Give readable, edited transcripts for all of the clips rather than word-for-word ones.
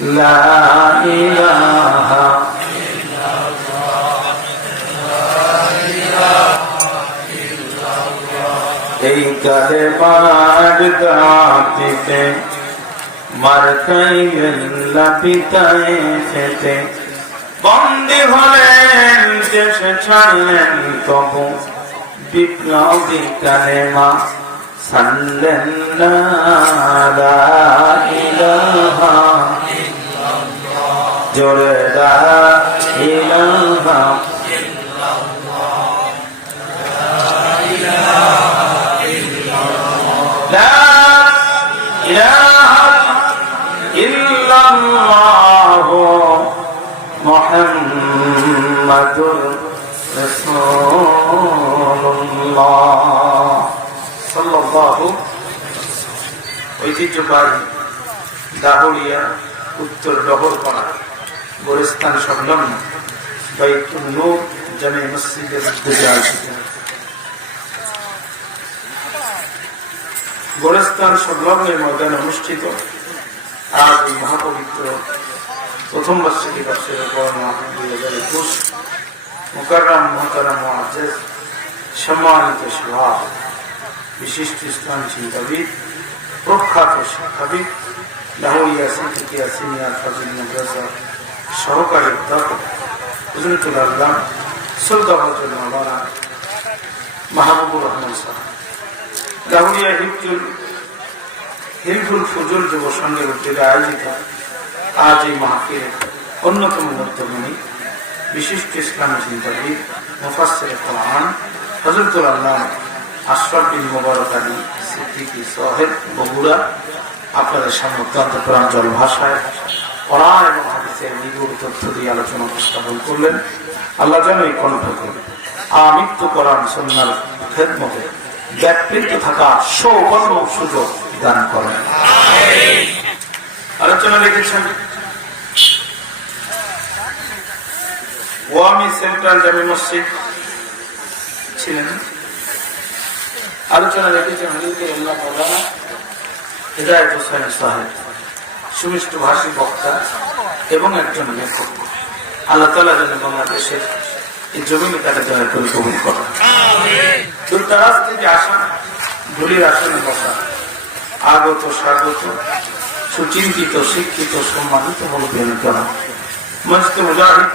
লা ইলাহা এই কালেমার দাতিতে মার খাইবেন পিতায় খেতে বন্দী হলেন দেশে ছাড়লেন তবু বিপ্লবী কালেমা ছাড়লেন না লা ইলাহা জোরে লা ইলাহা লা ইলাহা ইল্লাল্লাহু মুহাম্মাদুর রাসূলুল্লাহ সাল্লাল্লাহু ঐতিহ্যবাহী দাহুলিয়া উত্তর ডহরপাড়া গোরস্থান সংলগ্ন বাইতুল নূর জামে মসজিদের মধ্যে আয়োজিত গোরস্থান সংলগ্নের ময়দানে অনুষ্ঠিত আজ এই মহাপবিত্র প্রথম বার্ষিকী বর্ষের গণনা 2021 মুকাররম মুহতারাম মুআজ্জাজ সম্মানিত সভা বিশিষ্ট ইসলামী চিন্তাবিদ প্রখ্যাত শিক্ষাবিদ লাহোরিয়া সিদ্দিকিয়া সিনিয়র ফাজিল মাদ্রাসা সহকারী অধ্যাপক হুজুরুল আল্লাহ সরদারতুল মাওলানা মাহবুবুর রহমান সাহেব লাহোরিয়া হিলফুল ফুজুল যুব সংঘের উদ্যোগে আয়োজিত আজ এই মাহফিলের অন্যতম মধ্যমণি বিশিষ্ট ইসলামী চিন্তাবিদ মুফাসসির কোরআন হযরতুল আল্লাহ আশরাফ বিন মুবারক আলী সিদ্দিকী সাহেব বগুড়া আপনাদের সামনে অত্যন্ত প্রাঞ্জল ভাষায় কোরআন এবং হাদিসের নিগুড় তথ্য দিয়ে আলোচনা উপস্থাপন করলেন। আল্লাহ যেন এই কণ্ঠকে আমৃত্যু কোরআন সুন্নাহর খেদমতে ব্যাপৃত থাকা সৌবর্ণ সুযোগ দান করেন। আলোচনা রেখেছেন ওয়ামি সেন্ট্রাল জামে মসজিদ ছিলেন। আলোচনা রেখেছেন হাজরতুল্লাহ মাওলানা হিদায়াত হোসেন সাহেব, সুমিষ্ট ভাষী বক্তা এবং একজন লেখক। আল্লাহ তাআলা যেন বাংলাদেশের এই জমিনে তাকে দয়া করে কবুল করেন। দূর দারাজ থেকে আসা, ধুলির আসনে বসা আগত স্বাগত সুচিন্তিত শিক্ষিত সম্মানিত বলবেন কেন মস্ত মুজাহিদ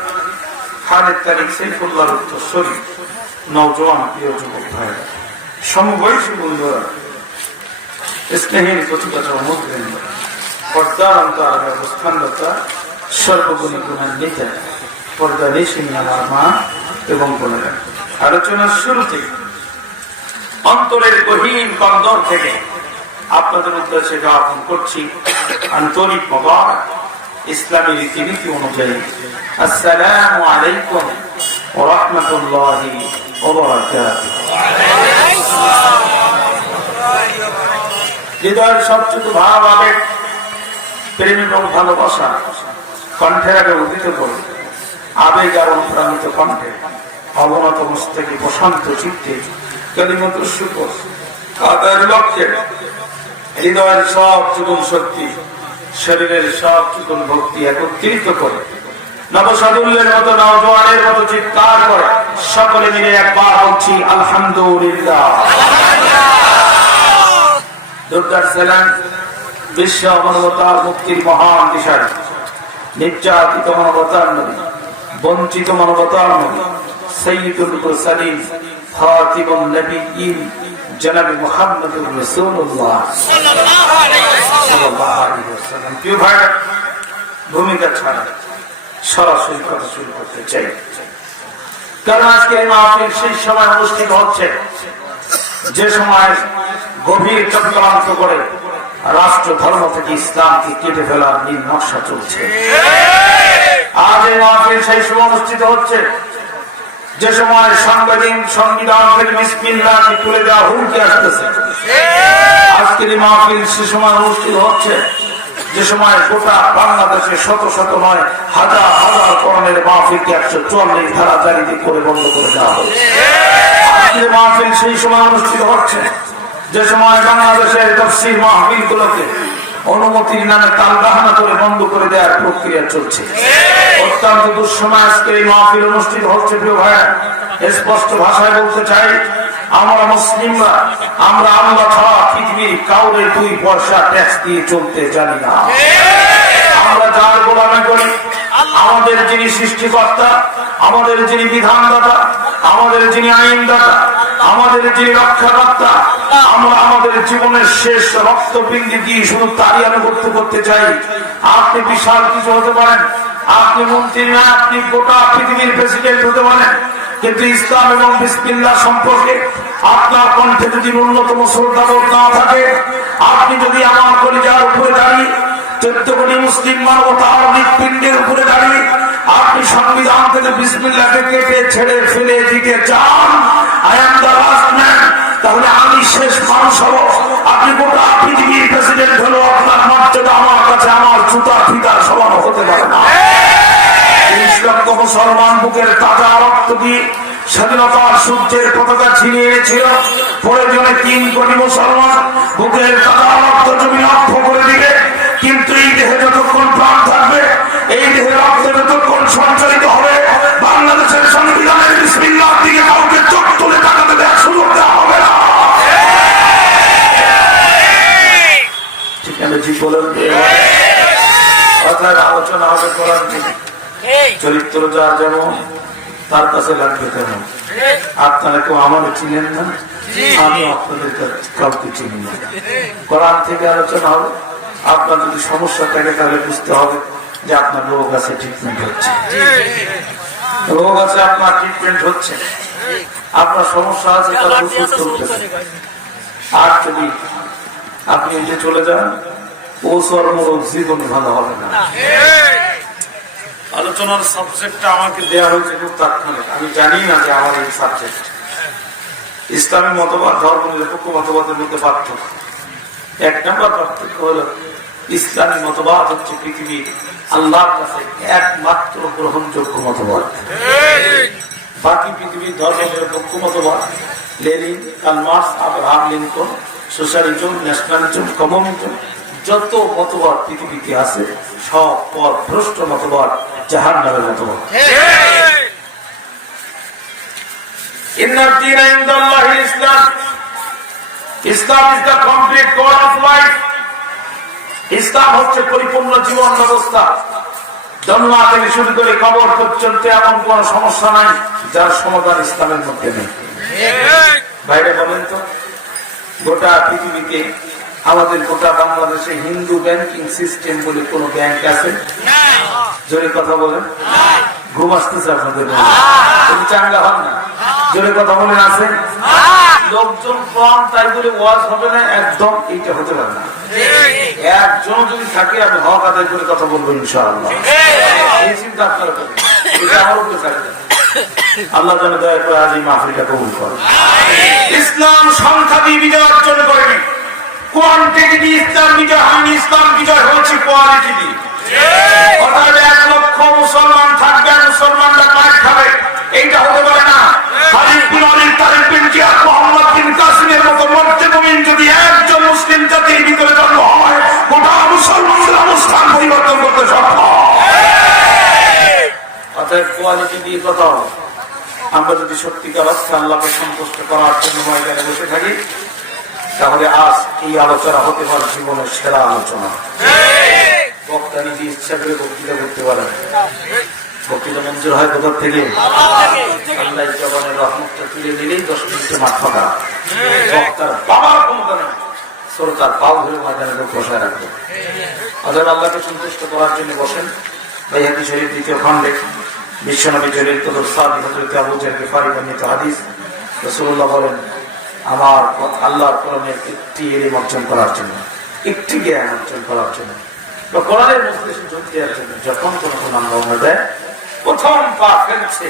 খালেদ তারিক সাইফুল্লাহর উত্তরসূরি নওজোয়ান প্রিয় যুবক ভাইরা, সমবয়সী বন্ধুরা, স্নেহের প্রতিবাদ মুখবৃন্দ, পর্দার অন্তরালে অবস্থানরতা সর্বগুণী গুণান্বিত পর্দা রেশমি আমার মা এবং বোনেরা, আলোচনার শুরুতে অন্তরের গহীন কন্দর থেকে আপনাদের উদ্দেশ্যে জ্ঞাপন করছি আন্তরিক মোবারক ইসলামী রীতিনীতি অনুযায়ী আসসালামু আলাইকুম ওয়া রাহমাতুল্লাহি ওয়া বারাকাতুহু। হৃদয়ের সবটুকু ভাব আবেগ প্রেম এবং ভালোবাসা কণ্ঠের আগে উদিত করে আবেগ আর অনুপ্রাণিত কণ্ঠে অবনত মস্তকে প্রশান্ত চিত্তে কালিমাত শুকর আদায়ের লক্ষ্যে হৃদয়ের সব চুকুন শক্তি শরীরের সব চুকুন ভক্তি একত্রিত করে নবসাদুল্যের মতো নওজোয়ানের মতো চিৎকার করে সকলে মিলে একবার বলছি আলহামদুলিল্লাহ। দুর্গার সালাম বিশ্ব মানবতার মুক্তির মহান দিশারি, নির্যাতিত মানবতার নবী, বঞ্চিত মানবতার নবী, সাইয়্যিদুল মুরসালিন খাতিমুন নবিয়্যিন জনাব মুহাম্মদুর রাসূলুল্লাহ সাল্লাল্লাহু আলাইহি ওয়াসাল্লাম। প্রিয় ভাইরা, ভূমিকা ছাড়া সরাসরি কথা শুরু করতে চাই, কারণ আজকে এই মাহফিল সেই সময় অনুষ্ঠিত হচ্ছে যে সময় গভীর চক্রান্ত করে রাষ্ট্র ধর্ম থেকে ইসলামকে কেটে ফেলার নীল নকশা চলছে। আজ এই মাহফিল সেই সময় অনুষ্ঠিত হচ্ছে যে সময় সাংবিধানিক সংবিধান থেকে বিসমিল্লাহ তুলে দেওয়া হুমকি আসতেছে। আজকের এই মাহফিল সে সময় অনুষ্ঠিত হচ্ছে যে সময় গোটা বাংলাদেশে শত শত নয় হাজার হাজার কোরআনের মাহফিলকে 144 ধারা জারি করে বন্ধ করে দেওয়া হয়েছে। আজকের মাহফিল সেই সময় অনুষ্ঠিত হচ্ছে যে সময় বাংলাদেশের তাফসীর মাহফিলগুলোকে অনুমতির নামে তালবাহানা করে বন্ধ করে দেওয়ার প্রক্রিয়া চলছে। অত্যন্ত দুঃসময় আজকে এই মাহফিল অনুষ্ঠিত হচ্ছে। প্রিয় ভাইরা, স্পষ্ট ভাষায় বলতে চাই, আমরা মুসলিমরা আমরা আল্লাহ ছাড়া পৃথিবীর কাউরে 2 পয়সা ট্যাক্স দিয়ে চলতে জানি না। আমরা যার গোলামি করি, আমাদের যিনি সৃষ্টিকর্তা, আমাদের যিনি বিধানদাতা, আমাদের যিনি আইনদাতা, আমাদের যিনি রক্ষাকর্তা, আমরা আমাদের জীবনের শেষ রক্তবিন্দু দিয়ে শুধু তারই আনুগত্য করতে চাই। আপনি বিশাল কিছু হতে পারেন, আপনি মন্ত্রী না, আপনি গোটা পৃথিবীর প্রেসিডেন্ট হতে পারেন, কিন্তু ইসলাম এবং বিসমিল্লাহ সম্পর্কে আপনার কণ্ঠে যদি ন্যূনতম শ্রদ্ধাবোধ না থাকে, আপনি যদি আমার কলিজার উপরে দাঁড়িয়ে 14 কোটি মুসলিম মানবতার হৃৎপিণ্ডের উপরে দাঁড়িয়ে আপনি সংবিধান থেকে বিসমিল্লাহকে কেটে ছেড়ে ফেলে দিতে চান, I am the last man, তাহলে আমি শেষ মানুষ হব। আপনি গোটা পৃথিবীর প্রেসিডেন্ট হলো, আপনার মর্যাদা আমার কাছে আমার জুতা ফিতার সমান হতে পারে না। 30 লক্ষ মুসলমান বুকের তাজা রক্ত দিয়ে স্বাধীনতার সূর্যের পতাকা ছিনিয়ে এনেছিল। প্রয়োজনে 3 কোটি মুসলমান বুকের তাজা রক্ত জমি লক্ষ করে দিবে, কিন্তু এই দেহে যতক্ষণ প্রাণ থাকবে, এই দেহে রক্ত যতক্ষণ সঞ্চালিত হবে, বাংলাদেশের সংবিধানের বিসমিল্লাহর দিকে কাউকে চোখ তুলে তাকাতে দেওয়ার সুযোগ দেওয়া হবে না। ঠিক আছে, জি বলেন। কথার আলোচনা হবে করার দিন, চরিত্র যা যেমন তার কাছে লাগবে তেমন। আপনারা কেউ আমাদের চিনেন না, আমি আপনাদের কাউকে চিনি না। কোরআন থেকে আলোচনা হবে। আপনার যদি সমস্যা থাকে তাহলে বুঝতে হবে যে আপনার রোগ আছে, ট্রিটমেন্ট হচ্ছে, রোগ আছে, আপনার ট্রিটমেন্ট হচ্ছে, আপনার সমস্যা আছে, তার ওষুধ চলতেছে। আর যদি আপনি উঠে চলে যান, ও চর্মরোগ জীবনে ভালো হবে না। আলোচনার সাবজেক্টটা আমাকে দেওয়া হয়েছে খুব তাৎক্ষণিক, আমি জানি না যে আমার এই সাবজেক্ট। ইসলামী মতবাদ ধর্ম নিরপেক্ষ মতবাদের মধ্যে পার্থক্য। 1 নম্বর পার্থক্য হলো ইসলামী মতবাদ হচ্ছে পৃথিবীর আল্লাহর কাছে একমাত্র গ্রহণযোগ্য মতবাদ। বাকি পৃথিবীর ধর্ম নিরপেক্ষ মতবাদ, Lenin, Karl Marx, Abraham Lincoln, socialism, nationalism, communism, যত মতবাদ পৃথিবীতে আছে সব পর ভ্রষ্ট মতবাদ, জাহান্নামের মতবাদ। Islam is the complete god of life. ইসলাম হচ্ছে পরিপূর্ণ জীবন ব্যবস্থা। জন্ম থেকে শুরু করে কবর পর্যন্ত এমন কোন সমস্যা নাই যার সমাধান ইসলামের মধ্যে নেই। বাইরে বলেন তো, গোটা পৃথিবীতে আমাদের গোটা বাংলাদেশে হিন্দু ব্যাংকিং সিস্টেম বলে কোন ব্যাংক আছে? জোরে কথা বলেন। ঘুম আসতেছে আপনাদের? চাঙ্গা হন না, জোরে কথা বলেন। আছে লোকজন কম তাই বলে ওয়াজ হবে না, একদম এইটা হতে পারে না। একজন যদি থাকে আমি হক আদায় করে কথা বলবো ইনশাআল্লাহ। এই চিন্তা আপনারা করেন, এটা আমার উপরে থাকবে। আল্লাহ যেন দয়া করে আজ এই মাহফিলটা কবুল করেন। ইসলাম সংখ্যা দিয়ে বিজয় অর্জন করেনি, কোয়ান্টিটি দিয়ে ইসলাম বিজয় হয়নি, ইসলাম বিজয় হয়েছে কোয়ালিটি দিয়ে। অর্থাৎ 1 লক্ষ মুসলমান থাকবে, মুসলমানরা মার খাবে, এইটা হতে পারে না। খালিদ বিন ওয়ালিদ, তারিক বিন জিয়াদ, মুহাম্মদ বিন কাসিমের মতো মর্যাদাবিহীন যদি একজন মুসলিম জাতির ভিতরে জন্ম হয়, গোটা মুসলমানদের অবস্থান পরিবর্তন করতে সক্ষম। অর্থাৎ কোয়ালিটি দিয়ে কথা হবে। আমরা যদি সত্যিকার অর্থে আল্লাহকে সন্তুষ্ট করার জন্য ময়দানে বসে থাকি, তাহলে আজ এই আলোচনা হতে পারে জীবনের সেরা আলোচনা। বক্তা নিজে ইচ্ছা করে বক্তৃতা করতে পারেন, বক্তৃতা মঞ্জুর হয় কোথা থেকে? আল্লাহ জবানের রহমতটা তুলে নিলেই 10 মিনিটে মাঠ ফাঁকা। বক্তার বাবার ক্ষমতা নেই, সরকার পাও ধরে ময়দানে লোক বসায় রাখবে। অতএব আল্লাহকে সন্তুষ্ট করার জন্য বসেন। বাইহাকি শরীফ 2য় খণ্ডে বিশ্বনবী জলিল কদর সাহাবী হযরত আবু জাহল গিফারী বর্ণিত হাদিস, রাসূলুল্লাহ বলেন, আমার আল্লাহর কোরআনের একটি ইলম অর্জন করার জন্য, একটি জ্ঞান অর্জন করার জন্য, বা কোরআনের মধ্যে যোগ দেওয়ার জন্য যখন কোন আমল দেয়, প্রথম পা ফেলছে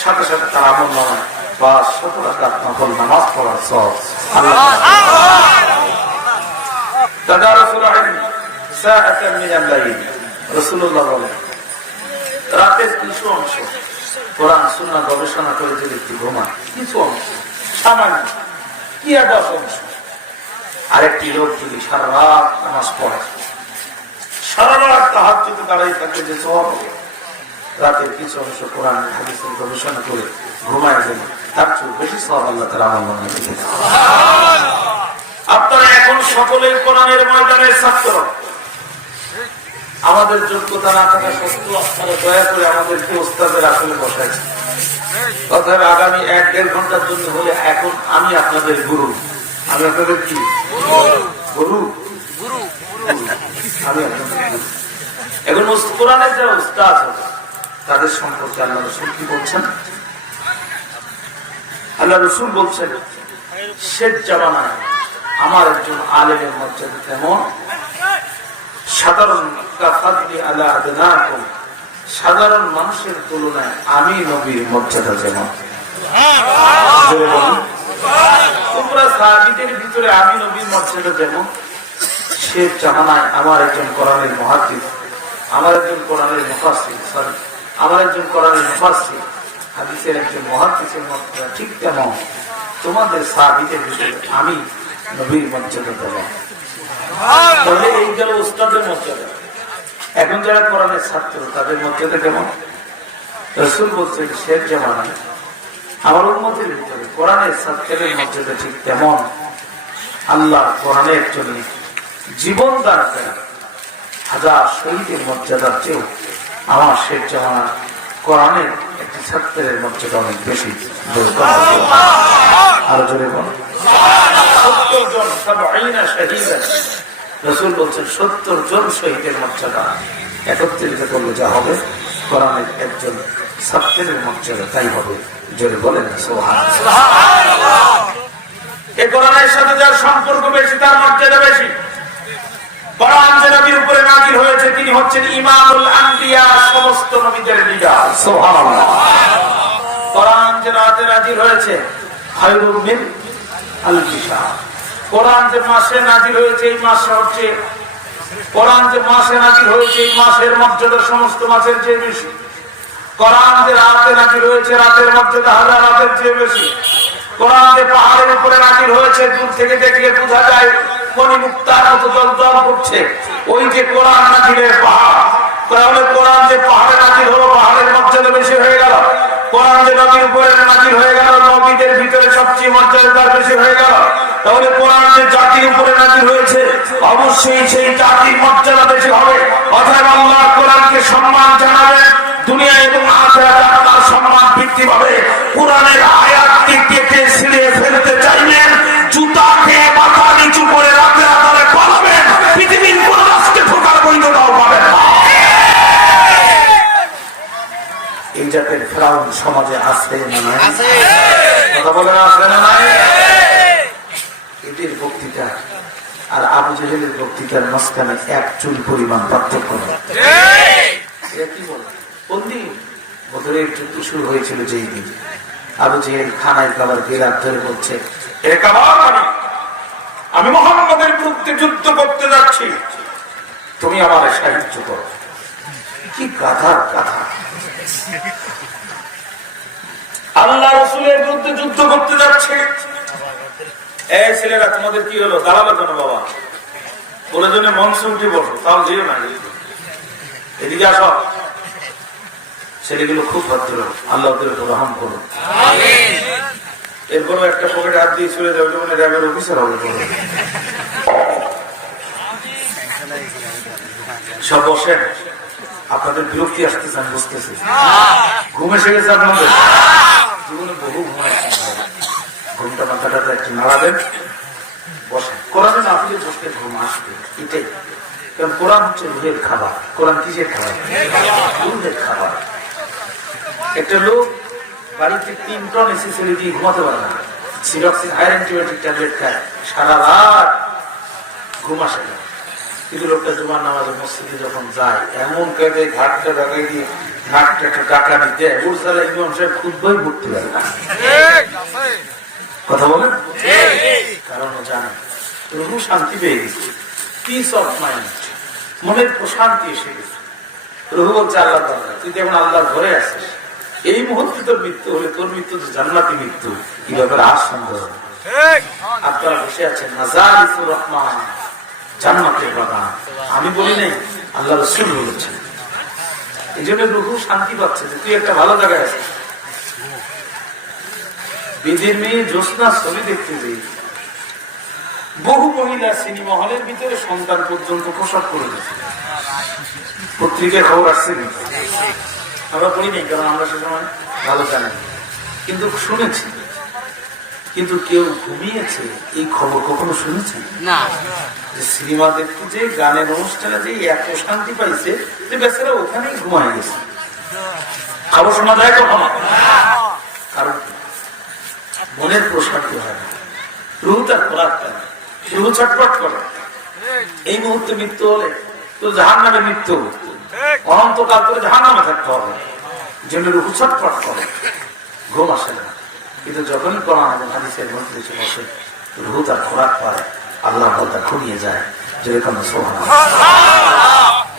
সাথে সাথে তার আমল নামায় বা 100 রাকাত নফল নামাজ পড়ার সওয়াব আল্লাহ তাদারুসুল ইলম সাআতান মিনাল লাইল। রাসূলুল্লাহ বলেন, রাতের কিছু অংশ কোরআন সুন্নাহ গবেষণা করে যদি একটু ঘুমান, কিছু অংশ সামান্য কি 10 অংশ, আরেকটি লোক যদি সারা রাত নামাজ পড়ে সারা রাত তাহাজ্জুদে দাঁড়াই থাকে যে সওয়াব হবে, রাতের কিছু অংশ কোরআন হাদিসের গবেষণা করে ঘুমায় যাবে, তার চেয়ে বেশি সওয়াব আল্লাহ তাআলা আমল নামায় দিবেন। আপনারা এখন সকলেই কোরআনের ময়দানের ছাত্র। আমাদের যোগ্যতা না থাকা সত্ত্বেও আপনারা দয়া করে আমাদেরকে ওস্তাদের আসলে বসাইছেন। অতএব আগামী 1-1.5 ঘন্টার জন্য হলে এখন আমি আপনাদের গুরু। আমি আপনাদের কি গুরু? আমি আপনাদের গুরু। এখন কোরআনের যারা উস্তাদ হবে তাদের সম্পর্কে আল্লাহ রাসূল কি বলছেন? আল্লাহ রাসূল বলছেন, শেষ জামানায় আমার একজন আলেমের মর্যাদা তেমন সাধারণ মানুষের তুলনায় আমি নবীর মর্যাদা যেমন। তোমরা সাহাবীদের ভিতরে আমি নবীর মর্যাদা যেমন, শেষ জামানায় আমার একজন কোরআনের মুহাদ্দিস, আমার একজন কোরআনের মুফাসসির, আমার একজন কোরআনের মুফাসসির, হাদিসের একজন মুহাদ্দিসের মর্যাদা ঠিক তেমন তোমাদের সাহাবীদের ভিতরে আমি নবীর মর্যাদা দেবো। তাহলে এই গেল উস্তাদের মর্যাদা। এখন যারা কোরআনের ছাত্র তাদের মর্যাদা কেমন? রাসূল বলছেন, শেষ জামানায় আমার উম্মতের ভিতরে কোরআনের ছাত্রের মর্যাদা ঠিক তেমন আল্লাহ কোরআনের জন্য জীবন দান করেন 1000 শহীদের মর্যাদার চেয়েও আমার শেষ জামানার কোরআনের একটি ছাত্রের মর্যাদা অনেক বেশি। আরো জোরে বল। 70 জন 70 শহীদ। রাসূল বলছেন 70 জন শহীদের মর্যাদা একত্রিত করলে যা হবে কোরআনের একজন ছাত্রের মর্যাদা তাই হবে। জোরে বলেন সুবহানাল্লাহ। এই কোরআনের সাথে যার সম্পর্ক বেশি তার মর্যাদা বেশি। কোরআন যে নবীর উপরে নাযিল হয়েছে তিনি হচ্ছেন ইমামুল আম্বিয়া, সমস্ত নবীদের লিডার। সুবহানাল্লাহ। কোরআন যে রাতে নাযিল হয়েছে খায়রুম মিন আলফি শাহর। কোরআন যে মাসে নাযিল হয়েছে এই মাসে হচ্ছে কোরআন যে মাসে নাযিল হয়েছে এই মাসের মর্যাদা সমস্ত মাসের চেয়ে বেশি। কোরআন যে রাতে নাযিল হয়েছে রাতের মর্যাদা 1000 রাতের চেয়ে বেশি। কোরআন যে পাহাড়ের উপরে নাযিল হয়েছে দূর থেকে দেখলে বোঝা যায় মণিমুক্তার মতো জ্বলজ্বল করছে। ওই যে কোরআন নাযিলের পাহাড়, তাহলে কোরআন যে পাহাড়ে নাযিল হলো পাহাড়ের মর্যাদা বেশি হয়ে গেল। কোরআন যে নবীর উপরে নাযিল হয়ে গেল নবীদের ভিতরে সবচেয়ে মর্যাদা বেশি হয়ে গেল। তাহলে কোরআন যে জাতির উপরে নাযিল হয়েছে অবশ্যই সেই জাতির মর্যাদা বেশি হবে। অতএব আল্লাহ কোরআনকে সম্মান জানাবেন, দুনিয়া এবং আখিরাতে আপনার সম্মান বৃদ্ধি পাবে। কোরআনের আয়াতকে কেটে ছিঁড়ে ফেলতে চাইলেন জুতাকে মাথা নিচু করে রাতে আধারে পালাবেন, পৃথিবীর কোন রাষ্ট্রে ঢোকার বৈধতাও পাবেন না। এই জাতের ফেরাউন সমাজে আছে না নাই? কথা বলেন আছে না নাই? এদের বক্তৃতা আর আবু জেহেলের বক্তৃতার মাঝখানে 1 চুল পরিমাণ পার্থক্য নেই। কি বলে বন্দি বদরের যুদ্ধ শুরু হয়েছিল যেই দিন আবু জেহেল খানায় কাবার গেরাত ধরে বলছে, আমি মুহাম্মদের বিরুদ্ধে যুদ্ধ করতে যাচ্ছি, তুমি আমার সাহায্য করো। কি গাধার কথা! আল্লাহ রাসূলের বিরুদ্ধে যুদ্ধ করতে যাচ্ছে। এই ছেলেরা তোমাদের কি হলো? দাঁড়াবে কেন বাবা? বলে জন্য মঞ্চে উঠে বসো, তাও যেও না, এদিকে আসো। ছেলেগুলো খুব ভদ্র, আল্লাহ ওদের উপর রহম করুন। এরপরও একটা পকেটে হাত দিয়ে চলে যাবে, মানে র্যাবের অফিসার হবে। সব বসেন, আপনাদের বিরক্তি আসতেছে আমি বুঝতেছি। ঘুম এসে গেছে আপনাদের জীবনে, বহু ঘুমাইছেন। ঘুমটা মাথাটা একটু নাড়াবেন, বসেন। কোরআনে না আপনি বসতে ঘুম আসবে, এটাই। কারণ কোরআন হচ্ছে রুহের খাবার। কোরআন কিসের খাবার? রুহের খাবার। একটা লোক বাড়িতে 3 টন এসি ছেড়ে দিয়ে ঘুমাতে পারে না, সিরক্সিন হায়ার অ্যান্টিবায়োটিক ট্যাবলেট খায়, সারা রাত ঘুম আসে না। কিন্তু লোকটা জুমার নামাজে মসজিদে যখন যায় এমন কাজে ঘাটটা ঢাকাই দিয়ে নাকটা একটা টাকা নিতে ওর সারা ইমাম সাহেব খুদ্বাই পড়তে পারে না। কথা বলেন? কারণ জানে রুহু শান্তি পেয়ে গেছে, পিস অফ মাইন্ড, মনের প্রশান্তি এসে গেছে। রুহু বলছে আল্লাহ তাআলা, তুই যেমন আল্লাহর ঘরে আছিস, এই মুহূর্তে তোর মৃত্যু হলে তোর মৃত্যু তো জান্নাতি মৃত্যু, এই ব্যাপারে আর সন্দেহ। আপনারা বসে আছেন নাজারিসুর রহমান, জান্নাতের বাগান। আমি বলি নাই আল্লাহ রাসূল বলেছেন। এই জন্য রুহু শান্তি পাচ্ছে যে তুই একটা ভালো জায়গায় আছিস। বিদের মেয়ে জ্যোৎস্না ছবি দেখতে যাই, বহু মহিলা সিনেমা হলের ভিতরে সন্তান পর্যন্ত প্রসব করে দিচ্ছে। পত্রিকায় খবর আসছে, আমরা পড়িনি কারণ আমরা সে সময় ভালো জানি, কিন্তু শুনেছি। কিন্তু কেউ ঘুমিয়েছে এই খবর কখনো শুনেছেন না? সিনেমা দেখতে যে গানের অনুষ্ঠানে যে এত শান্তি পাইছে যে বেচারা ওখানেই ঘুমায় গেছে। খবর শোনা যায় কখনো? কারণ মনের প্রশান্তি হয় না, রুহটা খোরাক পায়, রুহ ছটফট করে। এই মুহূর্তে মৃত্যু হলে তো জাহান্নামে মৃত্যু, অনন্তকাল করে জাহান্নামে থাকতে হবে। জন্য রুহ ছটফট করে, ঘুম আসে না। কিন্তু যখনই কোরআন এবং হাদিসের মধ্যে বসে রুহ তার খোরাক পায়, আল্লাহ বলতা ঘুমিয়ে যায়। যেরকম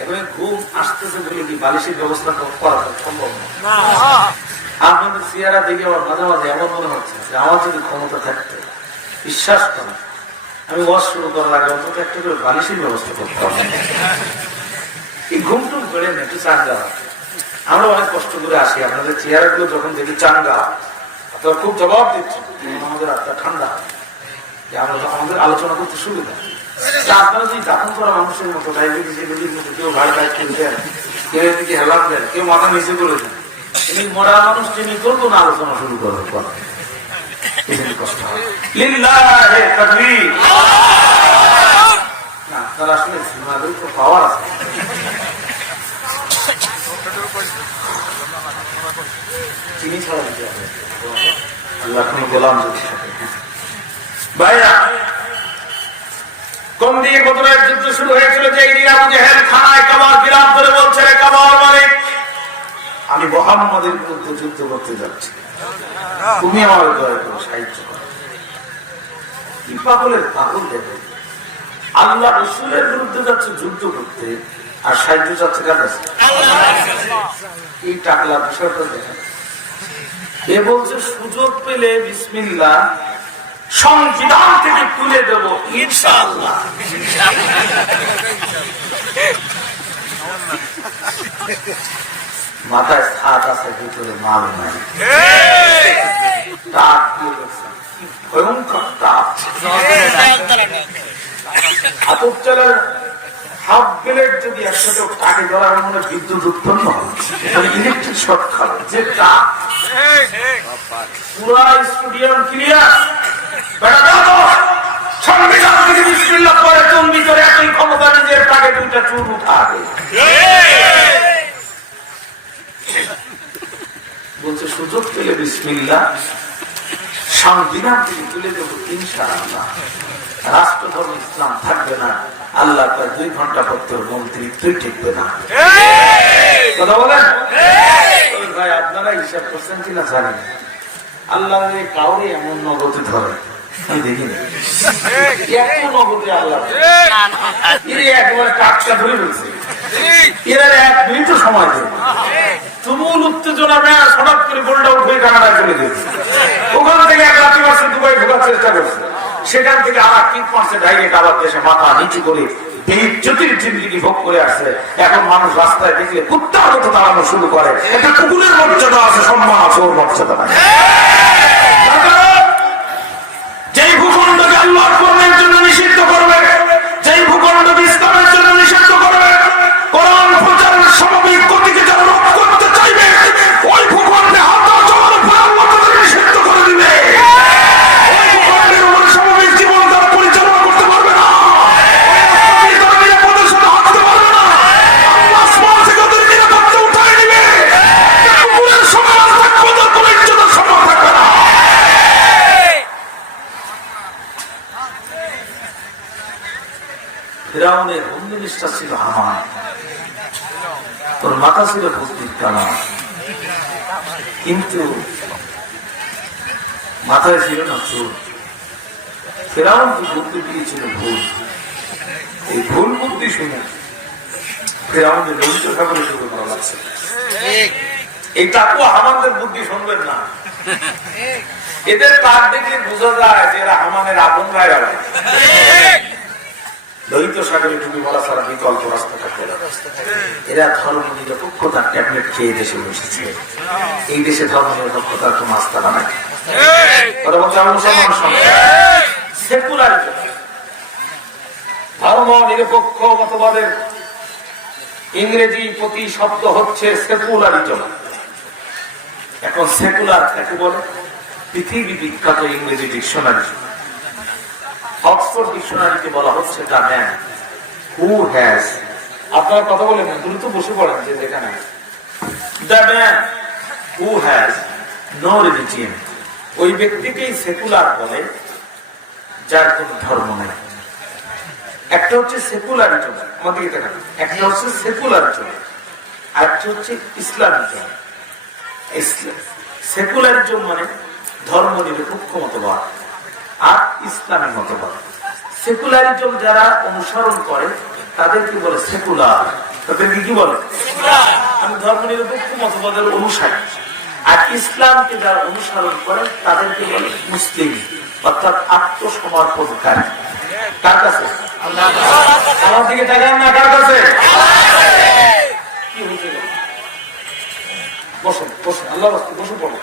এখানে ঘুম আসতেছে বলে কি বালিশের ব্যবস্থা করা সম্ভব না? আপনাদের চেহারা দেখে আমার মাঝে মাঝে এমন মনে হচ্ছে যে আমার যদি ক্ষমতা থাকতো, বিশ্বাস করে আমি ওয়াজ শুরু করার আগে অন্তত একটা করে বালিশের ব্যবস্থা করতে হবে। এই ঘুমটুম করে না, একটু চাঙ্গা। আমরা অনেক কষ্ট করে আসি, আপনাদের চেহারা গুলো যখন দেখি চাঙ্গা, আপনারা খুব জবাব দিচ্ছেন, আমাদের আত্মা ঠান্ডা, যে আমরা আমাদের আলোচনা করতে সুবিধা। আপনারা যদি দাপন করা মানুষের মতো ডায়াবেটিসের রোগীর মতো কেউ ঘাড় কাজ করে দেন, কেউ এদিকে হেলাপ দেন, কেউ মাথা নিচে করে দেন, তিনি মরা মানুষ তিনি করবো না আলোচনা শুরু করার পর কষ্ট হয়। না, তারা আসলে সিনেমাদের তো পাওয়ার আছে। চিনি ছাড়া দিতে হবে আল্লাহ, আপনি গোলাম যদি থাকে। ভাইরা, কোন দিকে বদরের যুদ্ধ শুরু হয়েছিল? যে আবু জেহেল খানায় কাবার বিরাম করে বলছে, রে কাবার মালিক, আমি মুহাম্মদের বিরুদ্ধে যুদ্ধ করতে যাচ্ছি, তুমি আমার দয়া করে সাহায্য করো। কি পাগলের পাগল দেখো, আল্লাহ রাসূলের বিরুদ্ধে যাচ্ছে যুদ্ধ করতে, আর সাহায্য যাচ্ছে কার কাছে? এই টাকলা বিষয়টা দেখেন। এ বলছে সুযোগ পেলে বিসমিল্লাহ সংবিধান থেকে তুলে দেব ইনশাআল্লাহ। মাথায় ছাদ আছে, ভিতরে মাল নাই। ভয়ঙ্কর তাপ, হাতর চালার হাফ ব্লেড যদি একসাথে টাকে ধরার মনে বিদ্যুৎ উৎপন্ন হয়, ইলেকট্রিক শর্ট খাবে যে তাপ, পুরা স্টেডিয়াম ক্লিয়ার। সংবিধান থেকে বিসমিল্লাহ পরে তুমি ভিতরে একই ক্ষমতা নিজের টাকে দুইটা চুল উঠাবে। বলছে সুযোগ পেলে বিসমিল্লাহ সংবিধান থেকে তুলে দেবো ইনশাআল্লাহ। রাষ্ট্র ধর্ম ইসলাম থাকবে না, আল্লাহ প্রায় 2 ঘন্টা পড়তে মন্ত্রিত্বই টিকবে না। কথা বলেন ভাই, আপনারা হিসাব করছেন কিনা জানেন? আল্লাহ কাউরে এমন নগদে ধরে আমি দেখিনি, এত নগদে আল্লাহ একবারে টাটকা ধরে রয়েছে। এরা 1 মিনিটও সময় দেবে, তুমুল উত্তেজনা মেয়ার হঠাৎ করে গোলটা উঠে কানাডায় চলে গেছে। ওখান থেকে 1 রাত্রি মাসে দুবাই ঢোকার চেষ্টা করছে, সেখান থেকে আবার 3 মাসে ডাইরেক্ট আবার দেশে মাথা নিচু করে বেইজ্জতির জিন্দেগি ভোগ করে আসছে। এখন মানুষ রাস্তায় দেখলে কুত্তার মতো দাঁড়ানো শুরু করে। একটা কুকুরের মর্যাদা আছে, সম্মান আছে, ওর মর্যাদা নাই। যেই ভূখণ্ডকে আল্লাহর কর্মের জন্য নিষিদ্ধ করবে, যেই ভূখণ্ডকে ইসলামের জন্য নিষিদ্ধ করবে, কোরআন প্রচারের স্বাভাবিক গতিকে যারা রোধ করতে চাইবে, ওই ভূখণ্ডে হাজার জমানো আল্লাহ তাদের নিষিদ্ধ করে দিবে। ওই ভূখণ্ডের উপরে স্বাভাবিক জীবন তারা পরিচালনা করতে পারবে না, তারা নিরাপদের সাথে হাঁটতে পারবে না। আল্লাহ আসমান থেকে ওদের নিরাপত্তা উঠাই দিবে। কুকুরের সমাজ থাকবে, ওদের কোনো ইজ্জতের সমাজ থাকবে না। ফিরাউনের হোম মিনিস্টার ছিল হামান, তোর মাথা ছিল বুদ্ধির কামান, কিন্তু মাথায় ছিল না চোর। ফিরাউন যে বুদ্ধি দিয়েছিল ভুল, এই ভুল বুদ্ধি শুনে ফিরাউনের ললিত ঠাকুরের শুরু করা লাগছে। এই টাকু হামানদের বুদ্ধি শুনবেন না, এদের কাজ দেখলে বোঝা যায় যে এরা হামানের আপন গায়ে। লোহিত সাগরে ডুবে মরা ছাড়া বিকল্প রাস্তা থাকে না। এরা ধর্ম নিরপেক্ষতার ট্যাবলেট খেয়ে দেশে বসেছে। এই দেশে ধর্ম নিরপেক্ষতার কোন আস্থানা নাই। ধর্ম নিরপেক্ষ মতবাদের ইংরেজি প্রতি শব্দ হচ্ছে সেকুলারিজম। এখন সেকুলার কাকে বলে? পৃথিবী বিখ্যাত ইংরেজি ডিকশনারি অক্সফোর্ড ডিকশনারিতে বলা হচ্ছে দ্য ম্যান হু হ্যাজ, আপনারা কথা বলেন দ্রুত বসে পড়েন যে যেখানে, the man who has no religion, ওই ব্যক্তিকেই সেকুলার বলে যার কোন ধর্ম নেই। একটা হচ্ছে সেকুলারিজম, আমাদের একটা হচ্ছে সেকুলারিজম, আর একটা হচ্ছে ইসলামিজম। সেকুলারিজম মানে ধর্ম নিরপেক্ষ মতবাদ, আর ইসলামী মতবাদ। সেকুলারিজম যারা অনুসরণ করে তাদেরকে বলে সেকুলার, তাদেরকে কি বলে? আমি ধর্ম নিরপেক্ষ মতবাদের অনুসারী। আর ইসলামকে যারা অনুসরণ করে তাদেরকে বলে মুসলিম, অর্থাৎ আত্মসমর্পণকারী। কার কাছে? আমার দিকে তাকান না, কার কাছে? কি হয়েছে? বসুন বসুন, আল্লাহ বসুন পড়ুন।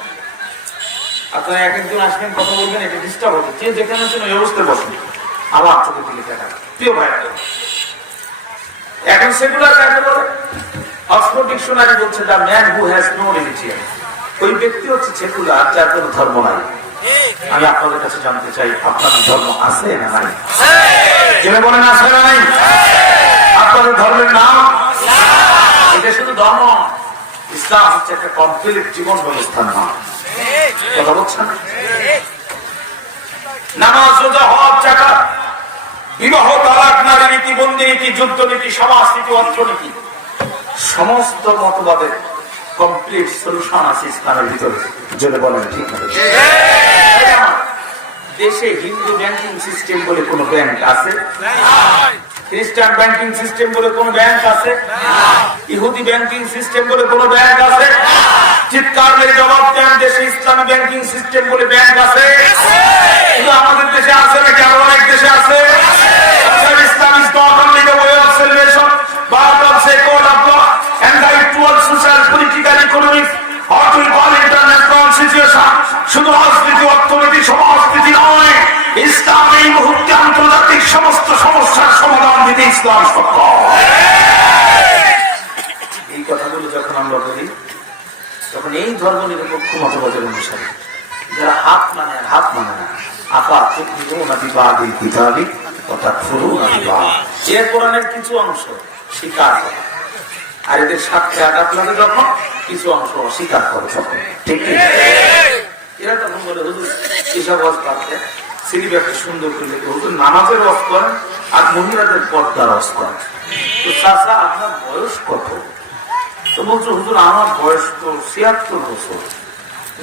আপনারা এক একজন আসবেন, কথা বলবেন, এটা ডিস্টার্ব হবে। যে যেখানে আছেন ওই অবস্থায় বসুন, আমার চোখের দিকে তাকান। প্রিয় ভাই, এখন সেকুলার কাকে বলে? অক্সফোর্ড ডিকশনারি বলছে the man who has no religion, ওই ব্যক্তি হচ্ছে সেকুলার যার কোনো ধর্ম নাই। আমি আপনাদের কাছে জানতে চাই, আপনাদের ধর্ম আছে না নাই? জেনে বলেন আছে না নাই? আপনাদের ধর্মের নাম? এটা শুধু ধর্ম, ইসলাম হচ্ছে একটা কমপ্লিট জীবন ব্যবস্থার নাম। কথা বলছেন? নামাজ, রোজা, হজ, যাকাত, বিবাহ, তালাক, নারী নীতি, বন্দি নীতি, যুদ্ধ নীতি, সমাজনীতি, অর্থনীতি, সমস্ত মতবাদের কমপ্লিট সলিউশন আছে ইসলামের ভিতরে। যদি বলেন ঠিক হবে। দেশে হিন্দু ব্যাংকিং সিস্টেম বলে কোন ব্যাংক আছে? খ্রিস্টান ব্যাংকিং সিস্টেম বলে কোন ব্যাংক আছে? ইহুদি ব্যাংকিং সিস্টেম বলে কোন ব্যাংক আছে? চিৎকার মেরে জবাব দেন, দেশে ইসলামী ব্যাংকিং সিস্টেম বলে ব্যাংক আছে? শুধু আমাদের দেশে আছে নাকি আরো অনেক দেশে আছে? Islam is not only the way of salvation, but also a code of law and guide towards social, political, economic, what we call international situation. শুধু রাজনীতি, অর্থনীতি, সমাজনীতি নয়, ইসলাম এই মুহূর্তে আন্তর্জাতিক সমস্ত সমস্যার সমাধান দিতে ইসলাম সক্ষম। এই কথাগুলো যখন আমরা বলি তখন এই ধর্ম নিরপেক্ষ মতবাদের অনুসারে যারা হাত মানে আর হাত মানে না, আপা বিবাদী কিতাবি অর্থাৎ এর কোরআনের কিছু অংশ স্বীকার করে, আর এদের সাথে আঘাত লাগে যখন কিছু অংশ অস্বীকার করে তখন। ঠিক এরা তখন বলে হুজুর এসব ওয়াজ বাদ দেন, সিলিপ একটা সুন্দর করে লিখে হুজুর নামাজের ওয়াজ করেন আর মহিলাদের পর্দার ওয়াজ করেন। তো চাচা আপনার বয়স কত? তো বলছো হুজুর আমার বয়স তো ৭৬ বছর।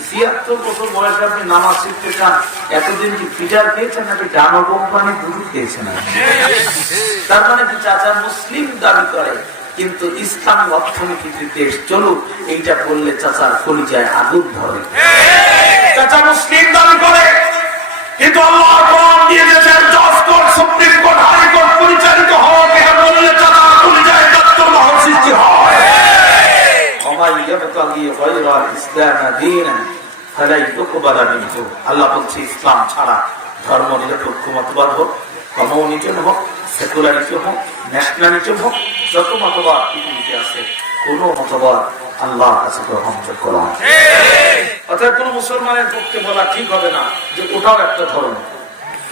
৭৬ বছর বয়সে আপনি নামাজ শিখতে চান, এতদিন কি ফিটার খেয়েছেন নাকি ডানো কোম্পানি দুধ খেয়েছেন? তার মানে কি চাচা মুসলিম দাবি করে কিন্তু ইসলামী অর্থনীতির দেশ চলুক, এইটা বললে চাচার কলিজায় আগুন ধরে। চাচা মুসলিম দাবি করে কিন্তু আল্লাহর কোরআন দিয়ে দেশের জজ court, supreme court, high court পরিচালিত হওয়া এটা বললে চাচার কলিজায় দত্তল্লাহ সৃষ্টি হয়। আল্লাহ বলছে ইসলাম ছাড়া ধর্ম নিরপেক্ষ মতবাদ হোক, কমিউনিজম হোক, সেকুলারিজম হোক, ন্যাশনালিজম হোক, যত মতবাদ পৃথিবীতে আছে কোন মতবাদ আল্লাহর কাছে গ্রহণযোগ্য নয়। অর্থাৎ কোন মুসলমানের পক্ষে বলা ঠিক হবে না যে ওটাও একটা ধর্ম।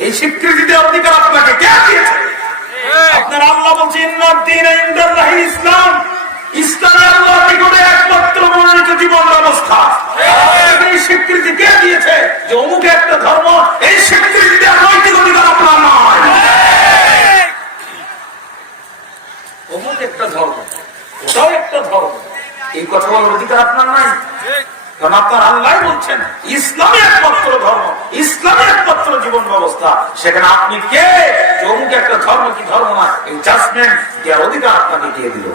এই স্বীকৃতি দেওয়ার অধিকার আপনাকে কে দিয়েছে? আপনার আল্লাহ বলছে ইসলাম, ইসলামে আল্লাহর নিকটে একমাত্র মনোনীত জীবন ব্যবস্থা। এই স্বীকৃতি কে দিয়েছে যে অমুক একটা ধর্ম? এই স্বীকৃতি দেওয়ার নৈতিক অধিকার আপনার নয়। অমুক একটা ধর্ম, ওটাও একটা ধর্ম, এই কথা বলার অধিকার আপনার নাই। কারণ আপনার আল্লাহ বলছেন ইসলামী একমাত্র ধর্ম, ইসলামী একমাত্র জীবন ব্যবস্থা। সেখানে আপনি কে যে অমুক একটা ধর্ম কি ধর্ম না এই জাজমেন্ট দেওয়ার অধিকার আপনাকে দিয়ে দিল?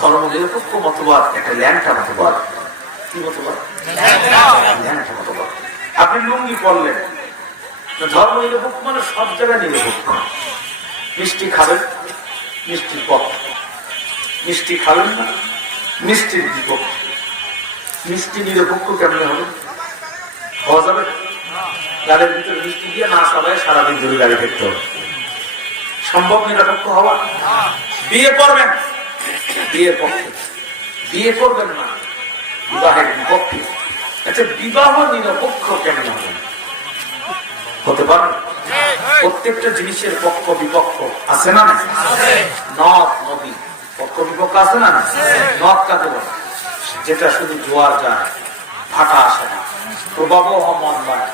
ধর্ম নিরপেক্ষ মতবাদ একটা ল্যাংটা মতবাদ। কি মতবাদ? ল্যাংটা মতবাদ। আপনি লুঙ্গি পরলেন, ধর্ম নিরপেক্ষ মানে সব জায়গায় নিরপেক্ষ। মিষ্টি খাবেন, মিষ্টির পক্ষে। মিষ্টি খাবেন না, মিষ্টির বিপক্ষে। মিষ্টি নিরপেক্ষ কেমনে হবে? হওয়া যাবে? গাড়ির ভিতরে মিষ্টি দিয়ে না সবাই সারাদিন ধরে গাড়ি দেখতে হবে, সম্ভব নিরপেক্ষ হওয়া? বিয়ে করবেন, বিয়ের পক্ষে। বিয়ে করবেন না, বিবাহের বিপক্ষে। আচ্ছা, বিবাহ নিরপেক্ষ কেমন হবে? হতে পারে? প্রত্যেকটা জিনিসের পক্ষ বিপক্ষ আছে না? নদ নদী পক্ষ বিপক্ষ আছে না? নদ কাকে বলে? যেটা শুধু জোয়ার যায়, ভাটা আসে না, প্রবাবহমান নয়,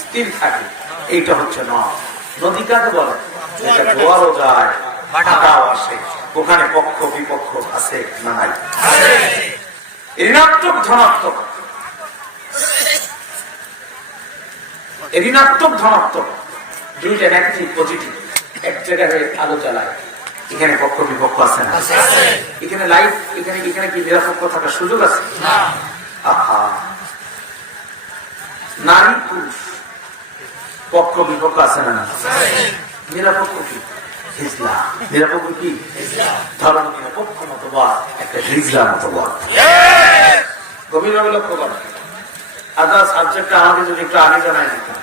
স্থির থাকে, এইটা হচ্ছে নদ। নদী কাকে বলে? যেটা জোয়ারও যায়, ভাটাও আসে, ওখানে পক্ষ বিপক্ষ আছে না নাই? ঋণাত্মক ধনাত্মক, ঋণাত্মক ধনাত্মক দুইটা নেগেটিভ পজিটিভ এক জায়গায় আলো জ্বালায়। এখানে পক্ষ বিপক্ষ আছে না? এখানে লাইফ, এখানে এখানে কি নিরপেক্ষ থাকার সুযোগ আছে? আহা, নারী পুরুষ পক্ষ বিপক্ষ আছে না? নিরপেক্ষ কি? হিজলা। নিরপেক্ষ কি? ধর্ম নিরপেক্ষ মতবাদ একটা হিজলা মতবাদ। গভীরভাবে লক্ষ্য করা। আদার সাবজেক্টটা আমাকে যদি একটু আগে জানাই দিতাম,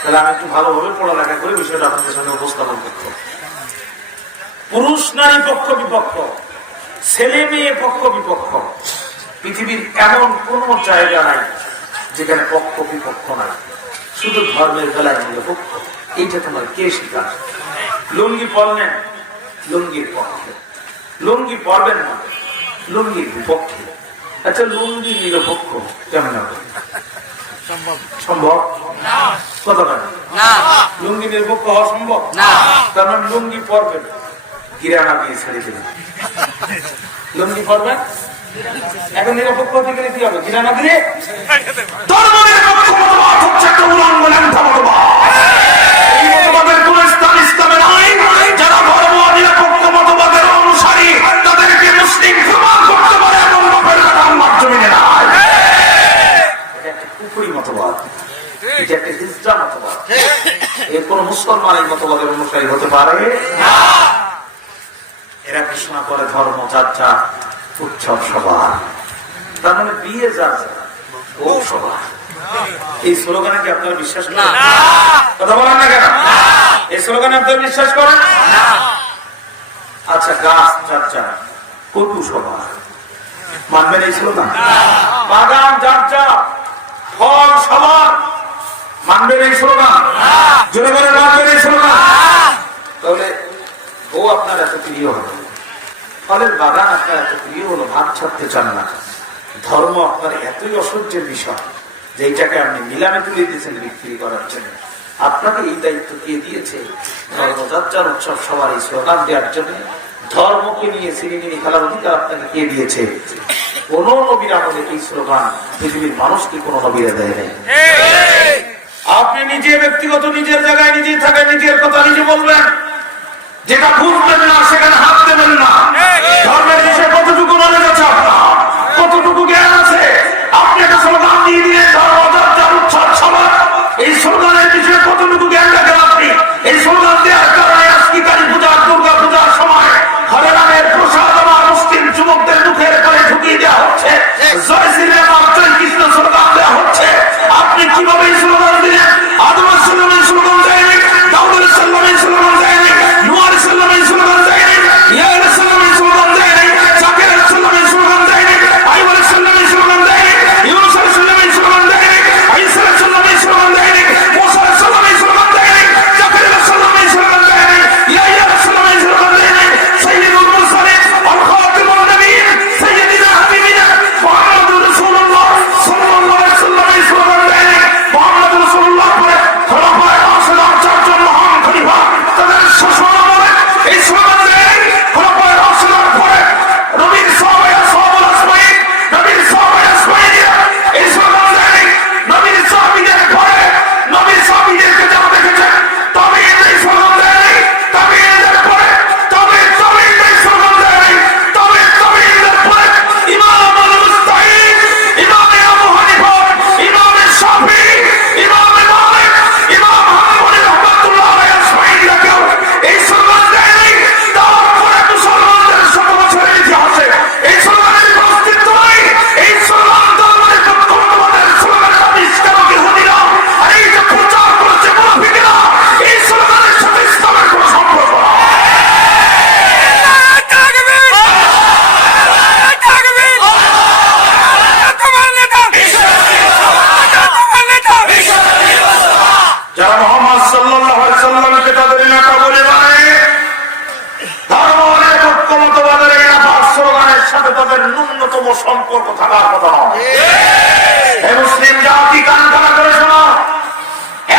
তাহলে আমি একটু ভালোভাবে পড়ালেখা করে বিষয়টা আপনাদের সামনে উপস্থাপন করতে। পুরুষ নারী পক্ষ বিপক্ষ, ছেলে মেয়ে পক্ষ বিপক্ষ। পৃথিবীর এমন কোন জায়গা নাই যেখানে পক্ষ বিপক্ষ নাই, শুধু ধর্মের বেলায় নিরপেক্ষ। এইটা তোমার কে শিখার? লুঙ্গি পরলেন, লুঙ্গির পক্ষে। লুঙ্গি পরবেন না, লুঙ্গির বিপক্ষে। আচ্ছা, লুঙ্গি নিরপেক্ষ কেমন হবে? সম্ভব? কথা বলেন। লুঙ্গি নিরপেক্ষ হওয়া সম্ভব না। তার মানে লুঙ্গি পরবেন, কিরানা দিয়ে ছেড়ে দেবেন। লুঙ্গি পরবেন, এখন নিরপেক্ষ হতে গেলে কি হবে? কিরানা দিয়ে। ধর্ম নিরপেক্ষ মতবাদ হচ্ছে একটা উলঙ্ঘন মতবাদ। এই মতবাদের কোন স্থান ইসলামে নাই। যারা ধর্ম নিরপেক্ষ মতবাদের অনুসারী তাদেরকে মুসলিম প্রমাণ করতে পারে এমন লোকের নাম জমিনে নাই। এটা একটা কুফরি মতবাদ, এটা একটা হিজড়া মতবাদ। এর কোন মুসলমান এই মতবাদের অনুসারী হতে পারে না। এরা ঘোষণা করে ধর্ম যার যার, উৎসব সবার। তার মানে বিয়ে যার যার, ও সবার। এই স্লোগানে কি আপনারা বিশ্বাস করেন? কথা বলেন না কেন? এই স্লোগানে আপনারা বিশ্বাস করেন? আচ্ছা, গাছ যার যার, কটু সবার, মানবেন এই স্লোগান? বাগান যার যার, ফল সবার, মানবেন এই স্লোগান? জোরে বলে মানবেন এই স্লোগান? তাহলে ও আপনার এত প্রিয় হলো, ফলের বাগান আপনার এত প্রিয় হলো, ভাত ছাড়তে চান না। ধর্ম আপনার এতই অসহ্যের বিষয় যে এইটাকে আপনি নিলামে তুলে দিয়েছেন বিক্রি করার জন্য। আপনাকে এই দায়িত্ব কে দিয়েছে? ধর্মযাত্রার উৎসব সবার এই স্লোগান দেওয়ার জন্য। ধর্মকে নিয়ে সিনেমিনি খেলার অধিকার আপনাকে কে দিয়েছে? কোন নবীর আমলে এই স্লোগান পৃথিবীর মানুষকে কোন নবীরা দেয় নাই। আপনি নিজে ব্যক্তিগত নিজের জায়গায় নিজেই থাকেন, নিজের কথা নিজে বলবেন। যেটা বুঝবেন না সেখানে হাত দেবেন না। ধর্মের বিষয়ে কতটুকু নলেজ আছে আপনার, কতটুকু জ্ঞান আছে? আপনি একটা স্লোগান দিয়ে দিয়ে ধর্মযাত্রার উৎসব সবার, এই স্লোগানের বিষয়ে কতটুকু জ্ঞান রাখেন আপনি? এই স্লোগান দেওয়ার কারণে আজকে কালী পূজা, দুর্গা পূজার সময় হরে রামের প্রসাদ আমার মুসলিম যুবকদের মুখের করে ঢুকিয়ে দেওয়া হচ্ছে, জয় শ্রীরাম জয় কৃষ্ণ স্লোগান দেওয়া হচ্ছে। আপনি কিভাবে এই স্লোগান দিলেন? আদম আলাইহিস সালামের স্লোগান দেয়নি, দাউদ আলাইহিস সালামের স্লোগান দেয়নি, নূহ আলাইহিস সালামের স্লোগান দেয়নি, ন্যূনতম সম্পর্ক থাকার কথা নয়। মুসলিম জাতি কান খাড়া করে শোনো,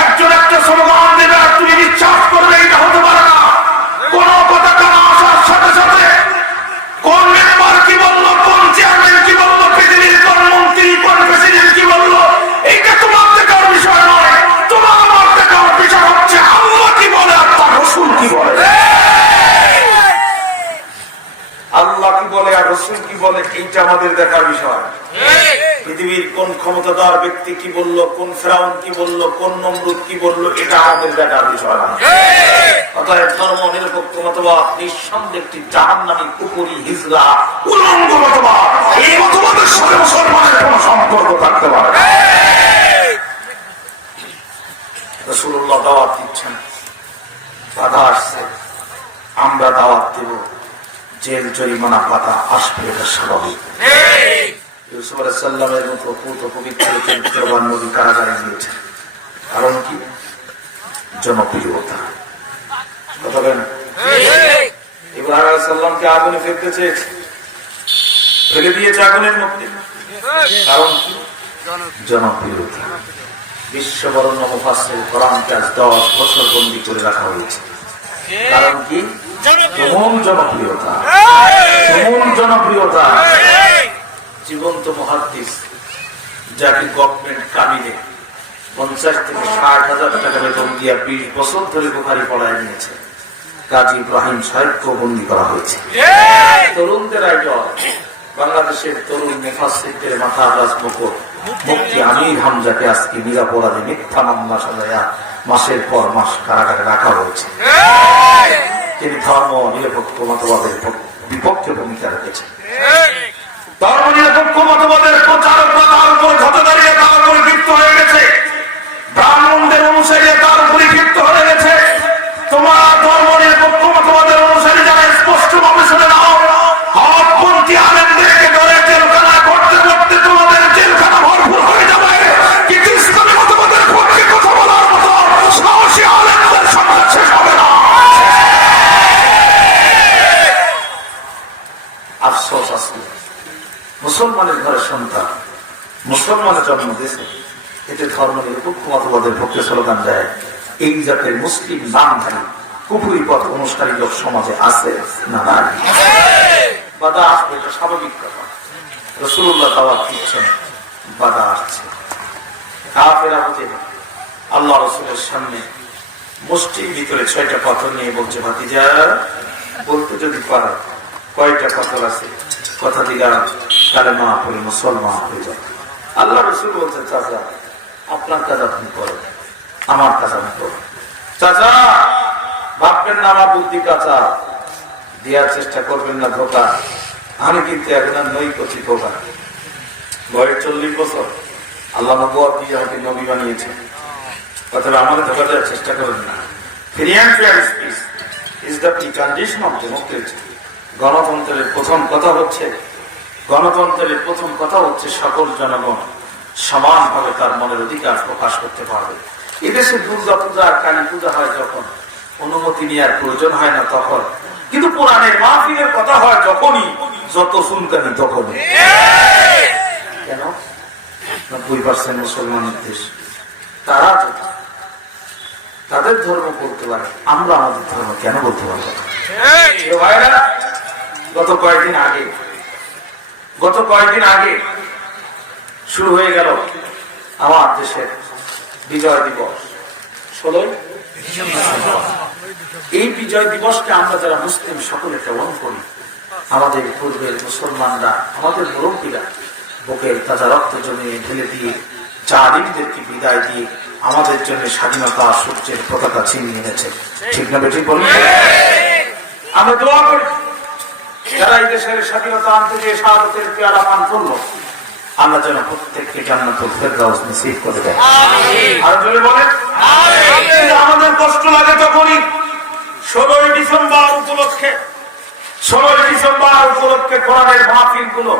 একজন একটা স্লোগান দেবে আর তুমি বিশ্বাস করবে, এটা হতে পারে না। কোন কথা কানা আসার সাথে সাথে কোন মেম্বার কি বললো, কোন চেয়ারম্যান কি বললো, পৃথিবীর কোন মন্ত্রী কোন প্রেসিডেন্ট কি বললো, এইটা তোমার দেখার বিষয় নয়। তোমার আমার দেখার বিষয় হচ্ছে আল্লাহ কি বলে আর তার রাসূল কি বলে। আল্লাহ কি বলে আর রাসূল কি বলে, এইটা আমাদের দেখার বিষয়। পৃথিবীর কোন ক্ষমতাদার ব্যক্তি কি বললো, কোন ফেরাউন কি বললো, কোন নমরুদ কি বললো, এটা আমাদের দেখার বিষয় না। অতএব ধর্ম নিরপেক্ষ মতবাদ নিঃসন্দেহে একটি জাহান্নামী কুফরি হিজলা উলঙ্গ মতবাদ। এই মতবাদের সাথে মুসলমানের কোন সম্পর্ক থাকতে পারে না। রাসূলুল্লাহ দাওয়াত দিচ্ছেন, বাধা আসছে, আমরা দাওয়াত দেব, জেল জরিমানা বাধা আসবে, এটা স্বাভাবিক। ইউসুফ আলাইহিস সালামের মতো পুত পবিত্র চরিত্রবান নবী কারাগারে গিয়েছেন, কারণ কি? জনপ্রিয়তা। কথা বলেন, ইব্রাহিম আলাইহিস সালামকে আগুনে ফেলতে চেয়েছে, ফেলে দিয়েছে আগুনের মধ্যে, কারণ কি? জনপ্রিয়তা। বিশ্ববরণ্য মুফাসসির কোরআনকে আজ 10 বছর বন্দী করে রাখা হয়েছে, কারণ কি? তুমুল জনপ্রিয়তা, তুমুল জনপ্রিয়তা। জীবন্ত মুহাদ্দিস যাকে গভর্নমেন্ট কাবিনে 50 থেকে 60,000 টাকা বেতন দিয়ে 20 বছর ধরে বুখারী পড়ায় নিয়েছে, কাজী ইব্রাহিম সাহেবকে বন্দী করা হয়েছে। তরুণদের আইডল, বাংলাদেশের তরুণ মুফাসসিরদের মাথার রাজমুকুট মুফতি আমির হামজাকে আজকে নিরাপরাধে মিথ্যা মামলা সাজায়া মাসের পর মাস কারাগারে রাখা হয়েছে। তিনি ধর্ম নিরপেক্ষ মতবাদের বিপক্ষে ভূমিকা রেখেছেন। ধর্ম নিরপেক্ষ মতবাদের প্রচারকরা তার উপর ঘটে দাঁড়িয়ে তার উপরে ক্ষিপ্ত হয়ে গেছে, ব্রাহ্মণদের অনুসারী তার উপরে ক্ষিপ্ত হয়ে গেছে। তোমার ধর্ম নিরপেক্ষ মতবাদের অনুসারী যারা স্পষ্ট ভাবে শুনে নাও, হকপন্থী আলেমদেরকে ধরে জেলখানা করতে করতে তোমাদের জেলখানা ভরপুর হয়ে যাবে, কিন্তু ইসলামী মতবাদের পক্ষে কথা বলার মতো সাহসী আলেমদের সংখ্যা শেষ হবে না। আফসোস আছে, মুসলমানের ঘরের সন্তান মুসলমানের জন্ম দিয়েছে, এতে ধর্ম নিরপেক্ষ মতবাদের পক্ষে স্লোগান দেয়, এই জাতের মুসলিম নামধারী কুফরি পথ অনুসারী লোক সমাজে আছে না নাই? বাধা আসবে, এটা স্বাভাবিক কথা। রাসূলুল্লাহ দাওয়াত দিচ্ছেন, বাধা আসছে। কাফেররা হতে আল্লাহ রাসূলের সামনে মুষ্টির ভিতরে 6টা পাথর নিয়ে বলছে, ভাতিজা বলতে যদি পারো কয়টা পাথর আছে, কথা দিলাম কালেমা পড়ে মুসলমান হয়ে যাবে। আল্লাহ রাসূল বলছে, চাচা আপনার কাজ আপনি করেন, আমার কাজ আমি করব। চাচা ভাববেন না আমার বুদ্ধি কাঁচা, দেওয়ার চেষ্টা করবেন না ধোকা, আমি কিন্তু এখন আর নই করছি ধোকা। বয়স 40 বছর, আল্লাহ নবুয়ত দিয়ে আমাকে নবী বানিয়েছে, অথবা আমাদের ধোকা দেওয়ার চেষ্টা করবেন না। Free and fair speech is the condition of democracy. গণতন্ত্রের প্রথম কথা হচ্ছে সকল জনগণ সমানভাবে তার মনের অধিকার প্রকাশ করতে পারবে। এদেশে দুর্গা পূজা আর কালী পূজা হয় যখন, অনুমতি নেওয়ার প্রয়োজন হয় না তখন, কিন্তু কোরআনের মাহফিলের কথা হয় যখনই, যত সুলতানি তখনই। কেন? 90% মুসলমানের দেশ, তারা তাদের ধর্ম করতে পারে, আমরা আমাদের ধর্ম কেন বলতে পারবো? গত কয়েকদিন আগে শুরু হয়ে গেল আমার দেশের বিজয় দিবস, 16ই ডিসেম্বর। এই বিজয় দিবসকে আমরা যারা মুসলিম সকলে পালন করি, আমাদের পূর্বের মুসলমানরা, আমাদের মুরব্বীরা বুকের তাজা রক্ত জমিয়ে ঢেলে দিয়ে জালিমদেরকে বিদায় দিয়ে আমাদের জন্য স্বাধীনতা সূর্যের পতাকা ছিনিয়ে এনেছে। ঠিক না বেঠিক বলুন? আমরা দোয়া করি যারা এই দেশের স্বাধীনতা আনতে গিয়ে শাহাদাতের পেয়ালা পান করলো, আল্লাহ যেন প্রত্যেককে জান্নাতুল ফেরদাউস নসিব করে দেয়। আর জোরে বলেন আমিন। আমাদের কষ্ট লাগে তখনই 16ই ডিসেম্বর উপলক্ষে কোরআনের মাহফিল গুলো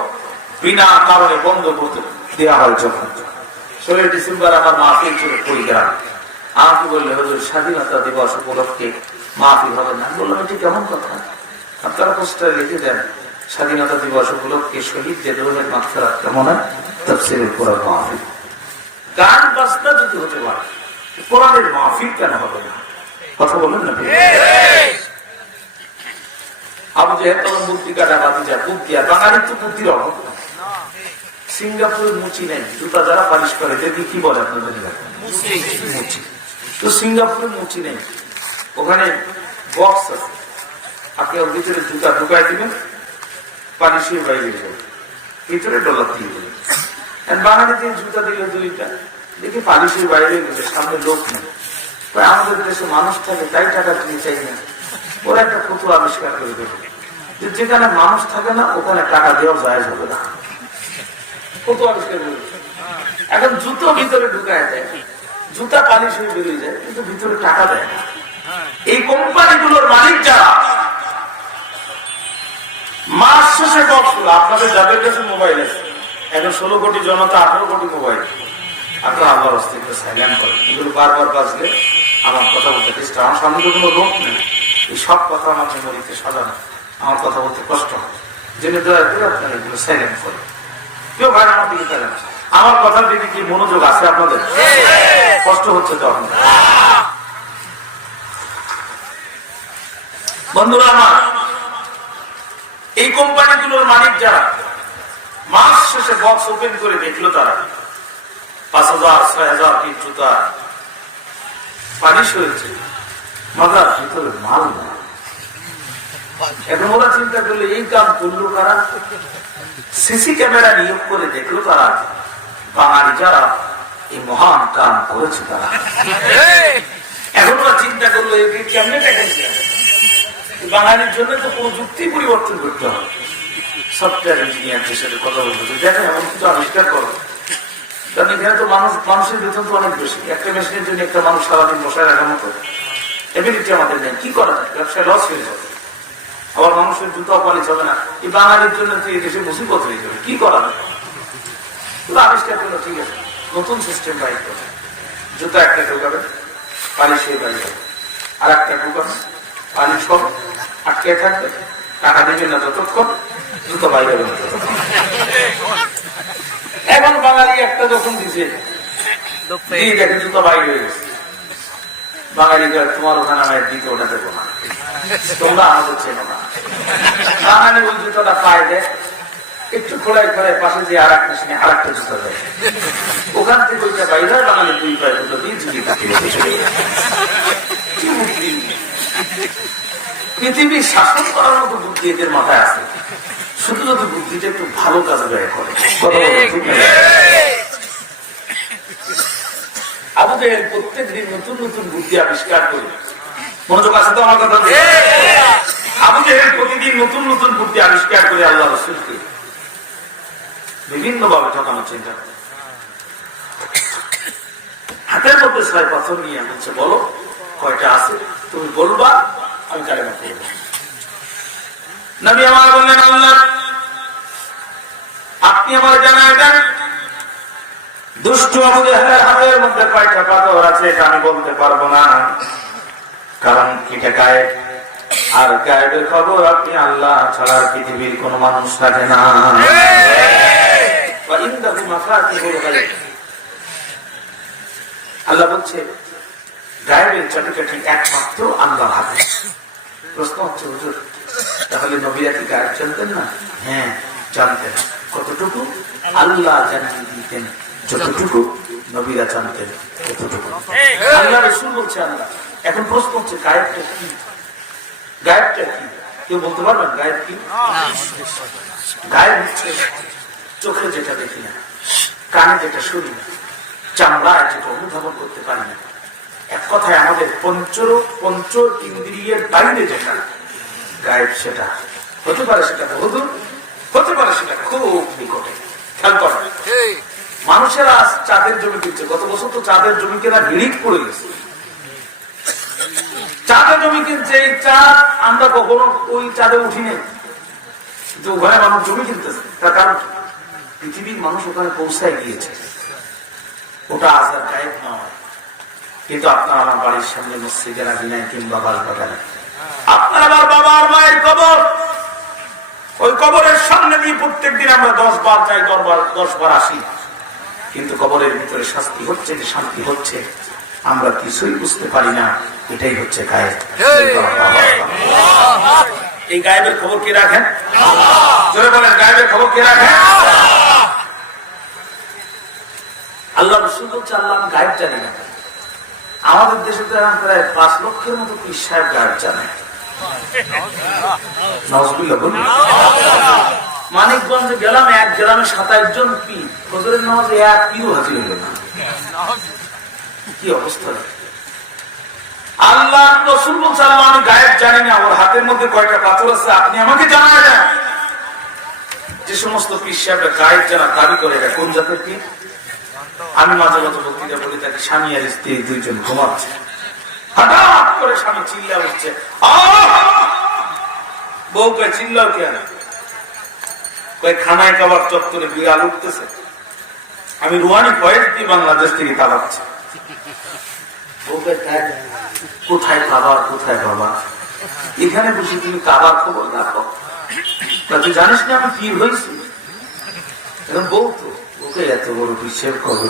বিনা কারণে বন্ধ করতে দেওয়া হয়। যখন 16ই ডিসেম্বর আমার মাহফিল ছিল কুড়িগ্রাম, আমাকে বললে হুজুর স্বাধীনতা দিবস উপলক্ষে মাহফিল হবে না। বললাম এটি কেমন কথা, আপনারা পোস্টারে লিখে দেন স্বাধীনতা দিবস উপলক্ষে শহীদদের রুহের মাগফিরাত কামনায় তাফসীরের কোরআন মাহফিল। গান বাজনা যদি হতে পারে, কোরআনের মাহফিল কেন হবে না? কথা বলেন না? আবু জাহেল তখন বুদ্ধি কাটা বাতি যায়, বুদ্ধি আর বাঙালির তো বুদ্ধির অভাব। সিঙ্গাপুরের মুচি নেই, জুতা যারা পালিশ করে দেখি কি বলে আপনাদের মুচি, তো সিঙ্গাপুরের মুচি নেই, ওখানে বক্স আছে, আপনি ওর ভিতরে জুতা ঢুকাই দিবেন, পালিশের বাইরে যাবে, ভিতরে ডলার দিয়ে দেবেন। বাঙালিতে জুতা দিলে দুইটা, দেখি পালিশের বাইরে গেছে, সামনে লোক নেই। আমাদের দেশে মানুষ থাকে তাই টাকা দিয়ে চাই না, ওরা একটা ফটো আবিষ্কার করে দেবে যে যেখানে মানুষ থাকে না ওখানে টাকা দেওয়া যায় হবে না, ফটো আবিষ্কার করে। এখন জুতো ভিতরে ঢুকায় দেয়, জুতা পালিশ হয়ে বেরিয়ে যায়, কিন্তু ভিতরে টাকা দেয় না। এই কোম্পানিগুলোর মালিক যারা, মাস শেষে বক্সগুলো, আপনাদের যাদের কাছে মোবাইল আছে, এখন 16 কোটি জনতা, 18 কোটি মোবাইল, আপনারা আল্লাহর অস্তিত্ব সাইলেন্ট করেন। এগুলো বারবার বাজলে আমার কথা বলতে চেষ্টা, আমার সামনে তো কোনো লোক নেই, এই সব কথা আমার মেমোরিতে সাজানো, আমার কথা বলতে কষ্ট হয়, জেনে দয়া করে আপনারা এগুলো সাইলেন্ট করেন। কেউ ভাই আমার দিকে তাকান, আমার কথার দিকে কি মনোযোগ আছে আপনাদের? কষ্ট হচ্ছে তো আপনাদের? বন্ধুরা আমার, এই কোম্পানিগুলোর মালিক যারা, মাস শেষে বক্স ওপেন করে দেখলো তারা 5,000 6,000 পিস জুতা পালিশ হয়েছে, মাথার ভিতরে মাল না। এখন ওরা চিন্তা করলে এই কাম করলো কারা? সিসি ক্যামেরা নিয়োগ করে দেখলো তারা, বাঙালি যারা এই মহান কাম করেছে তারা। এখন ওরা চিন্তা করলো একে কেমনে দেখাচ্ছে, বাঙালির জন্য তো প্রযুক্তি পরিবর্তন করতে হবে। সফটওয়্যার ইঞ্জিনিয়ারদের সাথে কথা বলতে দেখেন এমন কিছু আবিষ্কার করো, কারণ এখানে তো মানুষের বেতন তো অনেক বেশি, একটা মেশিনের জন্য একটা মানুষ সারাদিন বসায় রাখার মতো এবিলিটি আমাদের নেই। কি করা যায়? ব্যবসায় লস হয়ে যাবে, আবার মানুষের জুতাও পালিশ হবে না, এই বাঙালির জন্য তো এই দেশে মুসিবত হয়ে যাবে। কি করা যায়? পুরো আবিষ্কার করলো, ঠিক আছে নতুন সিস্টেম বাইর করে, জুতা একটা ঢোকাবে, পালিশ হয়ে বাইরে যাবে, আর একটা ঢোকাবে, পালিশ হবে, আটকে থাকবে, টাকা দেবে না যতক্ষণ, জুতো বাইরে যাবে। এখন বাঙালি একটা যখন দিছে, দেখে জুতো বাইরে হয়ে গেছে, বাঙালি তোমার ওখানে আমার দিতে ওটা দেবো না, তোমরা আমাদের চেনো না। বাঙালি ওই জুতোটা পায়ে দেয়, একটু খোলায় খোলায় পাশে যে আর একটা শুনে আর একটা জুতো দেয়, ওখান থেকে ওইটা বাইরে হয়, বাঙালি 2 পায়ে জুতো দিয়ে ঝুঁকি কাটিয়ে। পৃথিবীর শাসন করার মতো বুদ্ধি এদের মাথায় আছে, শুধু যদি বুদ্ধিটা একটু ভালো কাজে ব্যয় করে। আবু জাহেল প্রত্যেক দিন নতুন নতুন বুদ্ধি আবিষ্কার করে, মনোযোগ আছে তো আমার কথা? আবু জাহেল প্রতিদিন নতুন নতুন বুদ্ধি আবিষ্কার করে আল্লাহ রাসূলকে বিভিন্ন ভাবে ঠকানোর চিন্তা করে। হাতের মধ্যে 6 পাথর নিয়ে বলছে, বলো কয়টা আছে, তুমি বলবা, আমি কালেমা করব। নবী আমার বললেন, আল্লাহ আপনি আমার জানায় দেন, দুষ্টু আবু জাহেলের হাতের মধ্যে কয়টা পাথর আছে এটা আমি বলতে পারবো না, কারণ এটা গায়েব, আর গায়েবের খবর আপনি আল্লাহ ছাড়া পৃথিবীর কোন মানুষ রাখে না। আল্লাহ বলছে গায়েবের চাবিকাঠি একমাত্র আল্লাহর হাতে। প্রশ্ন হচ্ছে, হুজুর তাহলে নবীরা কি গায়েব জানতেন না? হ্যাঁ জানতেন। কতটুকু? আল্লাহ জানিয়ে দিতেন যতটুকু, নবীরা জানতেন ততটুকু। আল্লাহ রাসূল বলছে আল্লাহ। এখন প্রশ্ন হচ্ছে গায়েবটা কি? গায়েবটা কি কেউ বলতে পারবেন? গায়েব কি? গায়েব হচ্ছে চোখে যেটা দেখি না, কানে যেটা শুনি না, চামড়ায় যেটা অনুধাবন করতে পারি না, এক কথায় আমাদের পঞ্চ ইন্দ্রিয়ের বাইরে যেটা গায়েব, সেটা হতে পারে সেটা বহুদূর, হতে পারে সেটা খুব নিকটে। খেয়াল করেন, মানুষেরা চাঁদের জমি কিনছে, গত বছর তো চাঁদের জমি কেনা ভিড় পড়ে গেছে। চাঁদের জমি কিনছে, এই চাঁদ আমরা কখনো ওই চাঁদে উঠি নেই, কিন্তু ওখানে মানুষ জমি কিনতেছে। তার কারণ পৃথিবীর মানুষ ওখানে পৌঁছায় গিয়েছে, ওটা আজ আর গায়েব নয়। কিন্তু আপনার আমার বাড়ির সামনে মসজিদের আগে নাই, কিংবা বাল বাগানে আপনার আমার বাবা আর মায়ের কবর, ওই কবরের সামনে দিয়ে প্রত্যেকদিন আমরা 10 বার যাই, 10 বার আসি, কিন্তু কবরের ভিতরে শাস্তি হচ্ছে যে শান্তি হচ্ছে আমরা কিছুই বুঝতে পারি না। এটাই হচ্ছে গায়েব। এই গায়েবের খবর কে রাখেন? জোরে বলেন, গায়েবের খবর কে রাখেন? আল্লাহ রাসূল বলছে আল্লাহ আমি গায়েব জানি না। আমাদের দেশে তো এখন প্রায় 5 লক্ষের মতো পীর সাহেব গায়েব জানে। নাউজুবিল্লাহ বলুন। মানিকগঞ্জে গেলাম, এক গ্রামে 27 জন পীর, ফজরের নামাজে এক পীরও হাজির হলো না। কি অবস্থা! আল্লাহ রাসূল বলছে আল্লাহ আমি গায়েব জানি না। ওর হাতের মধ্যে কয়টা পাথর আছে আপনি আমাকে জানায় দেন। যে সমস্ত পীর সাহেবরা গায়েব জানার দাবি করে, এটা কোন জাতের পীর? আমি মাঝে মাঝে বক্তৃতা বলি তাকে স্বামী আর স্ত্রী দুইজন ঘুমাচ্ছে, হঠাৎ করে স্বামী চিল্লা উঠছে, বউ কে চিল্লাও কেন? কয় খানায় খাবার চত্বরে বিড়াল উঠতেছে, আমি রুহানি ফয়েজ দিয়ে বাংলাদেশ থেকে তালাচ্ছি। কোথায় খাবার, কোথায় বাবা? এখানে বসে তুমি খাবার খবর রাখো, তুই জানিস না আমি পীর হয়েছি? এখন বউ তো ওকে এত বড় বিশ্বের খবর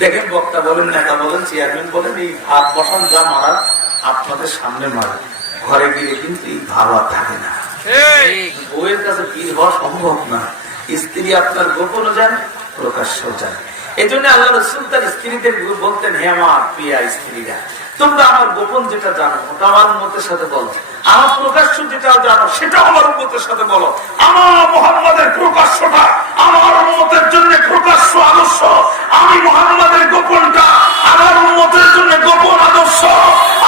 দেখেন, বক্তা বলেন, নেতা বলেন, চেয়ারম্যান বলেন, এই ভাত বসান যা মারার আপনাদের সামনে মারে, ঘরে গিয়ে কিন্তু এই ভাব আর থাকে না। বউয়ের কাছে পীর হওয়া সম্ভব না। স্ত্রী আপনার গোপনও জানে, প্রকাশ্যও জানে। এই জন্য আল্লাহ রাসূল তার স্ত্রীদের বলতেন, হে আমার প্রিয়া স্ত্রীরা, তোমরা আমার গোপন যেটা জানো ওটা আমার উম্মতের সাথে বলো, আমার প্রকাশ্য যেটা জানো সেটা আমার উম্মতের সাথে বলো। আমার মুহাম্মাদের প্রকাশ্যটা আমার উম্মতের জন্য প্রকাশ্য আদর্শ, আমি মুহাম্মাদের গোপনটা আমার উম্মতের জন্য গোপন আদর্শ।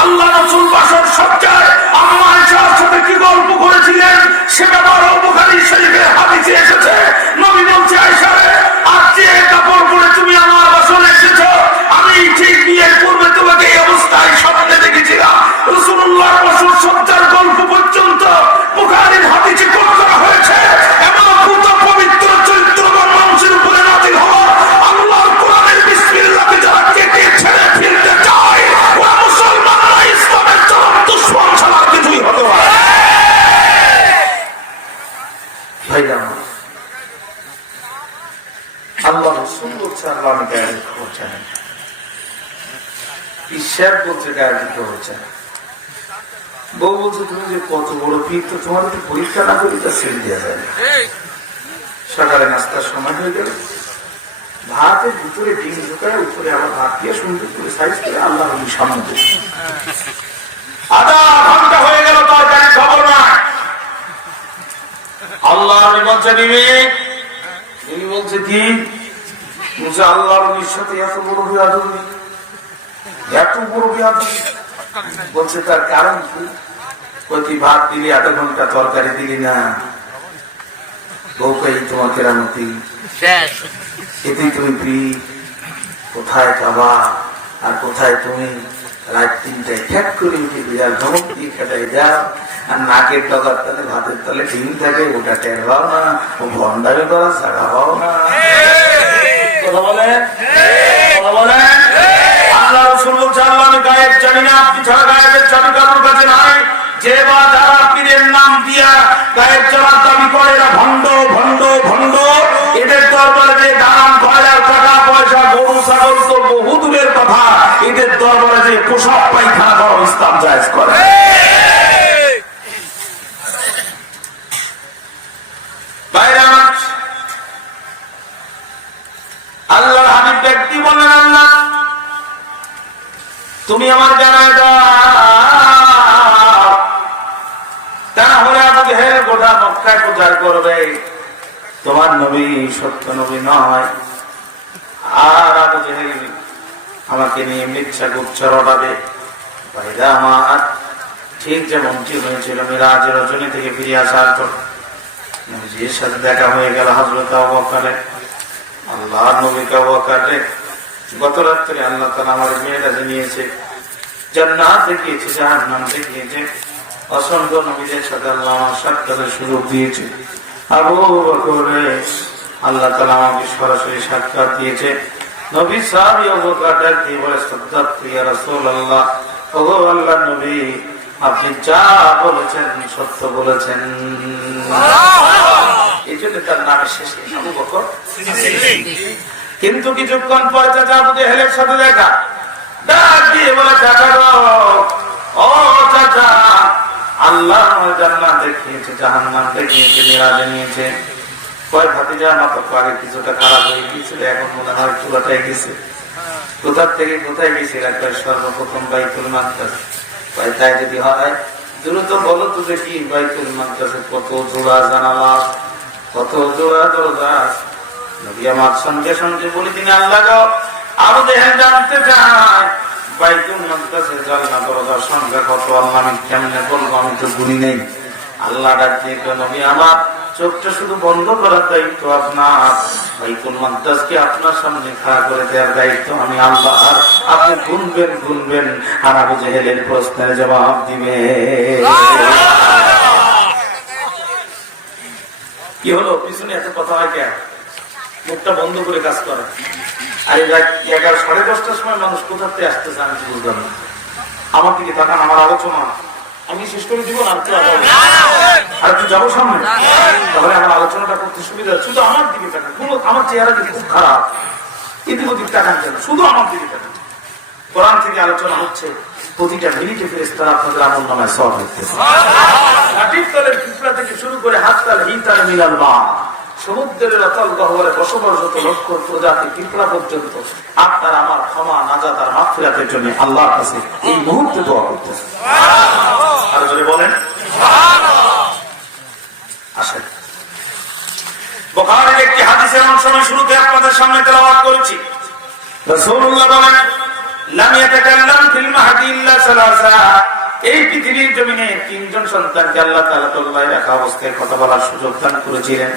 আল্লাহ রাসূল বাসর সজ্জায় আম্মা আয়েশার সাথে কি গল্প করেছিলেন সেটা বড় বুখারী শরীফের হাদিসে এসেছে। নবী বলছে, আয়েশা রে, আজ যে কাপড় পরে তুমি আমার বাসরে এসেছো, আমি ঠিক বিয়ের পূর্বে তোমাকে এই অবস্থায় স্বপ্নে দেখেছিলাম। রাসূলুল্লাহর বাসর সজ্জার গল্প পর্যন্ত বুখারীর হাদিসে কোট করা হয়েছে। এমন অদ্ভুত পবিত্র চরিত্রবান মানুষের উপরে নাযিল হওয়া আল্লাহর কোরআনের বিসমিল্লাহকে যারা কেটে ছেড়ে ফেলতে চায় ওরা মুসলমানরা ইসলামের চরম দুশমন ছাড়া কিছুই হতে পারে না। ভাইরা আল্লাহ রাসূল বলছে আল্লাহ আমি গায়েবের খবর জানি না। ঈশ্বর বলছে গায়েবের খবর জানি। বউ বলছে তুমি যে কত বড় পীর, তো তোমার একটু পরীক্ষা না করি তা ছেড়ে দেওয়া যায় না। সকালে নাস্তার সময় হয়ে গেল, ভাতের ভিতরে ডিম ঢুকায়, উপরে আবার ভাত দিয়ে সুন্দর করে সাইজ করে আল্লাহ সামনে দিল। আধা ঘন্টা হয়ে গেল, তার গায়ের খবর নাই। আল্লাহ বলছে বিবি বলছে কি? বলছে আল্লাহর সাথে এত বড় বিয়াদব, এত বড় বিয়াদব। বলছে তার কারণ কি? তুই ভাত দিলি, আধা ঘন্টা তরকারি দিলি না, বউকে তোমার কেরামতি, এতেই তুমি পি, কোথায় খাবা আর কোথায় তুমি রাত 3টায় খ্যাট করে উঠে বিড়াল ধমক দিয়ে খেটাই যাও, আর নাকের ডগার তলে ভাতের তলে ডিম থাকে, ওটা টের পাও না, ও ভন্ডারে করা ছাড়া পাও না। কথা বলেন, কথা বলেন। আল্লাহ রাসূল বলছে আল্লাহ আমি গায়েব জানি না, আপনি ছাড়া গায়েবের চাবি কারোর কাছে নাই। যে বা যারা পীরের নাম দিয়া গায়েব জানার দাবি করে এরা ভণ্ড ভণ্ড ভণ্ড। এদের দরবারে যে দাম, কয়লার টাকা পয়সা, গরু ছাগল তো বহু দূরের কথা, এদের দরবারে যে পোশাক পায়খানা করা ইসলাম জায়েজ করে। আল্লাহর হাবিব ব্যক্তি বলেন আল্লাহ তুমি আমার জানায় দাও, তা না হলে আবু জেহেল গোটা মক্কায় প্রচার করবে তোমার নবী সত্য নবী নয়। আর আবু জেহেল আমাকে নিয়ে মিথ্যা গুচ্ছা রটাবে। ভাইরা আমার, ঠিক যেমনটি হয়েছিল মিরাজের রজনী থেকে ফিরে আসার পর নবীজির সাথে দেখা হয়ে গেল হযরত আবু বকরের। আল্লাহ নবীকে আবু বকরের গত রাত্রে আল্লাহ তাআলা আমার মেয়েরাজে নিয়েছে, জান্নাত দেখিয়েছে, জাহান্নাম দেখিয়েছে, অসংখ্য নবীদের সাথে আল্লাহ আমার সাক্ষাতের সুযোগ দিয়েছে। আবু বকরের আল্লাহ তাআলা আমাকে সরাসরি সাক্ষাৎ দিয়েছে। নবী সাহাবী আবু বকর ডাক দিয়ে বলে, সাদাকতু ইয়া রাসূলুল্লাহ, ওগো আল্লাহর নবী আপনি যা বলেছেন সত্য বলেছেন। এই জন্য তার নামের শেষে আবু বকর সিদ্দিক। কিন্তু কিছুক্ষণ পরে চাচা আবু জেহেলের সাথে দেখা, ডাক দিয়ে বলে, চাচা ও চাচা, আল্লাহ জান্নাত দেখিয়েছে, জাহান্নাম দেখিয়েছে, মিরাজে নিয়েছে। কয় ভাতিজা আমার তো আগে কিছুটা খারাপ হয়ে গিয়েছিল, এখন মনে হয় চুলাটাই গেছে। কোথার থেকে কোথায় গেছিল? সর্বপ্রথম বাইতুল মাকদাস। তাই যদি হয় দ্রুত বলো তো দেখি, বাইতুল মাকদাসে কত জোড়া জানালা, কত জোড়া দরজা। নবী আমার সঙ্গে সঙ্গে বলি, তিনি আল্লাহ আরো দেখেন জানতে চায় বাইতুল মাকদাসের জানলা দরজার সংখ্যা কত। আল্লাহ আমি কেমনে বলবো, আমি তো গুনি নেই। আল্লাহ ডাক দিয়ে, নবী আমার চোখটা শুধু বন্ধ করার দায়িত্ব আপনার, বাইতুল মাকদাসকে আপনার সামনে খাড়া করে দেওয়ার দায়িত্ব আমি আল্লাহ। আর আপনি গুনবেন আর আবু জেহেলের প্রশ্নের জবাব দিবে। কি হলো? পিছনে এত কথা হয় কেন? মুখটা বন্ধ করে কাজ করে। আর 11, 10:30টার সময় মানুষ কোথা থেকে আসতেছে আমি বুঝলাম না। আমার দিকে তাকান, আমার আলোচনা আমি শেষ করে দিব না, আর একটু যাবো সামনে, তাহলে আমার আলোচনাটা করতে সুবিধা। শুধু আমার দিকে তাকান, আমার চেহারা দিকে খুব খারাপ, এদিক ওদিক তাকান কেন, শুধু আমার দিকে তাকান। কোরআন থেকে আলোচনা হচ্ছে, প্রতিটা মিনিটে ফেরেশতারা আপনাদের আমল নামায় সওয়াব লিখতেছে। মাটির তলের পিঁপড়া থেকে শুরু করে হাত তাল হিতাল মিলাল মা, সমুদ্রের অতল গহ্বরে বসবাসরত লক্ষ প্রজাতি পিঁপড়া পর্যন্ত আপনার আমার ক্ষমা, নাজাত আর মাগফিরাতের জন্য আল্লাহর কাছে এই মুহূর্তে দোয়া করতেছে। আর যদি বলেন আসেন, বুখারীর একটি হাদিসের অংশ আমি শুরুতে আপনাদের সামনে তেলাওয়াত করেছি। রাসূলুল্লাহ বলেন, লাম ইয়াতাকাল্লাম ফিল মাহদি ইল্লা সালাসা। এই পৃথিবীর জমিনে 3 জন সন্তানকে আল্লাহ তাআলা তল্লায় রাখা অবস্থায় কথা বলার সুযোগ দান করেছিলেন।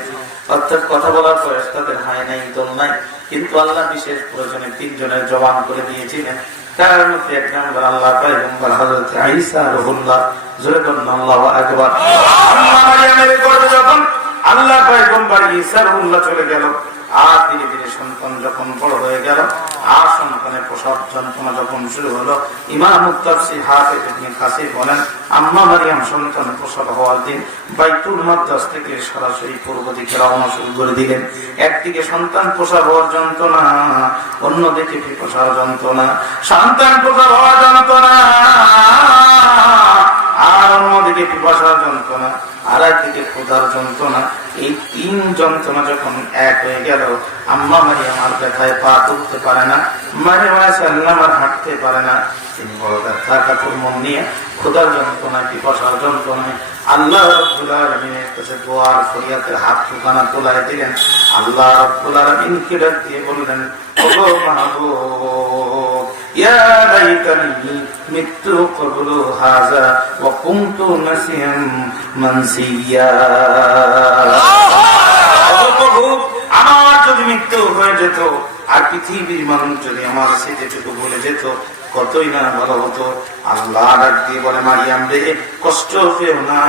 অর্থাৎ কথা বলার বয়স তাদের হয় নাই, দল নাই, কিন্তু আল্লাহ বিশেষ প্রয়োজনে 3 জনের জবান করে দিয়েছিলেন। তার মধ্যে 1 নম্বর আল্লাহ পয়গম্বর হযরত ঈসা রুহুল্লাহ। জোরে বলুন আল্লাহু আকবার। আম্মা মারইয়ামের গর্ভে যখন আল্লাহ পয়গম্বর ঈসা রুহুল্লাহ চলে গেল, আর ধীরে ধীরে সন্তান যখন বড় হয়ে গেল, আর সন্তানের প্রসব যন্ত্রণা যখন শুরু হলো, ইমাম মুফতি হাফেজ ইবনে কাসির বলেন, আম্মা মারইয়াম সন্তান প্রসব হওয়ার দিন বাইতুল মাকদাস থেকে সরাসরি পূর্ব দিকে রওনা শুরু করে দিলেন। একদিকে সন্তান প্রসব হওয়ার যন্ত্রণা, অন্যদিকে পিপাসার যন্ত্রণা। সন্তান প্রসব হওয়ার যন্ত্রণা আর অন্যদিকে পিপাসার যন্ত্রণা, আর একদিকে ক্ষুধার যন্ত্রণা। এই 3 যন্ত্রণা যখন এক হয়ে গেল, আম্মা মারইয়াম আর ব্যথায় পা তুলতে পারে না, মারইয়াম আলাইহিস সালাম আর হাঁটতে পারে না। তিনি বড় ব্যথা কাতর মন নিয়ে ক্ষুধার যন্ত্রণায়, পিপাসার যন্ত্রণায় আল্লাহ রাব্বুল আলামিনের কাছে দোয়ার ফরিয়াদের হাত দুখানা তোলায় দিলেন। আল্লাহ রাব্বুল আলামিনকে ডাক দিয়ে বললেন, ওগো মাহবুব, ইয়া লাইতানি মিতু ক্বাবলু হাযা ওয়া কুনতু নাসিয়াম মানসিয়া। আমার যদি মৃত্যু হয়ে যেত আর পৃথিবীর মানুষ যদি আমার সেটুকু বলে যেত, কতই না ভালো হতো। আল্লাহ ডাক দিয়ে বলে, মারিয়াম রে, কষ্ট পেও না,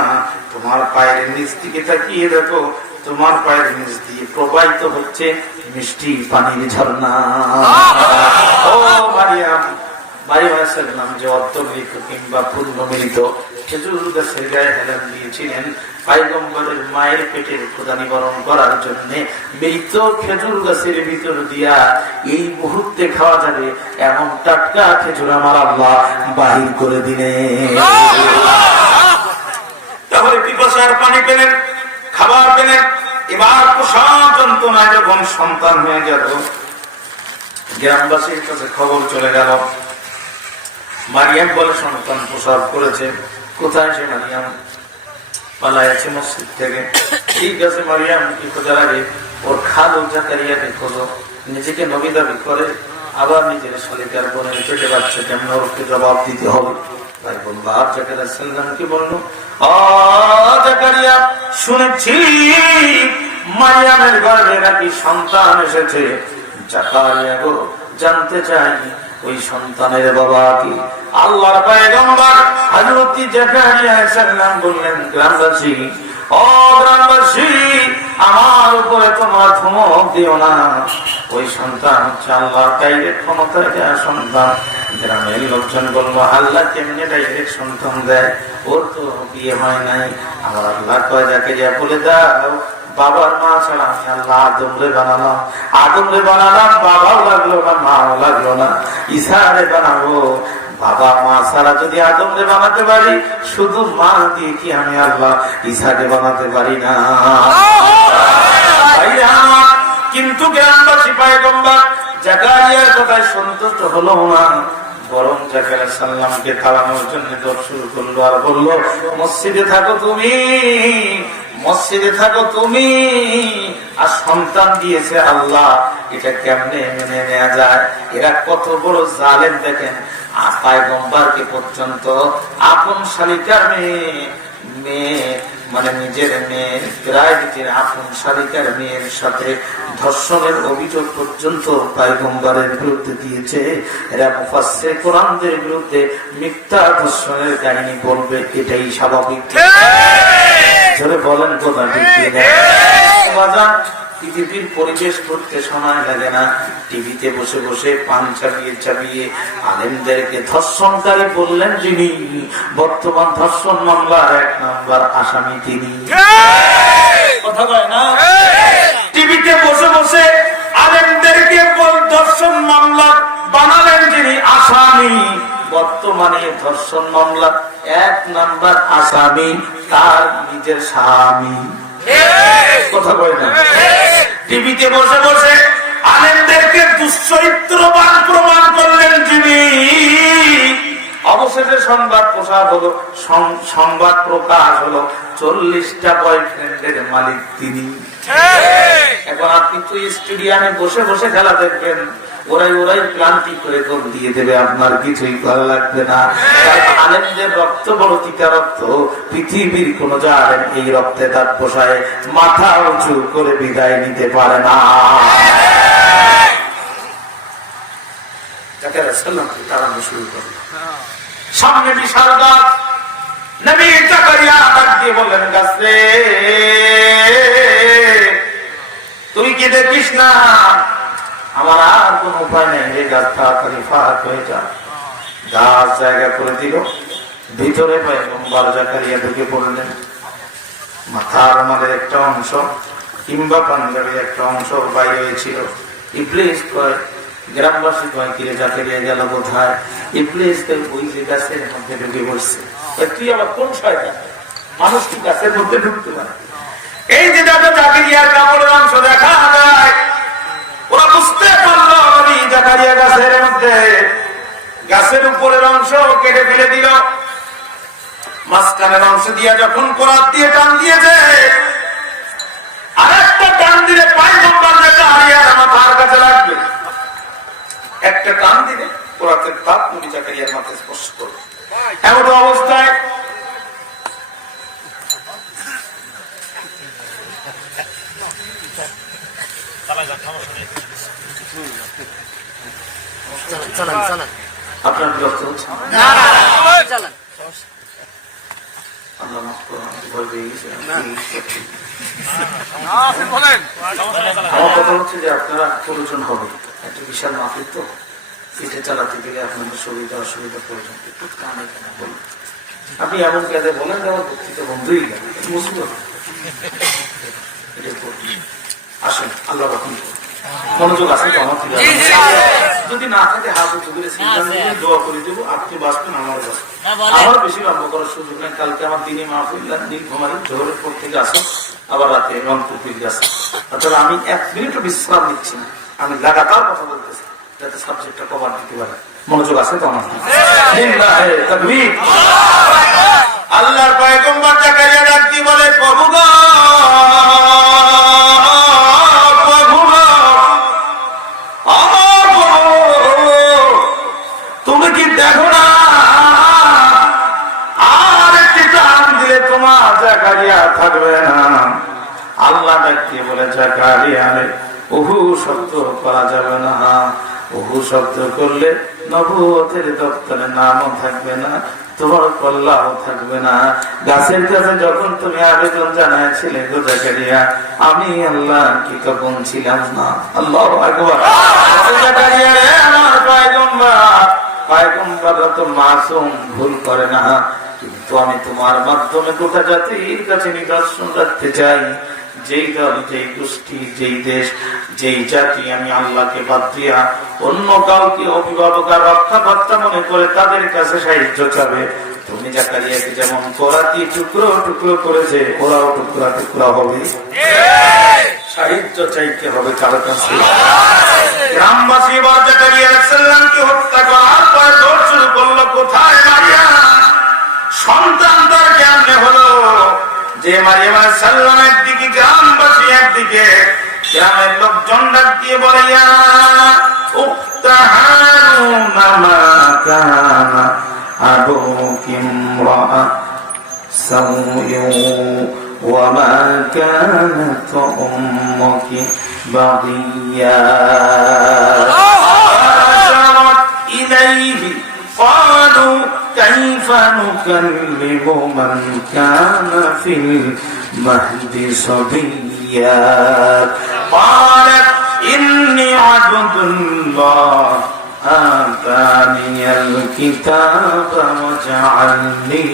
তোমার পায়ের নিচ দিকে তাকিয়ে দেখো, তোমার পায়ের নিচ দিয়ে প্রবাহিত হচ্ছে মিষ্টি পানির ঝর্ণা। ও মারিয়াম, মারিয়াম আলাইহিস সালাম যে অর্ধমৃত কিংবা পূর্ণমৃত খেজুর গাছের গায়ে হেলান দিয়েছিলেন পয়গম্বরের মায়ের পেটের ক্ষুধা নিবারণ করার জন্য, মৃত খেজুর গাছের ভিতর দিয়া এই মুহূর্তে খাওয়া যাবে এমন টাটকা খেজুর আমার আল্লাহ বাহির করে দিলেন। তাহলে পিপাসার পানি পেলেন, খাবার পেলেন। এবার প্রসব যন্ত্রণায় যখন সন্তান হয়ে গেল, গ্রামবাসীর কাছে খবর চলে গেল, মারিয়াম বলে সন্তান প্রসব করেছে। কোথায় সে মারিয়াম? পালায় আছে মসজিদ থেকে। ঠিক আছে মারিয়াম, কি খোঁজার আগে ওর খালু জাকারিয়াকে খোঁজো। নিজেকে নবী দাবি করে, আবার নিজের শালিকার বোনের পেটে বাচ্চা, কেমন ওরকে জবাব দিতে হবে। ভাই বলল, আর জাকারিয়া সাল্লাম কি বললো, ও জাকারিয়া, শুনেছি মারিয়ামের গর্ভে নাকি সন্তান এসেছে। জাকারিয়া গো, জানতে চাই ওই সন্তানের বাবা কি? আল্লাহর পয়গম্বর হযরত জাকারিয়া সাল্লাম বললেন, গ্রামবাসী, ও গ্রামবাসী, আমার উপরে তোমরা ধমক দিও না। ওই সন্তান হচ্ছে আল্লাহর ডাইরেক্ট ক্ষমতায় দেয়া সন্তান। গ্রামের লোকজন বললো আল্লাহ কেমনে ডাইরেক্ট সন্তান দেয়, ওর তো বিয়ে হয় নাই। আমার আল্লাহ কয় জাকারিয়া বলে দাও বাবার মা ছাড়া আমি আল্লাহ আদমরে বানালাম, আদমরে বানালাম, বাবাও লাগলো না মাও লাগলো না, ঈসারে বানাবো। বাবা মা ছাড়া যদি আদমরে বানাতে পারি, শুধু মা দিয়ে কি আমি আল্লাহ ঈসাকে বানাতে পারি না? কিন্তু গ্রামবাসী পয়গম্বর জাকারিয়ার কথায় সন্তুষ্ট হলো না, বরং জাকারিয়া সাল্লামকে খাওয়ানোর জন্য দৌড় শুরু করলো আর বললো মসজিদে থাকো তুমি, মসজিদে থাকো তুমি, আর সন্তান দিয়েছে আল্লাহ, এটা কেমনে মেনে নেওয়া যায়? এরা কত বড় জালেম দেখেন, পয়গম্বরকে পর্যন্ত আপন শালিকার মেয়ে মানে নিজের মেয়ের প্রায় নিজের আপন শালিকার মেয়ের সাথে ধর্ষণের অভিযোগ পর্যন্ত পয়গম্বরের বিরুদ্ধে দিয়েছে। এরা মুফাসসির কোরআনদের বিরুদ্ধে মিথ্যা ধর্ষণের কাহিনী বলবে, এটাই স্বাভাবিক। বলেন কথা ঠিক কিনা? পৃথিবীর পরিবেশ করতে সময় লাগে না, টিভিতে বসে বসে পান চাপিয়ে চাপিয়ে আলেমদেরকে ধর্ষণকারী বললেন যিনি, বর্তমান ধর্ষণ মামলার 1 নম্বর আসামি তিনি। কথা কয় না? টিভিতে বসে বসে আলেমদেরকে ধর্ষণ মামলা বানালেন যিনি আসামি, বর্তমানে ধর্ষণ মামলা 1 নম্বর আসামি তার নিজের স্বামী। কথা কয় না? টিভিতে বসে বসে আলেমদেরকে দুশ্চরিত্রবান প্রমাণ করলেন যিনি, অবশেষে সংবাদ প্রকাশ হলো, সংবাদ প্রকাশ হলো 40টা বয়ফ্রেন্ডের মালিক তিনি। এখন আপনি তো স্টেডিয়ামে বসে বসে খেলা দেখবেন, ওরাই ক্লান্তি করে গোল দিয়ে দেবে, আপনার কিছুই ভালো লাগবে না। আলেমদের রক্ত বড় তিতা রক্ত, পৃথিবীর কোন জালেম এই রক্তে দাঁত বসায় মাথা উঁচু করে বিদায় নিতে পারে না। শুরু করল, সামনে বিশাল গাছ, নবী জাকারিয়া ডাক দিয়ে বললেন গাছ রে তুই কি দেখিস না আমার আর কোন উপায় নেই, এই গাছ তাড়াতাড়ি ফাঁক হয়ে যা। গাছ জায়গা করে দিল, ভিতরে পয়গম্বর জাকারিয়া ঢুকে পড়লেন। মাথার আমাদের একটা অংশ কিংবা পাঞ্জাবের একটা অংশ বাইরে হয়েছিল। ইবলিস কয়, গ্রামবাসী কয় কিরে জাকারিয়া গেল কোথায়? ইবলিস ওই যে গাছের মধ্যে ঢুকে পড়ছে। তুই আবার কোন শয়তান, মানুষ কি গাছের মধ্যে ঢুকতে পারে? এই যে জাকারিয়ার কাপড়ের অংশ দেখা যায়, ওরা বুঝতে পারলো জাকারিয়া গাছের মধ্যে, গাছের উপরের অংশ কেটে ফেলে দিল, মাঝখানের অংশ দিয়ে যখন কোরাত দিয়ে টান দিয়েছে, আরেকটা টান দিলে পয়গম্বর জাকারিয়ার মাথার কাছে লাগবে, একটা টান দিলে কোরাতের তাপ নবী জাকারিয়ার মাথায় স্পর্শ করবে। এমন অবস্থায় আপনার বিরক্ত হচ্ছে? আমার কথা হচ্ছে যে আপনারা প্রয়োজন হবে একটা বিশাল মাফিক, তো পিঠে চালাতে গেলে আপনাদের সুবিধা অসুবিধা প্রয়োজন, একটু কানে কানে বলুন। আপনি এমন কাজে বলেন যে আমার বক্তৃতা বন্ধই গেল, মুসিবত। আসেন আল্লাহ রকম মনোযোগ আছে তো আমার থেকে, যদি না থাকে হাত উঁচু করে দোয়া করে দেবো, আপনি বাঁচবেন আমার বাঁচবেন। আমার বেশি লম্ব করার সুযোগ নেই, কালকে আমার দিনে মাহফিল নীল ঘুমারি জোহরের পর থেকে আসো, আবার রাতে রংপুর ফিরে আসো। অর্থাৎ আমি 1 মিনিটও বিশ্রাম নিচ্ছি না, আমি লাগাতার কথা বলতেছি যাতে সাবজেক্টটা কভার দিতে পারে। মনোযোগ আছে তো আমার? আল্লাহর পয়গম্বর জাকারিয়া ডাক দিয়ে বলে, প্রভু গো তুমি কি দেখো না আর একটি টান দিলে তোমার জাকারিয়া থাকবে না? আল্লাহ ডাক দিয়ে বলে, জাকারিয়া ওহু শব্দ করা যাবে না, ওহু শব্দ করলে নবুয়তের দপ্তরে নামও থাকবে না, তোমার কল্যাণও থাকবে না। গাছের কাছে যখন তুমি আবেদন জানাইছিলে গো জাকারিয়া, আমি আল্লাহ কি তখন ছিলাম না? আল্লাহু আকবার। জাকারিয়া রে আমার পয়গম্বর, পয়গম্বররা তো মাসুম, ভুল করে না, কিন্তু আমি তোমার মাধ্যমে গোটা জাতির কাছে নিদর্শন রাখতে চাই, যেই দল, যেই গোষ্ঠী, যেই দেশ, যেই জাতি আমি আল্লাহকে বাদ দিয়া অন্য কাউকে অভিভাবক আর রক্ষাকর্তা মনে করে তাদের কাছে সাহায্য চাবে, তুমি জাকারিয়াকে যেমন করাতি টুকরো টুকরো করেছে, ওরাও টুকরা টুকরা হবে। সাহায্য চাইতে হবে কারো কাছে। গ্রামবাসী এবার জাকারিয়া আলাইহিস সালামকে হত্যা করার পর দৌড় শুরু করলো, কোথায় মারিয়াম? সন্তান তার কেমনে হলো যে মারিয়াম আলাইহিস সালাম একদিকে, গ্রামবাসী একদিকে, গ্রামের লোকজন ডাক দিয়ে বলে, ইয়া উখতা হারুন মা কানা আবুকি ইমরাআ সাউইন ওয়া মা কানাত উম্মুকি বাগিয়া। ইলাইহি ক্বালু কাইফা নুকাল্লিমু মান কানা ফিল মাহদি সাবিয়্যা। ক্বালাত ইন্নী আবদুল্লাহ আতানিয়াল কিতাবা ওয়া জাআলনি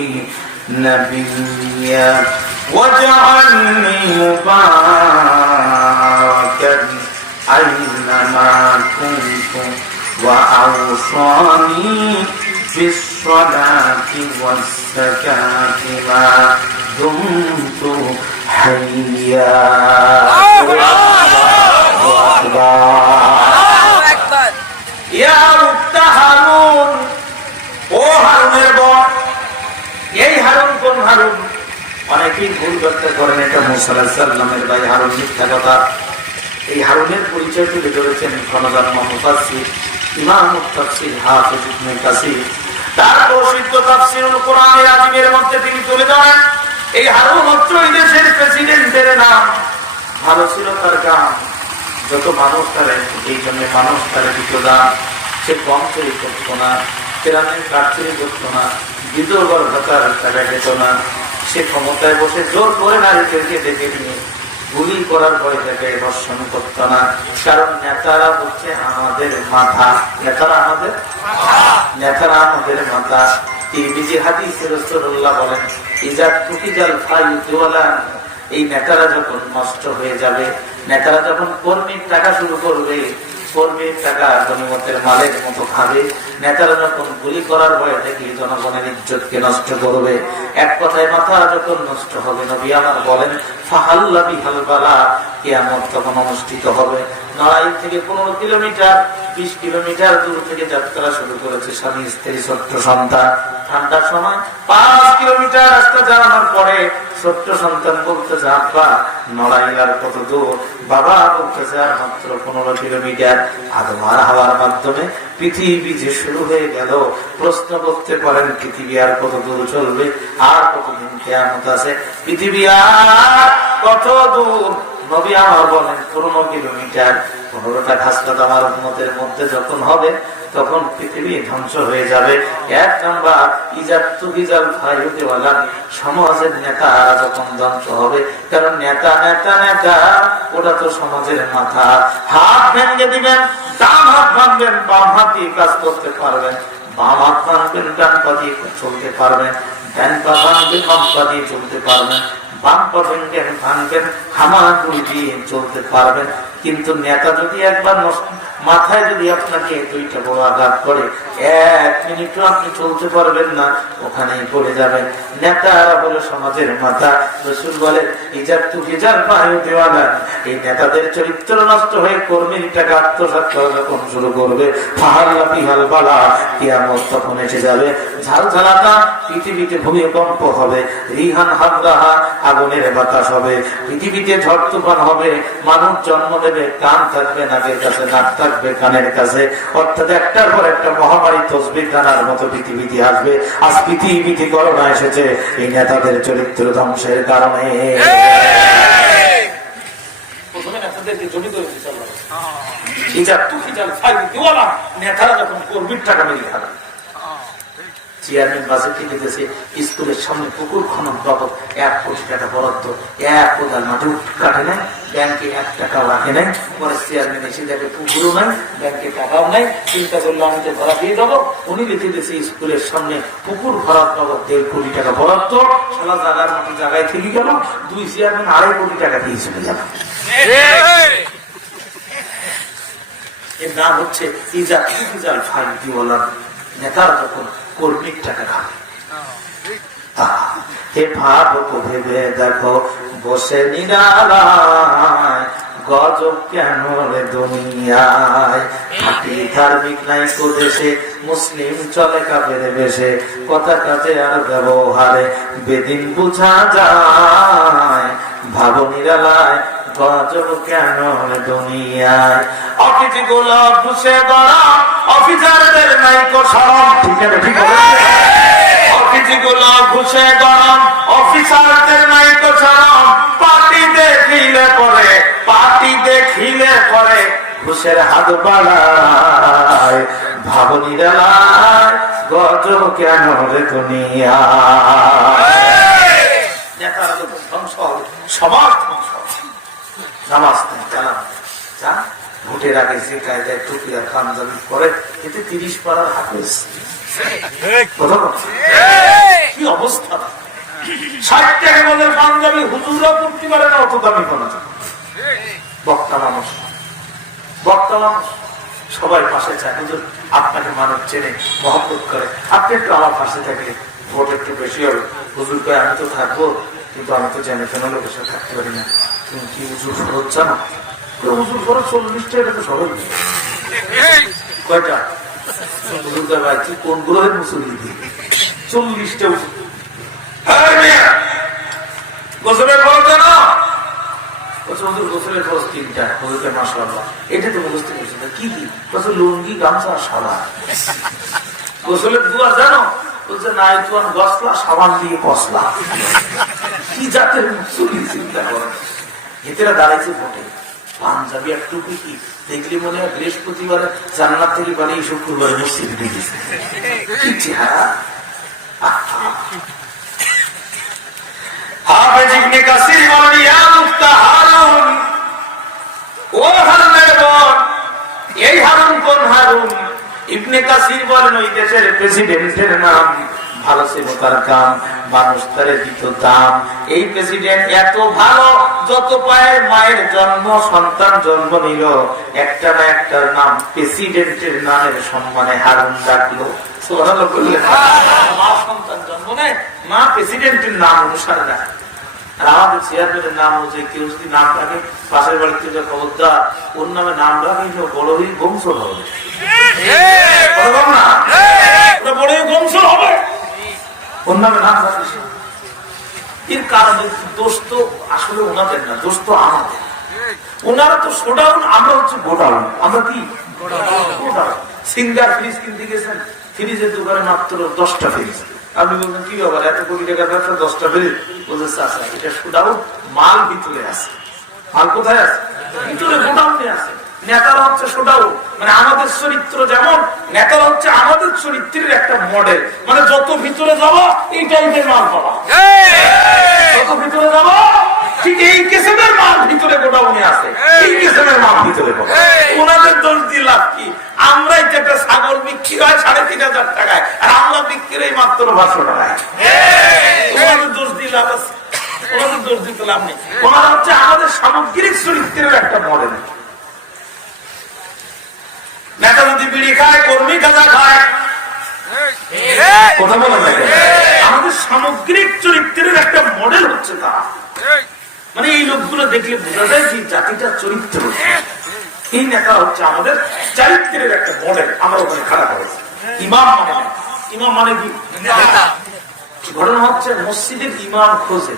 নাবিয়্যা ওয়া জাআলনি মুবারাকান আইনামা কুনতু ওয়া আওসানি বিস-সালাতি ওয়াস-যাকাতি মা দুমতু হাইয়্যা। ইয়া উক্তা হারুন, ও হারুনের বোন। এই হারুন কোন হারুন? অনেকেই ভুল ব্যাখ্যা করেন, এটা মুসা আলাইহিস সালামের ভাই হারুন, মিথ্যা কথা। এই হারুনের পরিচয় তুলে ধরেছেন খনজান্ম মুফাসসির ইমাম তাফসীর হাফিজ ইবনে কাসির, তার প্রসিদ্ধ তাফসীরুল কোরআনুল আযীমের মধ্যে তিনি তুলে ধরেন, এই হারুন হচ্ছে ওই দেশের প্রেসিডেন্টের নাম। ভালো ছিল তার গান, যত মানুষ তারে, এই জন্য মানুষ তারে দিত দান। সে কম চুরি করতো না, কেরানের কাঠ চুরি করতো না, বিধবার ভাতার টাকা খেত না। সে ক্ষমতায় বসে জোর করে নারীদেরকে ডেকে নিয়ে গুলি করার ভয় থেকে ধর্ষণ করতো না। কারণ নেতারা হচ্ছে আমাদের মাথা, নেতারা আমাদের মাথা। তিরমিজি হাদিসে রাসূলুল্লাহ বলেন, ইজা তুকিজাল ফায়ুতুওয়ালা, এই নেতারা যখন নষ্ট হয়ে যাবে, নেতারা যখন কর্মীর টাকা শুরু করবে, কর্মীর টাকা জনগণের মালের মতো খাবে, নেতারা যখন গুলি করার ভয়ে থেকে জনগণের ইজ্জতকে নষ্ট করবে, এক কথায় মাথা যখন নষ্ট হবে, নবী আমার বলেন ফাহাল্লা বিহাল বালা, কিয়ামত তখন অনুষ্ঠিত হবে। নড়াইল থেকে 15 কিলোমিটার 20 কিলোমিটার দূর থেকে যাত্রা শুরু করেছে স্বামী স্ত্রী ছোট্ট সন্তান। ঠান্ডার সময় 5 কিলোমিটার রাস্তা চালানোর পরে ছোট্ট সন্তান বলতেছে, আব্বা নড়াইল আর কত দূর? বাবা বলতেছে আর মাত্র 15 কিলোমিটার। আদমার হাওয়ার মাধ্যমে পৃথিবী যে শুরু হয়ে গেল, প্রশ্ন করতে পারেন পৃথিবী আর কত দূর চলবে, আর কতদিন কিয়ামত আছে, পৃথিবী আর কত দূর? নবী আমার বলেন 15 কিলোমিটার। 15টা খাসলাত আমার উম্মতের মধ্যে যখন হবে, তখন পৃথিবী ধ্বংস হয়ে যাবে। এক নাম্বার ইজাতুল ফায়ুতিওয়ালা, সমাজের নেতারা যখন ধ্বংস হবে। কারণ নেতা ওটা তো সমাজের মাথা। হাত ভেঙে দিবেন, ডান হাত ভাঙবেন, বাম হাত দিয়ে কাজ করতে পারবেন, বাম হাত ভাঙবেন, ডান পা দিয়ে চলতে পারবেন, ডান পা ভাঙবেন, বাম পা দিয়ে চলতে পারবেন, বাম পা ভাঙবেন, হামাগুড়ি দিয়ে চলতে পারবেন। কিন্তু নেতা যদি একবার মাথায় যদি আপনাকে 2টা বড় আঘাত করে, 1 মিনিটও আপনি চলতে পারবেন না, ওখানেই পড়ে যাবেন। নেতারা হলো সমাজের মাথা। রাসূল বলেন ইজাতুল ফায়ুতিওয়ালা, এই নেতাদের চরিত্র নষ্ট হয়ে কর্মীর টাকা আত্মসাৎ করা যখন শুরু করবে, ফাহাল্লা বিহাল বালা, কিয়ামত তখন এসে যাবে। ঝালঝালাতা, পৃথিবীতে ভূমিকম্প হবে, রিহান হাবরাহা, আগুনের বাতাস হবে, পৃথিবীতে ঝড় তুফান হবে, মানুষ জন্ম দেবে, কান থাকবে নাকের কাছে, নাক থাকবে কানের কাছে, অর্থাৎ একটার পর একটা মহামারী তসবিহ খানার মতো পৃথিবীতে আসবে। আজ পৃথিবীতে করোনা এসেছে এই নেতাদের চরিত্র ধ্বংসের কারণে। নেতারা যখন কর্মীর টাকা মেরে খাবে, চেয়ারম্যান বাজেট থেকে দিয়েছে স্কুলের সামনে পুকুর খনন বাবদ 1 কোটি টাকা বরাদ্দ, 1 কোদাল মাটি কাটে নাই, ব্যাংকে 1 টাকাও রাখে নাই। পরে চেয়ারম্যান এসে দেখে পুকুরও নাই, ব্যাংকে টাকাও নাই, চিন্তা করলো আমি তো ধরা দিয়ে দেবো। উনি লিখে দিয়েছে স্কুলের সামনে পুকুর ভরাট বাবদ 1.5 কোটি টাকা বরাদ্দ। সারা জায়গার মাটি জায়গায় থেকে গেল, 2 চেয়ারম্যান 2.5 কোটি টাকা দিয়ে চলে গেল। এর নাম হচ্ছে ইজাল ফাইন দিওয়ালার নেতারা যখন কর্মীর টাকা খাবে। হে ভাবো ভেবে দেখো বসে নিরালায়, গজব কেন রে দুনিয়ায়। খাঁটি ধার্মিক নাই কো দেশে, মুসলিম চলে কাফের বেশে, কথা কাজে আর ব্যবহারে বেদিন বুঝা যায়। ভাবো নিরালায়, গজব কেন রে দুনিয়ায়। অফিস গুলো ঘুষে গরম, অফিসারদের নাই কো শরম। ঠিক আছে, ঠিক আছে। অফিস গুলো ঘুষে গরম, অফিসারদের নাই কো শরম। পার্টি দেখিলে পরে ঘুষের হাত বাড়ায়। ভাবো নিরালায়, গজব কেন রে দুনিয়ায়। নেতারা যখন ধ্বংস হবে, সমাজ ধ্বংস হবে। নামাজ নেই, কালাম যা ভোটের আগে যে কায়দায় টুপি আর পাঞ্জাবি করে, এতে 30 পাড়ার হাফেজ। কি অবস্থা! 60 টাকা বলে পাঞ্জাবি হুজুররা পড়তে পারে না, অত দামি কোনো বক্তা মানুষ সবাই পাশে চায়। হুজুর আপনাকে মানুষ চেনে, মহব্বত করে, আপনি একটু আমার পাশে থাকলে ভোট একটু বেশি হবে। হুজুর কয় আমি তো থাকবো, কিন্তু আমি তো জেনে কেন লোকের সাথে থাকতে পারি না। তুমি কি হুজুর ফরজ জানো? হুজুর ফরজ 40 টাকা, তো সবাই কয়টা হুজুর কয় ভাই তুই কোন গ্রহের মুসল্লি দিবি? 40টা গোসলের ফরজ জানো? গোসলের ফরজ 3টা। হুজুরকে মাশাআল্লাহ এটা তো মুখস্থ করছে না। কি কি? লুঙ্গি, গামছা, সাবান। গোসলের দুয়া জানো? বলছে না, তুয়ান গসলা, সাবান দিয়ে কসলা। কি জাতের মুসল্লি চিন্তা করে। হেতেরা দাঁড়াইছে ভোটে, পাঞ্জাবি আর টুপি কি দেখলি মনে হয় বৃহস্পতিবারে জান্নাত থেকে বানিয়ে শুক্রবারে মসজিদে দেখেছে। কি চেহারা! হাফেজ ইবনে কাসির বলেন, ইয়া মুফতা হারুন, ও হারুনের বোন। এই হারুন কোন হারুন? ইবনে কাসির বলেন ওই দেশের প্রেসিডেন্টের নাম। ভালো ছিল তার কাম, মানুষ তারে দিত দাম। এই প্রেসিডেন্ট এত ভালো, যত পায়ের মায়ের জন্ম সন্তান জন্ম নিল, একটা না একটা নাম প্রেসিডেন্টের নামের সম্মানে হারুন ডাকলো। মা সন্তান জন্ম নেয়, মা প্রেসিডেন্টের নাম অনুসারে ডাকে। আর আমাদের চেয়ারম্যানের নাম হচ্ছে, কেউ যদি নাম রাখে পাশের বাড়িতে খবরদার, ওর নামে নাম রাখে বড় হয়ে বংশ হবে, বড় বংশ হবে, ওর নামে নাম রাখিস। এর কারণ দোষ তো আসলে ওনাদের না, দোষ তো আমাদের। ওনারা তো শোডাউন, আমরা হচ্ছে গোডাউন। আমরা কি গোডাউন? সিঙ্গার ফ্রিজ কিনতে গেছেন, ফ্রিজের দোকানে মাত্র 10টা ফ্রিজ। আপনি বলবেন কি ব্যাপার, এত কোটি টাকা ব্যবসা, 10টা ফ্রিজ? বলছে চাচা এটা শোডাউন, মাল ভিতরে আছে। মাল কোথায় আছে? ভিতরে গোডাউনে আছে। নেতারা হচ্ছে শোডাউন, মানে আমাদের চরিত্র যেমন, নেতারা হচ্ছে আমাদের চরিত্রের একটা মডেল। মানে যত ভিতরে যাবো এই টাইপের মাল পাবা, যত ভিতরে যাবো ঠিক এই কিসেমের মাল ভিতরে গোডাউনে আছে, এই কিসেমের মাল ভিতরে পাবা। ওনাদের দোষ দিয়ে লাভ কি? আমরাই একটা ছাগল বিক্রি হয় 3,500 টাকায়, আর আমরা বিক্রি হয় মাত্র 500 টাকায়। ওনাদের দোষ দিয়ে লাভ আছে? ওনাদের দোষ দিতে লাভ নেই। ওনারা হচ্ছে আমাদের সামগ্রিক চরিত্রের একটা মডেল। নেতা যদি বিড়ি খায়, কর্মী গাঁজা খায়, কথা বলা যায়। আমাদের সামগ্রিক চরিত্রের একটা মডেল হচ্ছে তারা। মানে এই লোকগুলো দেখলে বোঝা যায় যে জাতিটার চরিত্র। এই নেতা হচ্ছে আমাদের চরিত্রের একটা মডেল। আমরা ওখানে খারাপ হয়েছি। ইমাম মানে কি? ঘটনা হচ্ছে মসজিদের ইমাম খোঁজে।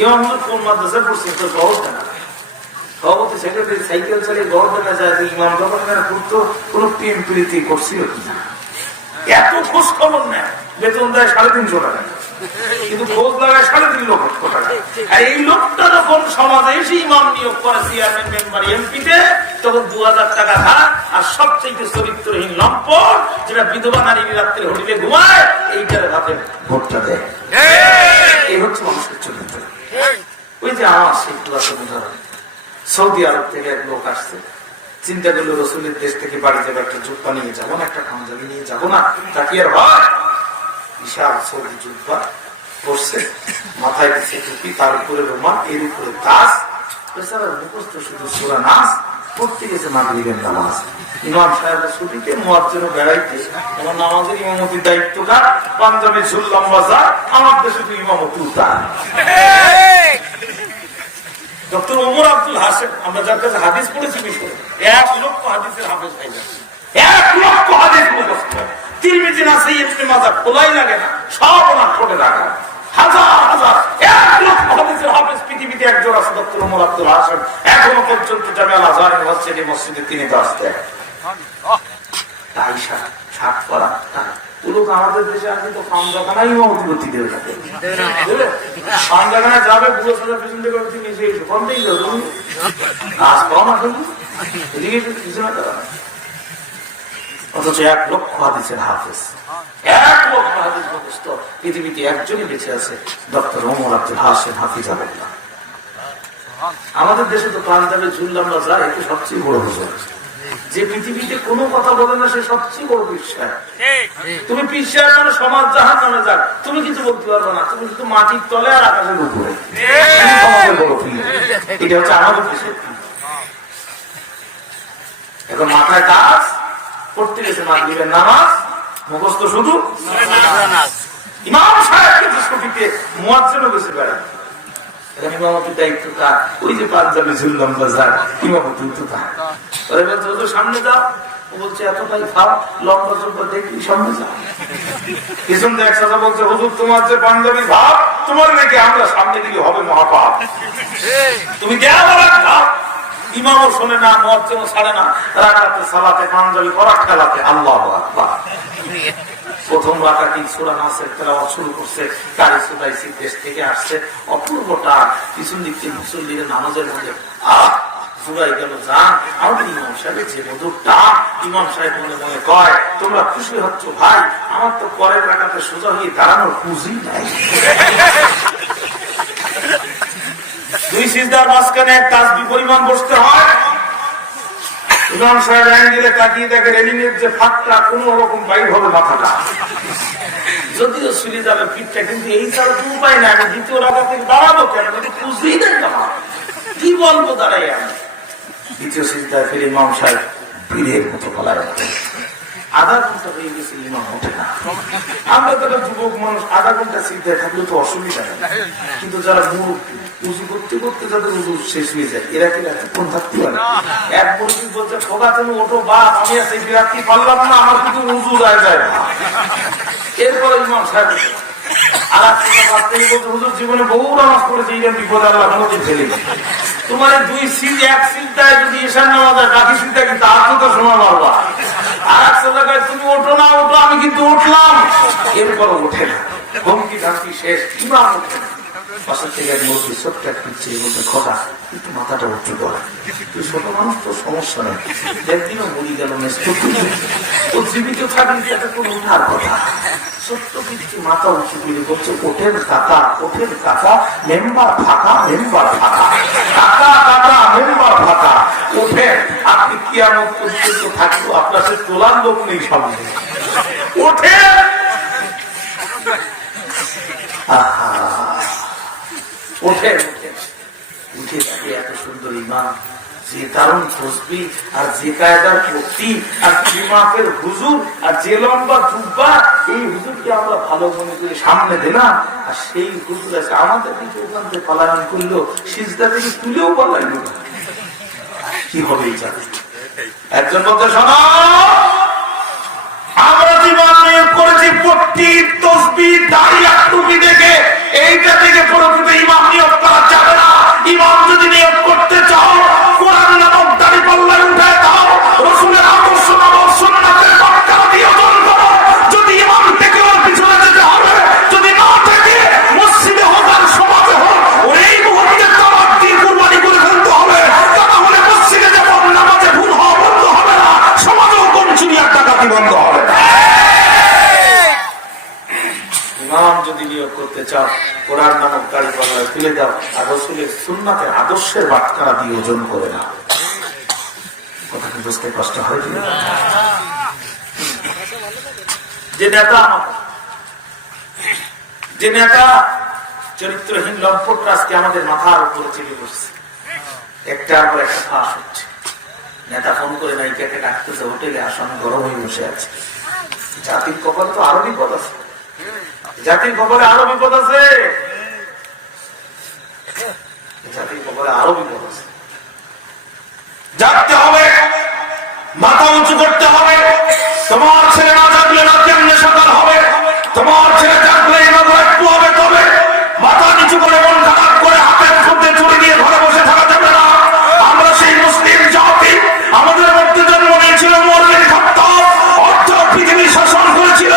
ইমাম কোন মাদ্রাসায় পড়ছে তো সহজ না। সভাপতি সেক্রেটারি সাইকেল চালিয়ে গড় দেখা যায় যে ইমাম যখন করতো কোন প্রেম প্রীতি করছিল কিনা, এত খোঁজ খবর নেয়। বেতন দেয় 350 টাকা, কিন্তু খোঁজ লাগায় 3.5 লক্ষ টাকা। আর এই লোকটা যখন সমাজে এসে ইমাম নিয়োগ করে চেয়ারম্যান, মেম্বার, এমপিতে, তখন 2000 টাকা ধার, আর সবচেয়ে চরিত্রহীন লম্পট যেটা বিধবা নারী রাত্রে হোটেলে ঘুমায় এইটার হাতে ভোটটা দেয়। এই হচ্ছে মানুষের চরিত্র। ওই যে আমার সেই পুরাতন উদাহরণ, সৌদি আরব থেকে এক লোক আসছে, চিন্তা করলো রসুলের দেশ থেকে বাড়ি যাবো, একটা জুব্বা নিয়ে যাবো না, একটা পাঞ্জাবি নিয়ে যাবো না, তা কি আর হয়? বিশাল সৌদি জুব্বা পড়ছে, মাথায় দিচ্ছে টুপি, তার উপরে রুমাল, এর উপরে তাজ, মুখস্থ শুধু সূরা নাস, পড়তে গেছে মাগরিবের নামাজ। ইমাম সাহেব ছুটিতে মুয়াজ্জিন বেড়াইতে, আমার নামাজের ইমামতির দায়িত্বটা পাঞ্জাবি ঝুললাম বাজার, আমার দেশে তো ইমামতি উতার। ডক্টর ওমর আব্দুল হাসেম, আমরা যার কাছে হাদিস পড়েছি বিষয়, 1 লক্ষ হাদিসের হাফেজ ভাইজান, 1 লক্ষ হাদিস মুখস্থ, তিরমিজি নাসাই ইবনে মাজাহ খোলাই লাগে না, সব ওনার ঠোঁটে রাখা, হাজার হাজার 1 লক্ষ হাদিসের হাফেজ পৃথিবীতে একজন আছে, ডক্টর ওমর আব্দুল হাসেম। এখনো পর্যন্ত জামিয়া আল আজহার ইউনিভার্সিটি মসজিদে তিনি আসতেন। তাই শার্ট পরা লোক আমাদের দেশে আসে তো পাঞ্জাখানাই ইমামতি দেবে, পাঞ্জাখানায় যাবে, বুড়ো সাজা পেছন থেকে এসে এসে কমতেই যাবে, কাজ কম আসে এদিকে কিছু না করা। অথচ 1 লক্ষ হাদিসের হাফেজ, 1 লক্ষ হাদিস মুখস্থ পৃথিবীতে একজনই বেঁচে আছে, ডক্টর ওমর আব্দুল হাসেম হাফিজাহুল্লাহ। আমাদের দেশে তো পাঞ্জাবে ঝুললাম বাজা, এতে সবচেয়ে বড় হুজুর, যে পৃথিবীতে কোনো কথা বলে না সে সবচেয়ে বড় পীর সাহেব। তুমি পীর সাহেব মানে সমাজ জাহান নামে যাক, তুমি কিছু বলতে পারবে না, তুমি শুধু মাটির তলে আর আকাশের উপরে। এটা হচ্ছে আমাদের দেশের। এখন মাথায় কাজ করতে গেছে মাগরিবের নামাজ, মুখস্থ শুধু ইমাম সাহেব কিন্তু ছুটিতে মুয়াজ্জিনও বেশি বেড়ায়। ইমামতির দায়িত্ব কার? ওই যে পাঞ্জাবি ঝুললাম বাজার, ইমামতি সামনে যাও, ও বলছে এতটাই খাও, লম্বা চম্বা দেখি সামনে যাও। পিছন দেখ সাজা বলছে হুজুর তোমার যে পাঞ্জাবি ভাব, তোমার নাকি আমরা সামনে দিকে হবে মহাপাপ, তুমি খাও। ইমামও শোনে না, মুয়াজ্জিনও ছাড়ে না, রাকাতে সালাতে পাঞ্জাবি পরা খেলাতে। আল্লাহু আকবার। প্রথম রাকাতে সূরা নাসের তেলাওয়াত শুরু করছে, কারি সুরাইসি দেশ থেকে আসছে, অপূর্বটা পিছন দিক থেকে মুসল্লিরা নামাজের মধ্যে জুড়াই গেল যান। আমাদের ইমাম সাহেবের যে মধুরটা, ইমাম সাহেব মনে মনে কয় তোমরা খুশি হচ্ছ ভাই, আমার তো পরের রাকাতে সোজা হয়ে দাঁড়ানোর পুঁজি নাই। 2 সিজদার মাঝখানে এক তাসবিহ পরিমাণ বসতে হয়। ইমাম সাহেব অ্যাঙ্গেলে তাকিয়ে দেখে রেলিংয়ের যে ফাঁকটা কোন রকম বাইর হবে মাথাটা, যদিও শুনে যাবে পিঠটা, কিন্তু এই ছাড়া তো উপায় নাই, আমি দ্বিতীয় রাকাতে দাঁড়াবো কেন, বুঝতেই দেন না কি বলবো দাঁড়াই। আমি দ্বিতীয় সিজদায় ফিরে ইমাম সাহেব বীরের মতো ফলায়, আধা ঘন্টা হয়ে গেছে ইমাম ওঠে না। আমরা যারা যুবক মানুষ আধা ঘন্টা সিজদায় থাকলে তো অসুবিধা নেই, কিন্তু যারা মুখ উজু করতে করতে যাদের উজু শেষ হয়ে যায়, এরা কি কোন থাকতে পারে? এক বন্ধু বলছে খোকা তুমি ওঠো বাপ, আমি সেই বিরাটি পারলাম না, আমার কিন্তু উজু যায় না। এরপরে ইমাম সাহেব আর হুজুর জীবনে বহু নামাজ পড়েছে, এই বিপদ আল্লাহ কোনোদিন ফেলে তোমার 2 সিজ 1 সিজদায় যদি ঈশান নামাজ হয়, বাকি সিজদা কিন্তু আত্মতা শোনা পারবা। আর এক জায়গায় তুমি ওঠো না ওঠো, আমি কিন্তু উঠলাম, এরপর ওঠে না, হুমকি ধামকি শেষ, ইমাম ওঠে না। বাসা থেকে এক মুরগি ছোট্ট এক পিছিয়ে বলতে খোকা একটু মাথাটা উঁচু করা, তুই ছোট মানুষ তো সমস্যা নেই, একদিনও মরি গেল ও জীবিত থাকলে এটা কোনো উঠার কথা। ছোট্ট পিছিয়ে মাথা উঁচু করে বলছে ওঠেন কাকা মেম্বার ফাঁকা, মেম্বার ফাঁকা, কাকা মেম্বার ফাঁকা, ওঠেন, আপনি কিয়ামত পর্যন্ত থাকবো, আপনার সে তোলার লোক নেই সামনে, ওঠেন। উঠে থাকে এত সুন্দর ইমাম, যে দারুণ তসবিহ আর যে কায়দার ভক্তি আর যে মাপের হুজুর আর যে লম্বা জুব্বা, এই হুজুরকে আমরা ভালো মনে করে সামনে দিলাম, আর সেই হুজুর আছে আমাদের দিকে ওখান থেকে পালায়ন করলো, সিজদা থেকে তুলেও পালাইল না, কি হবে এই জাতি? একজন বলতে শোনো, আমরা জীবন নিয়োগ করেছি পট্টি তসবিহ দাড়ি আর টুপি দেখে, এইটা থেকে প্রকৃত ইমাম নিয়োগ করা যাবে না। ইমাম যদি নিয়োগ করতে চাও, কোরআন নামক দাড়ি পাল্লায় উঠায় দাও, রাসূলের আদর্শ নামক সুন্নাতের বক্তা দিয়ে ওজন করো। যদি ইমাম থেকে ওর পিছনে যেতে হবে, যদি না থেকে মসজিদে হোক আর সমাজে হোক, ওই মুহূর্তে তামাক দিয়ে কুরবানি করে ফেলতে হবে, তা না হলে মসজিদে যাব নামাজে দাড়ি পাল্লায় তুলে দাও, আর রসুলের সুন্নাতের আদর্শের বাটখারা দিয়ে ওজন করে না। কথা কি বুঝতে কষ্ট হয়? যে নেতা চরিত্রহীন লম্পটরা আজকে আমাদের মাথার উপরে চেপে বসছে, একটার পর একটা ফাঁস হচ্ছে। নেতা ফোন করে নায়িকাকে ডাকতেছে, হোটেলে আসন গরম হয়ে বসে আছে। জাতির কপালে তো আরো বিপদ আছে, জাতির কপালে আরো বিপদ আছে, জাতির কপালে আরো বিপদ আছে। জাগতে হবে, মাথা উঁচু করতে হবে। তোমার ছেলে না জাগলে না কেমনে সকাল হবে? তোমার ছেলে জাগলে একটু হবে, তবে মাথা নিচু করে মন খারাপ করে হাতের মধ্যে চুরি দিয়ে ঘরে বসে থাকা যাবে না। আমরা সেই মুসলিম জাতি, আমাদের মধ্যে জন্ম নিয়েছিল মরলিন খাত্তাব, অর্ধ পৃথিবী শাসন করেছিল।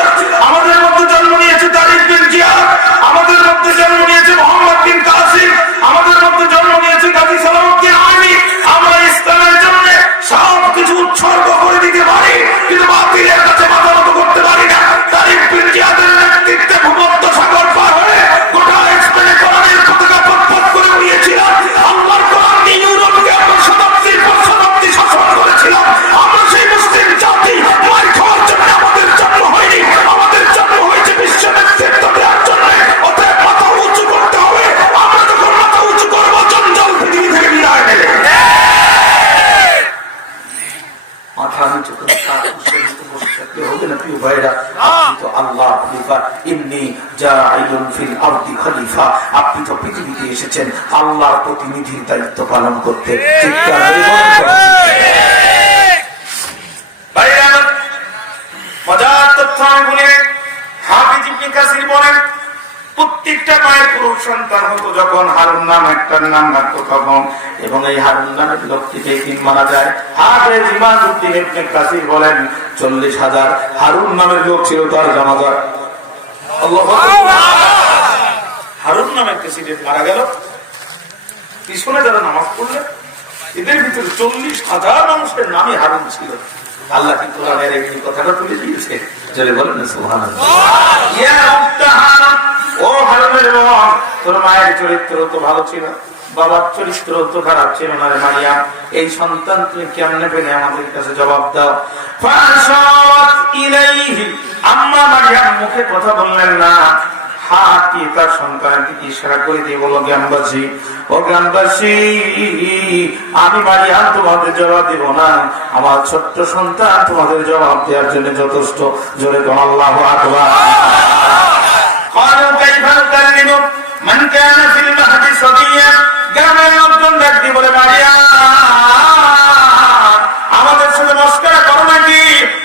আমাদের মধ্যে জন্ম নিয়েছে তারিক বিন জিয়াদ, আমাদের মধ্যে জন্ম নিয়েছে মোহাম্মদ বিন কাসিম, আমাদের মধ্যে জন্ম নিয়েছে গাজী সালাউদ্দিন আইনি। আমরা ইসলামের জন্য সব কিছু উৎসর্গ করে দিতে পারি, কিন্তু বাতিলের কাছে মাথা নত করতে পারি না। তারিক বিন জিয়াদের নেতৃত্বে ভূমধ্য সাগর পার হয়ে গোটা স্পেনে কোরআনের পতাকা পথ করে উড়িয়েছিলাম। আল্লাহর কোরআন নিয়ে ইউরোপকে আমরা শতাব্দীর পর শতাব্দী শাসন করেছিলাম। আমরা সেই মুসলিম জাতি, মার খাওয়ার জন্য আমাদের জন্ম হয়নি, আমাদের জন্ম হয়েছে বিশ্ব নেতৃত্ব দেওয়ার জন্য। অতএব মাথা উঁচু করতে হবে। আমরা যখন মাথা উঁচু করবো, জঞ্জাল পৃথিবী থেকে বিদায় নেবে। মাথা নিচু করে বসে থাকতে হবে না প্রিয় ভাইরা। আপনি তো আল্লাহ খলিফা, ইন্নী জাইলুন ফিল আরদি খলিফা। আপনি তো পৃথিবীতে এসেছেন আল্লাহর প্রতিনিধির দায়িত্ব পালন করতে। চিৎকার করে বলুন ভাইরা। মজার তথ্য আমি বলি, হাফিজ ইবনে কাসির বলেন, প্রত্যেকটা মায়ের পুরুষ সন্তান হতো যখন হারুন নাম একটার নাম রাখতো তখন, এবং এই হারুন নামের লোকটিকে দিন মারা যায়। হাফেজ ইমাদউদ্দিন ইবনে কাসির বলেন 40,000 হারুন নামের লোক ছিল তার জানাজা। আল্লাহু আকবার। হারুন নামের প্রেসিডেন্ট মারা গেল, পিছনে যারা নামাজ পড়লেন এদের ভিতরে 40,000 মানুষের নামই হারুন ছিল। আল্লাহ কি কোরআনের এই কথাটা তুলে দিয়েছে? জোরে বলেন না সুবহানাল্লাহ। ইয়া মুত্তাহাম, ও হারুনের বোন, তোর মায়ের চরিত্র তো ভালো ছিল, বাবার চরিত্র তো খারাপ ছিল না রে মারিয়াম। এই সন্তান তুমি কেমনে পেলে আমাদের কাছে জবাব দাও। ফাশাত ইলাইহি, আম্মা মারিয়াম মুখে কথা বললেন না, হাত দিয়ে তার সন্তানকে ইশারা করে দিয়ে বলল, গ্রামবাসী, ও গ্রামবাসী, আমি মারিয়াম তোমাদের জবাব দেব না, আমার ছোট্ট সন্তান তোমাদের জবাব দেওয়ার জন্য যথেষ্ট। জোরে কোন আল্লাহু আকবার। قالوا كيف نكلم من كان في المهد صبيا। গ্রামের লোকজন ডাকতে বলে, মারিয়াম আমাদের সাথে মস্করা করো নাকি?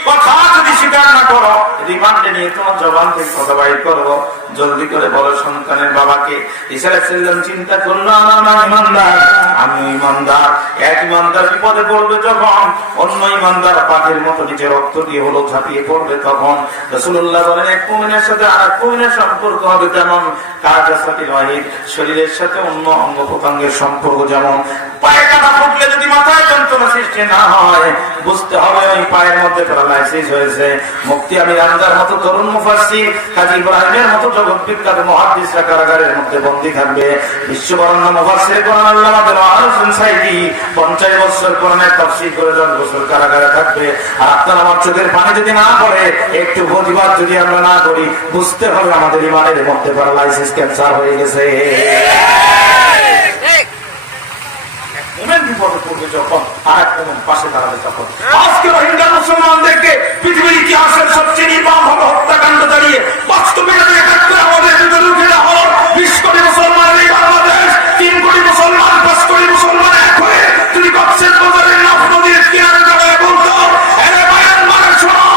কথা যদি স্বীকার না করো, রিমান্ডে নিয়ে তোমার জবান থেকে কথা বাইর করবো। জলদি করে বলো সন্তানের বাবাকে। ঈসা আলাইহিস সালাম চিন্তা করলো, আমার মা ইমানদার, আমি ইমানদার। এক ইমানদার বিপদে পড়বে যখন, অন্য ইমানদার পাখির মতো নিজের রক্ত দিয়ে হলো ঝাঁপিয়ে পড়বে তখন। রাসূলুল্লাহ বলেন, এক মুমিনের সাথে আর এক মুমিনের সম্পর্ক হবে তেমন, কাজাসাতিল ওয়াহিদ, শরীরের সাথে অন্য অঙ্গ প্রত্যঙ্গের সম্পর্ক যেমন। পায়ে কাটা ফুটলে যদি মাথায় যন্ত্রণা সৃষ্টি না হয়, বুঝতে হবে ওই পায়ের মধ্যে প্যারালাইসিস হয়েছে। মুফতি আমির হামজার মতো তরুণ মুফাসসির, কাজী ইব্রাহিমের মতো জগৎ বিখ্যাত মুহাদ্দিসরা কারাগারের মধ্যে বন্দী থাকবে। বিশ্ববরেণ্য মুফাসসির কোরআন আল্লামা দেওয়ান হোসেন সাইদি 50 বছর কোরআনের তাফসীর করে 10 বছর কারাগারে থাকবে। আর আপনার আমার চোখের পানি যদি না পড়ে, একটু প্রতিবাদ যদি আমরা না করি, বুঝতে হবে আমাদের ইমানের মধ্যে প্যারালাইসিস, ক্যান্সার হয়ে গেছে। বিপদে পড়বে যখন, আর এক মোমেন পাশে দাঁড়াবে তখন। আজকে রোহিঙ্গা মুসলমানদেরকে পৃথিবীর ইতিহাসের সবচেয়ে নির্মমভাবে হত্যাকাণ্ড দাঁড়িয়ে বাস্তবে আমাদের ভিতরে উঠে না হল। 20 কোটি মুসলমানের এই বাংলাদেশ, 3 কোটি মুসলমান, 5 কোটি মুসলমান এক হয়ে যদি কক্সের বাজারের নাফ নদীর কিনারে দাঁড়ায় বলতো, আরে মায়ানমারের শোনো,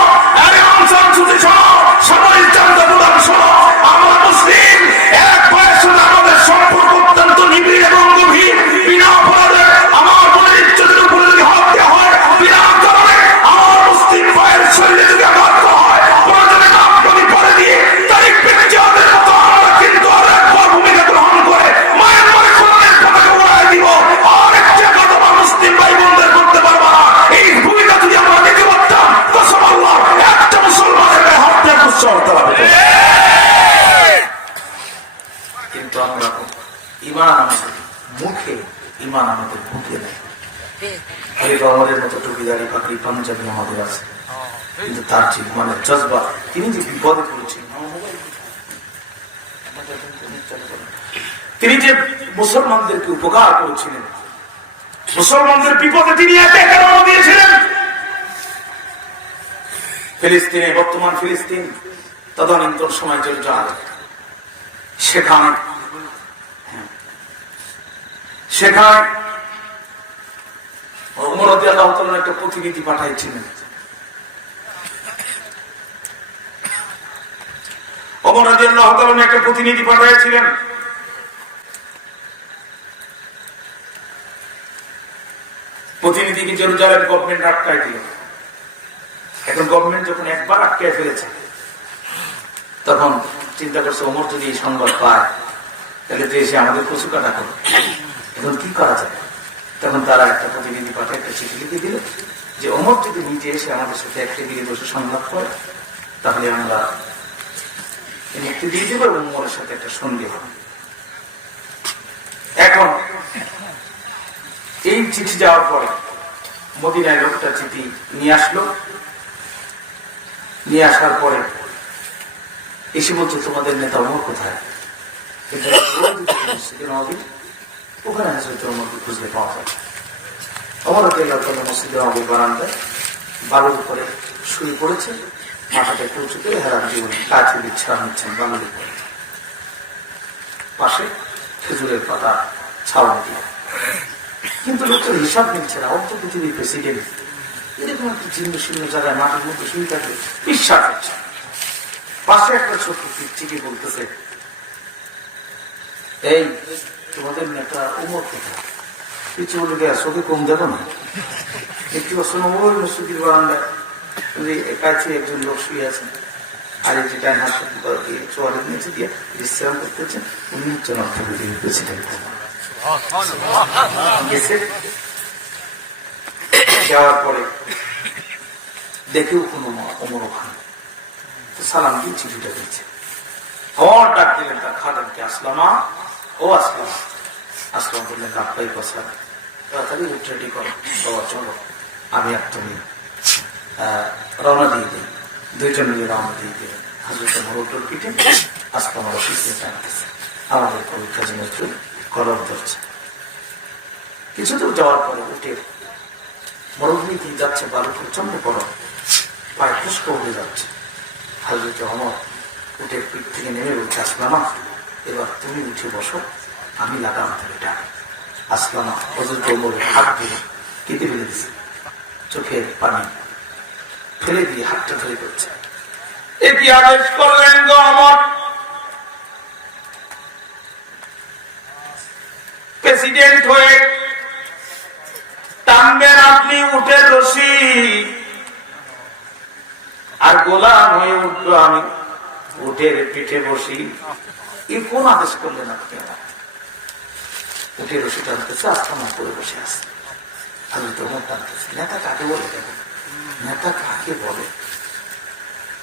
আরে আং সান সু চি শোনো, সামরিক চান্দা প্রধান শোনো, আমরা মুসলিম এক হয়ে শুনে আমাদের সম্পর্ক অত্যন্ত নিবিড় এবং গভীর। বিনা অপরাধে আমার বোনের ইজ্জতের উপরে যদি হাত দেওয়া হয়, বিনা কারণে আমার মুসলিম ভাইয়ের শরীরে যদি আঘাত করা হয়, প্রয়োজনে নাম পরে দিয়ে তারিখ বিন জিয়াদের মতো আমরা কিন্তু আর একবার ভূমিকা গ্রহণ করে ইমান আমাদের মুখে, ইমান আমাদের বুকে নেই। রহমানের মতো টুপিদারি পাখি পাঞ্জাবি আমাদের আছে, কিন্তু তার যে ইমানের জজবা, তিনি যে বিপদে পড়েছেন, তিনি যে মুসলমানদেরকে উপকার করেছিলেন, মুসলমানদের বিপদে তিনি দিয়েছিলেন। ফিলিস্তিনে, বর্তমান ফিলিস্তিন, তদানীন্তন সময় জেরুজালেম, সেখানে ওমর রাদিয়াল্লাহু তাআলা একটা প্রতিনিধি পাঠাইছিলেন। ওমর রাদিয়াল্লাহু তাআলা একটা প্রতিনিধি পাঠাইছিলেন। প্রতিনিধিকে জেরুজালেম গভর্নমেন্ট আটকায় দিল। এখন গভর্নমেন্ট যখন একবার আটকায় ফেলেছে, তখন চিন্তা করছে ওমর যদি এই সংবাদ পায় তাহলে তো এসে আমাদের কচু কাটা করবে, এখন কি করা যায়? তখন তারা একটা প্রতিনিধি পাঠায় একটা চিঠি লিখে দিল যে ওমর যদি নিজে এসে আমাদের সাথে এক টেবিলে বসে সংলাপ করে তাহলে আমরা মুক্তি দিয়ে দেবো এবং ওমরের সাথে একটা সঙ্গী হবে। এখন এই চিঠি যাওয়ার পরে মদিনায় লোকটা চিঠি নিয়ে আসলো। নিয়ে আসার পরে এসে বলছে তোমাদের নেতা ওমর কোথায়? ওখানে হয়তো ওমরকে খুঁজলে পাওয়া যায়। ওমর রাদিয়াল্লাহু মসজিদের নববীর বারান্দায় বালুর উপরে শুয়ে পড়েছে, মাথাটা একটু উঁচু করে হেরান জীবন কাছে বিছানা নিচ্ছেন বালুর উপরে, পাশে খেজুরের পাতা ছাউনি দিয়ে। কিন্তু লোকের হিসাব নিচ্ছে না, অর্থ পৃথিবীর প্রেসিডেন্ট এরকম একটা চিহ্ন শূন্য জায়গায় মাটির মধ্যে শুয়ে থাকে, বিশ্বাস হচ্ছে। পাশে একটা ছোট্ট পিচ্চিকে বলতেছে, এই তোমাদের নেতা ওমর কোথায়? পিছু বলে গেছে ওকে কম দেবো না। একটি বছর মসজিদের বারান্দায় কাছে একজন লোক শুয়ে আছেন, আর এই যে ডান হাত দিয়ে চোয়ালের নিচে দিয়ে বিশ্রাম করতেছেন, উনি হচ্ছেন অর্থনীতির প্রেসিডেন্ট। যাওয়ার পরে দেখেও কোনো ওমর ওখানে সালাম দিয়ে চিঠিটা দিচ্ছে। ওমর ডাক দিলেন তার খাদেমকে, আসলামা, ও আসলামা। আসলাম বললেন আপনাই কথা, তাড়াতাড়ি রেডি করো, বাবা চলো আমি আর তুমি রওনা দিয়ে দিই। দুইজন মিলে রওনা দিয়ে দিলেন। হযরত ওমর পিঠে আসলাম রশিদকে টানতেছে, আমাদের পরীক্ষা জিনিস কলম ধরছে। কিছু দূর যাওয়ার পরে উঠে মরুভূমি দিয়ে যাচ্ছে, বালু প্রচন্ড গরম, পায়ে খুশক উঠে যাচ্ছে। হযরত ওমর উঠে পিঠ থেকে নেমে বলছে, আসলামা এবার তুমি উঠে বসো, আমি লাগাম ধরে টানি। আসলামা হযরত ওমরের হাত ধরে কেটে ফেলে দিচ্ছে, চোখের পানি ফেলে দিয়ে হাতটা ধরে করছে। এটি আদেশ করলেন গো ওমর, প্রেসিডেন্ট হয়ে টানবেন আপনি উঠে রশি, আর গোলাম হয়ে উঠলো আমি উঠের পিঠে বসি। এই কোন আদেশ করলেন আপনি? উঠে রশি টানতেছে, আস্থামা করে বসে আছে। আমি তোমার টানতেছি। নেতা কাকে বলে? দেখো নেতা কাকে বলে?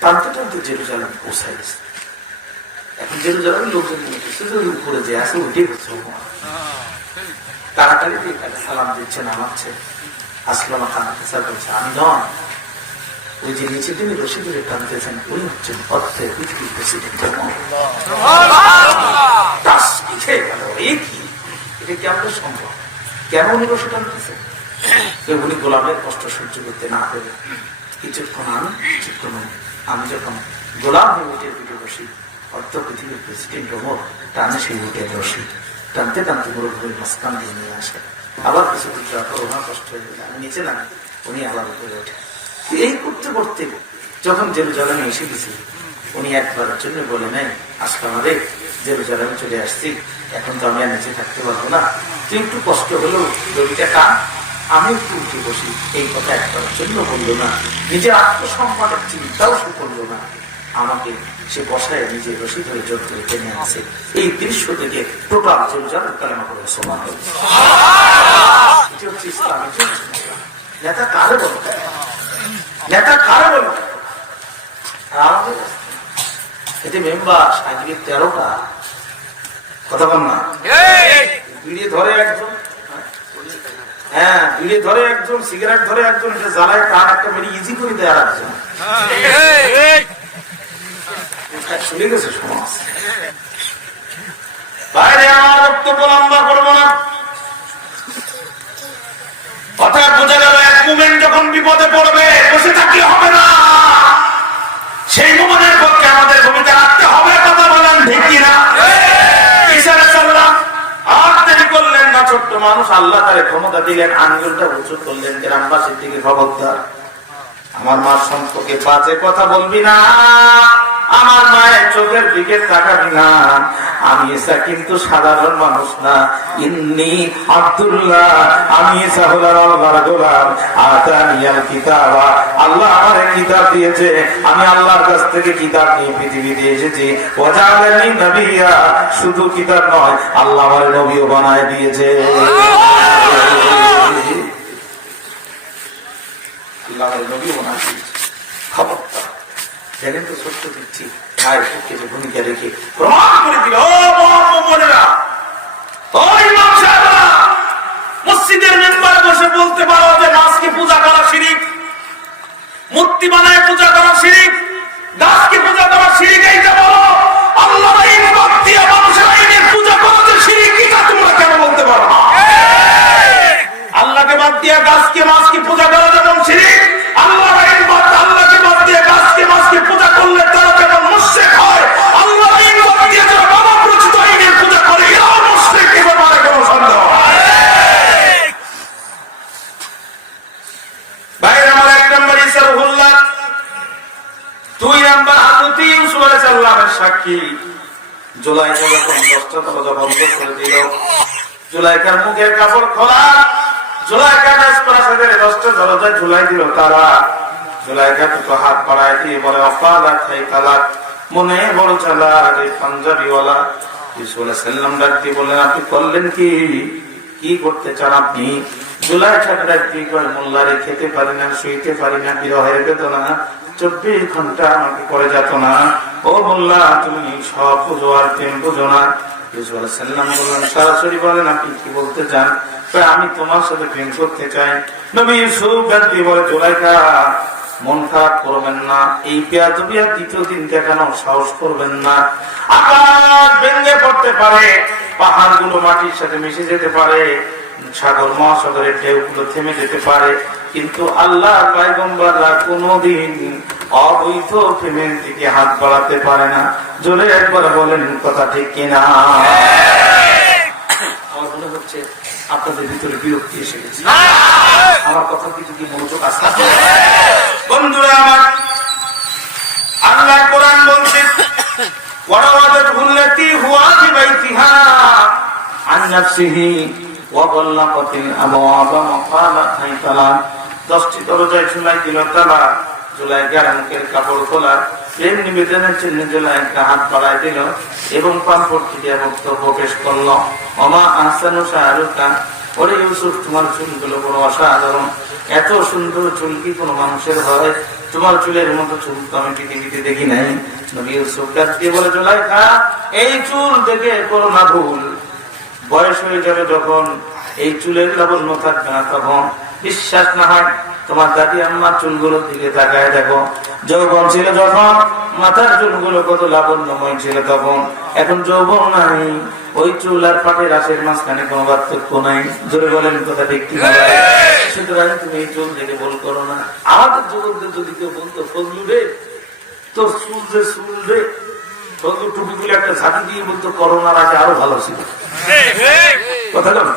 টানতে টানতে জেরুজালেম পৌঁছাই গেছে। এখন জেরুজালেমের লোকজন উপরে যে আছে উঠে গেছে, তাড়াতাড়ি সালাম দিচ্ছে, নামাচ্ছে। আসলামা কানতেছে, বলছে আমি নয়, ওই যে নিচে তিনি রশি ধরে টানতেছেন উনি হচ্ছেন অর্থের পৃথিবীর প্রেসিডেন্ট। এটা কি আমাদের সম্ভব? কেন উনি রশি টানতেছেন? উনি গোলামের কষ্ট সহ্য করতে না পেরে কিছুক্ষণ আমি, কিছুক্ষণ আমি যখন গোলাম হয়ে উঠে পিঠে বসি, অর্থ পৃথিবীর প্রেসিডেন্ট ওমর টানে সেই উঠে রশি টানতে টানতে মরুভূমির মাঝখান দিয়ে নিয়ে আসে। আবার কিছু ওনার কষ্ট হয়ে গেলে আমি নিচে নামি, উনি আবার উপরে ওঠে। এই করতে করতে যখন জেরুজালেমে এসে গেছি, উনি একবারের জন্য বলে নাই, আজকে আমাদের জেরুজালেমে চলে আসছি, এখন তো আমি আর নিচে থাকতে পারবো না, তুই একটু কষ্ট হলেও দড়িটা কান, আমি একটু উঠে বসি। এই কথা একবারের জন্য বললো না, নিজের আত্মসম্মানের চিন্তাও সে করলো না। আমাকে সে বসায় নিজে রশি ধরে জোর করে টেনে আসে। এই দৃশ্য থেকে টোটাল জেরুজালেম কালেমা করে সমান হয়েছে। এটি হচ্ছে ইসলামের নেতা কারে বলো, নেতা কারে বলো? এতে মেম্বার সাহিত্যের 13টা কথা বল না, বিড়ি ধরে একজন, সিগারেট ধরে একজন, এটা জ্বালায় তার একটা মেরে ইজি করে দেয় আর একজন। চলে গেছে সমাজ। বাইরে আমার বক্তব্য লম্বা করবো না, অর্থাৎ বোঝা গেল এক মোমেন্ট যখন বিপদে পড়বে বসে থাকলে হবে না, সেই মোমেন্টের পক্ষে আমাদের ভূমিকা রাখতে হবে। কথা বলেন ঠিক কিনা? আর দেরি করলেন না, ছোট্ট মানুষ, আল্লাহ তার ক্ষমতা দিলেন, আঙ্গুলটা উঁচু করলেন, গ্রামবাসীর দিকে খবরদার, আমার মার সম্পর্কে বাজে কথা বলবি না, আমার মায়ের চোখের দিকে তাকাবি না, আমি এসা কিন্তু সাধারণ মানুষ না, ইন্নী আব্দুল্লাহ, আমি এসা হলার আল্লাহর গোলাম, আতানিয়াল কিতাবা, আল্লাহ আমারে কিতাব দিয়েছে, আমি আল্লাহর কাছ থেকে কিতাব নিয়ে পৃথিবীতে এসেছি, ওয়াজালানি নবিয়্যা, শুধু কিতাব নয়, আল্লাহ আমারে নবীও বানায় দিয়েছে। আল্লাহ আমারে নবীও বানায় দিয়েছে। খবরদার দেখেন তো, সত্য দিচ্ছি, মায়ের পক্ষে যে ভূমিকা রেখে প্রমাণ করে দিল। মসজিদের মেম্বারে বসে বলতে পারো যে মাছকে পূজা করা শিরিক, মূর্তি বানায় পূজা করা শিরিক, গাছকে পূজা করা শিরিক, এইটা বলো। আল্লাহ মানুষের আইনের পূজা করা যে শিরিক, এটা তোমরা কেন বলতে পারো? আল্লাহকে বাদ দিয়ে গাছকে মাছকে পূজা করা যেমন শিরিক, আল্লাহর আইন বাদ আল্লাহকে বাদ দিয়ে গাছকে মাছকে পূজা করলে তারা যেমন মুশরিক হয়, আল্লাহর আইন বাদ দিয়ে যারা বাবা প্রচিত আইনের পূজা করে এরাও মুশরিক, এ ব্যাপারে কোনো সন্দেহ নাই। ভাইরা আমার, 1 নম্বর ঈসা রূহুল্লাহ, 2 নম্বর হযরত ইউসুফ আলাইহিস সালামের সাক্ষী। জুলাইখা যখন 10টা দরজা বন্ধ করে দিল, জুলাইখার মুখের কাপড় খোলা, জুলাইখা রাজপ্রাসাদের 10টা দরজা ঝুলাই দিল তারা। জুলাইখা দুটো হাত বাড়ায় দিয়ে বলে, অফালাত হাইতালাত, মনে বড় চালা রে পাঞ্জাবিওয়ালা। ইউসুফ আলাইহিস সালাম ডাক দিয়ে বললেন, আপনি করলেন কি? কি করতে চান আপনি? জুলাইখা ডাক দিয়ে কয়, মোল্লারে খেতে পারি না, শুইতে পারি না, বিরহের বেদনা 24 ঘন্টা আমাকে করে যেত না। ও মোল্লা, তুমি সব বুঝো আর প্রেম বুঝো না। ইউসুফ আলাইহিস সালাম বললেন, সরাসরি বলেন আপনি কি বলতে চান? আমি তোমার সাথে প্রেম করতে চাই। নবী ইউসুফ ডাক দিয়ে বলে, জুলাইখা মন খারাপ করবেন না, এই বেয়াদবি আর দ্বিতীয় দিন দেখানোর সাহস করবেন না। আকাশ ভেঙে পড়তে পারে, পাহাড় গুলো মাটির সাথে মিশে যেতে পারে, সাগর মহাসাগরের ঢেউগুলো থেমে যেতে পারে, কিন্তু আল্লাহ পয়গম্বররা কোনদিন অবৈধ প্রেমের দিকে হাত বাড়াতে পারে না। জোরে একবার বলেন কথা ঠিক কিনা? আমার মনে হচ্ছে আপনাদের ভিতরে বিরক্তি এসে গেছে, আমার কথা কি যদি মনোযোগ আসে? বন্ধুরা আমার, আল্লাহ কোরআন বলছে, ওয়ারাওয়াদাত হুল্লাতী হুয়া ফি বাইতিহা আন নাফসিহি ওয়া গাল্লাকাতিল আবওয়াবা ওয়া ক্বালাত হাইতালা। 10টি দরজায় ঝুলাই দিল তালা। জুলাইখার মুখের কাপড় খোলা, প্রেম নিবেদনের জন্য জুলাইখা হাত বাড়ায় দিল এবং পাম্পটি দিয়ে বক্তব্য পেশ করল। ওমা আহসানু শাহরুখা, ওরে ইউসুফ, তোমার চুলগুলো বড় অসাধারণ, এত সুন্দর চুল কি কোনো মানুষের হয়? তোমার চুলের মতো চুল তো আমি পৃথিবীতে দেখি নাই। নবী ইউসুফ ডাক দিয়ে বলে, জুলাইখা, এই চুল দেখে করো না ভুল, বয়স হয়ে যাবে যখন, এই চুলের লাবণ্য থাকবে না তখন। বিশ্বাস না হয় তোমার দাদি আম্মার চুলগুলোর দিকে তাকায় দেখো, যৌবন ছিল যখন মাথার চুলগুলো কত লাবণ্যময় ছিল তখন, এখন যৌবন নাই, ওই চুল আর পাটের রাশের মাঝখানে কোনো পার্থক্য নাই। জোরে বলেন কথা ঠিক কি? সুতরাং তুমি এই চুল দেখে ভুল করো না। আমাদের যুবকদের যদি কেউ বলতো, ফজলু রে তোর চুল যে চুল রে, ফজলু টুপিগুলো একটা ঝাঁকি দিয়ে বলতো, করোনার আগে আরো ভালো ছিল। কথা বল।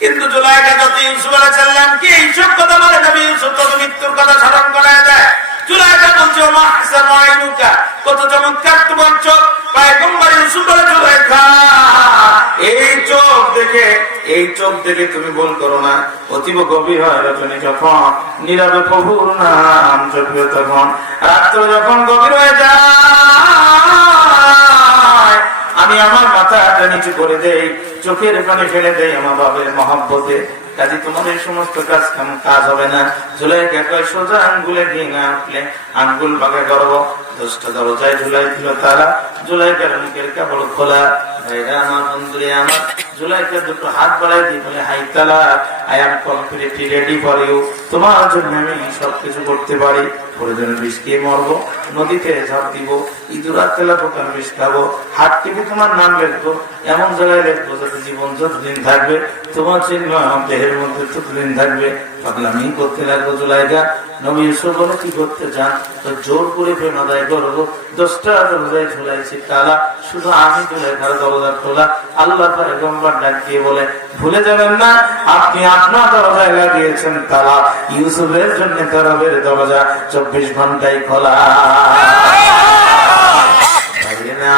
কিন্তু জুলাইখা যত ইউসুফ আলাইহিস সালামকে এইসব কথা বলে, নবী ইউসুফ তত মৃত্যুর কথা স্মরণ করায় দেয়। জুলাইখা বলছে, ওমা আহসানু আইনুকা, কত চমৎকার তোমার চোখ। পয়গম্বর ইউসুফ বলে, জুলাইখা, এই চোখ দেখে তুমি ভুল করো না। অতীব গভীর হয় রজনী যখন, নীরবে প্রভুর নাম জপিও তখন, রাত্র যখন গভীর হয়ে যায়, আমি আমার মাথাটা নিচু করে দেই, চোখের পানি ফেলে দেই আমার বাবের মহব্বতে। কাজে তোমার এই সমস্ত কাজ হবে না। জুলাইখা কয়, সোজা আঙ্গুলে ঘি না উঠলে আঙ্গুল বাঁকা করবো। 10টা দরজায় ঝুলাই দিল তারা। জুলাইখার মুখের কাপড় খোলা। ভাইরা আমার, বন্ধুরে আমার, জুলাইখা দুটো হাত বাড়াই দিয়ে বলে, হাইতালা, I am completely ready for you, তোমার জন্য আমি সবকিছু করতে পারি। প্রয়োজনে বিষ খেয়ে মরবো, নদীতে ঝাঁপ দিব, ইঁদুরার তেলা পোকার বিষ খাবো, হাত টিপে তোমার নাম লিখবো, এমন জায়গায় লিখবো যাতে জীবন যতদিন থাকবে তোমার চিহ্ন আমার দেহের মধ্যে ততদিন থাকবে। পাগলামি করতে লাগলো জুলাইখা। নবী ইউসুফ বলে কি করতে চান? তো জোর করে প্রেম আদায় করবো, 10টা দরজায় ঝুলাইছি তালা, শুধু আমি জুলাইখার দরজা খোলা। আল্লাহ পয়গম্বর ডাক দিয়ে বলে, ভুলে যাবেন না আপনি আপনার দরজায় লাগিয়েছেন তালা, ইউসুফের জন্য তরবের দরজা 24 ঘন্টায় খোলা।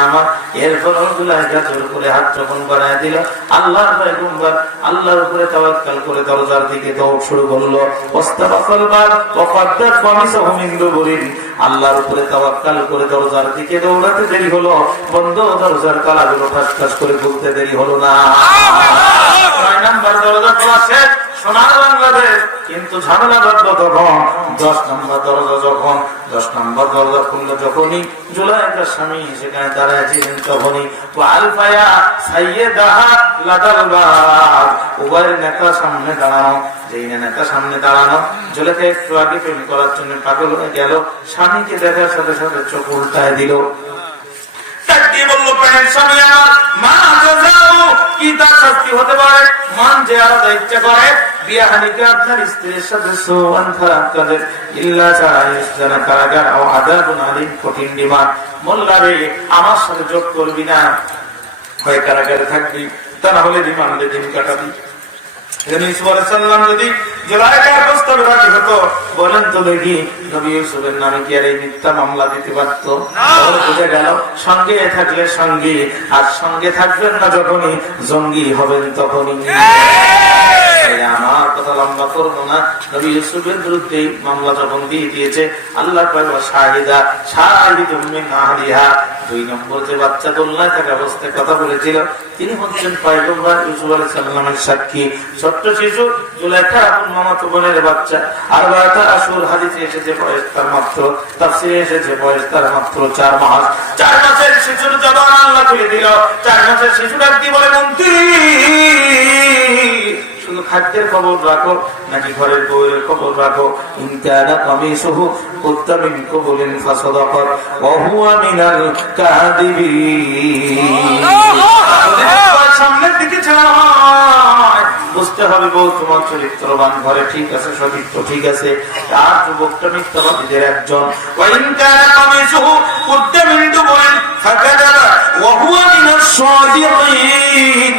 আমার এরপর জুলাইখা জোর করে হাত যখন বাড়ায় দিল, আল্লাহর পয়গম্বর আল্লাহর উপরে তাওয়াক্কুল করে দরজার দিকে দৌড় শুরু করলো। আল্লাহর উপরে তাওয়াক্কুল করে দরজার দিকে দৌড়াতে দেরি হলো, বন্ধ দরজার তালাগুলো ঠাস ঠাস করে খুলতে দেরি হলো না। 9 নাম্বার দরজা খোলা শেষ, সোনার বাংলাদেশ। কিন্তু ঝামেলা বাঁধলো তখন 10 নম্বর দরজা যখন 10 নম্বর দরজা খুললো যখনই জুলাইখার স্বামী সেখানে দাঁড়াইছিলেন, তখনই আলফায়া সাইয়্যিদাহা লাদাল বাব, উভয়ের নেতা সামনে দাঁড়ানো। যেই নেতা সামনে দাঁড়ানো, জুলাইখা একটু আগে প্রেম করার জন্য পাগল হয়ে গেল, স্বামীকে দেখার সাথে সাথে চোখ উল্টায় দিল। বললো, প্রাণের স্বামী আমার, মা জাযাউ, কি তার শাস্তি হতে পারে? মান যে আলাদা ইচ্ছা করে বিয়াহানিকে আপনার স্ত্রীর সাথে সোয়ান খারাপ কাজের ইল্লা জানা কারাগার ও আযাবুন আলীম, কঠিন ডিমান্ড। মোল্লা রে, আমার সাথে যোগ করবি না, হয় কারাগারে থাকবি, তা না হলে রিমান্ডে দিন কাটাবি। যদি জুলাইখার প্রস্তাবে রাজি হতো, বলেন তো দেখি নবী ইউসুফের নামে কি আর এই মিথ্যা মামলা দিতে পারত? বুঝে গেল সঙ্গে থাকলে সঙ্গী, আর সঙ্গে থাকবেন না যখনই জঙ্গি হবেন তখনই। আমার কথা লম্বা করবো না, নবী ইউসুফের বিরুদ্ধে মামলা যখন দিয়ে দিয়েছে, আল্লাহ শাহিদা শাহিদুম মিন আহলিহা, 2 নম্বর যে বাচ্চা দোলনায় থাকা অবস্থায় কথা বলেছিল, তিনি হচ্ছেন পয়গম্বর ইউসুফ আলাইহিস সালামের সাক্ষী। ছোট্ট শিশু জুলাইখা আপন মামাতো বোনের বাচ্চা। আর বাতা আসুর হাদিসে এসেছে বয়স তার মাত্র, তাফসীরে এসেছে বয়স তার মাত্র 4 মাস। 4 মাসের শিশুর জবান আল্লাহ খুলে দিল। 4 মাসের শিশুটা কি বলে? মন্ত্রী, শুধু খাদ্যের খবর রাখো নাকি ঘরের বউয়ের খবর রাখো? ইনকানা কামিসুহু কুদ্দা মিন কুবুলিন ফাসাদাকাত ওয়া হুয়া মিনাল কাযিবিন। সামনের দিকে ছাড়া হয়, বুঝতে হবে বউ তোমার চরিত্রবান, ঘরে ঠিক আছে, সতীত্ব ঠিক আছে, আর যুবকটা মিথ্যাবাদীদের একজন। ওয়া ইনকানা কামিসুহু কুদ্দা মিন কুবুলিন ফাকাযাবা ওয়া হুয়া মিনাস সাদিকিন।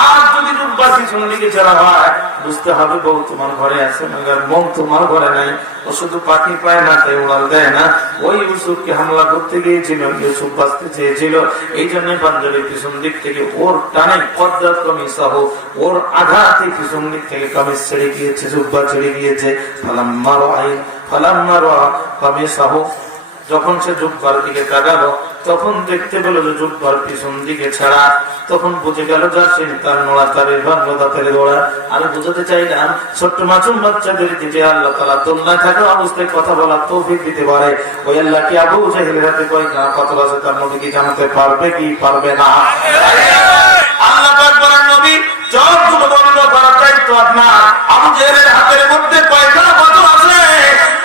আর যদি রূপবাসী শুনলিকে ছাড়া হয়, বুঝতে হবে বউ তোমার ঘরে আছে, মगर মন তোমার ঘরে নাই। ও শুধু পাখি পায় না, তাই উড়াল দেয় না। ওই ইউসুফকে হামলা করতে গিয়েছিল, ইউসুফ বাঁচতে চেয়েছিল, এই জন্য পাঞ্জাবের পিছন দিক থেকে ওর টানে কদ্দাত কামিসাহ, ওর আঘাতে পিছন দিক থেকে কামিজ ছেড়ে গিয়েছে, জুব্বা ছেড়ে গিয়েছে। ফালাম্মা রাআ কামিসাহ, যখন সে জুব্বার দিকে তাকালো, তখন দেখতে পেল যে জুব্বার পিছন দিকে ছাড়া। তখন বুঝে গেল যা সে তার নোড়া তারের ভাঙ্গা দাঁতের গোড়া। আমি বুঝাতে চাইলাম ছোট্ট মাসুম বাচ্চাদের যে আল্লাহ তাআলা দোলনায় থাকা অবস্থায় কথা বলার তৌফিক দিতে পারে, ওই আল্লাহ কি আবু জাহেলের হাতে কয় না কত আছে তার নবী কি জানাতে পারবে কি পারবে না? আল্লাহ পাক বলেন, নবী সবগুলো বন্ধ করার দায়িত্ব আপনার। আবু জাহেলের হাতের মধ্যে কয়টা কত আছে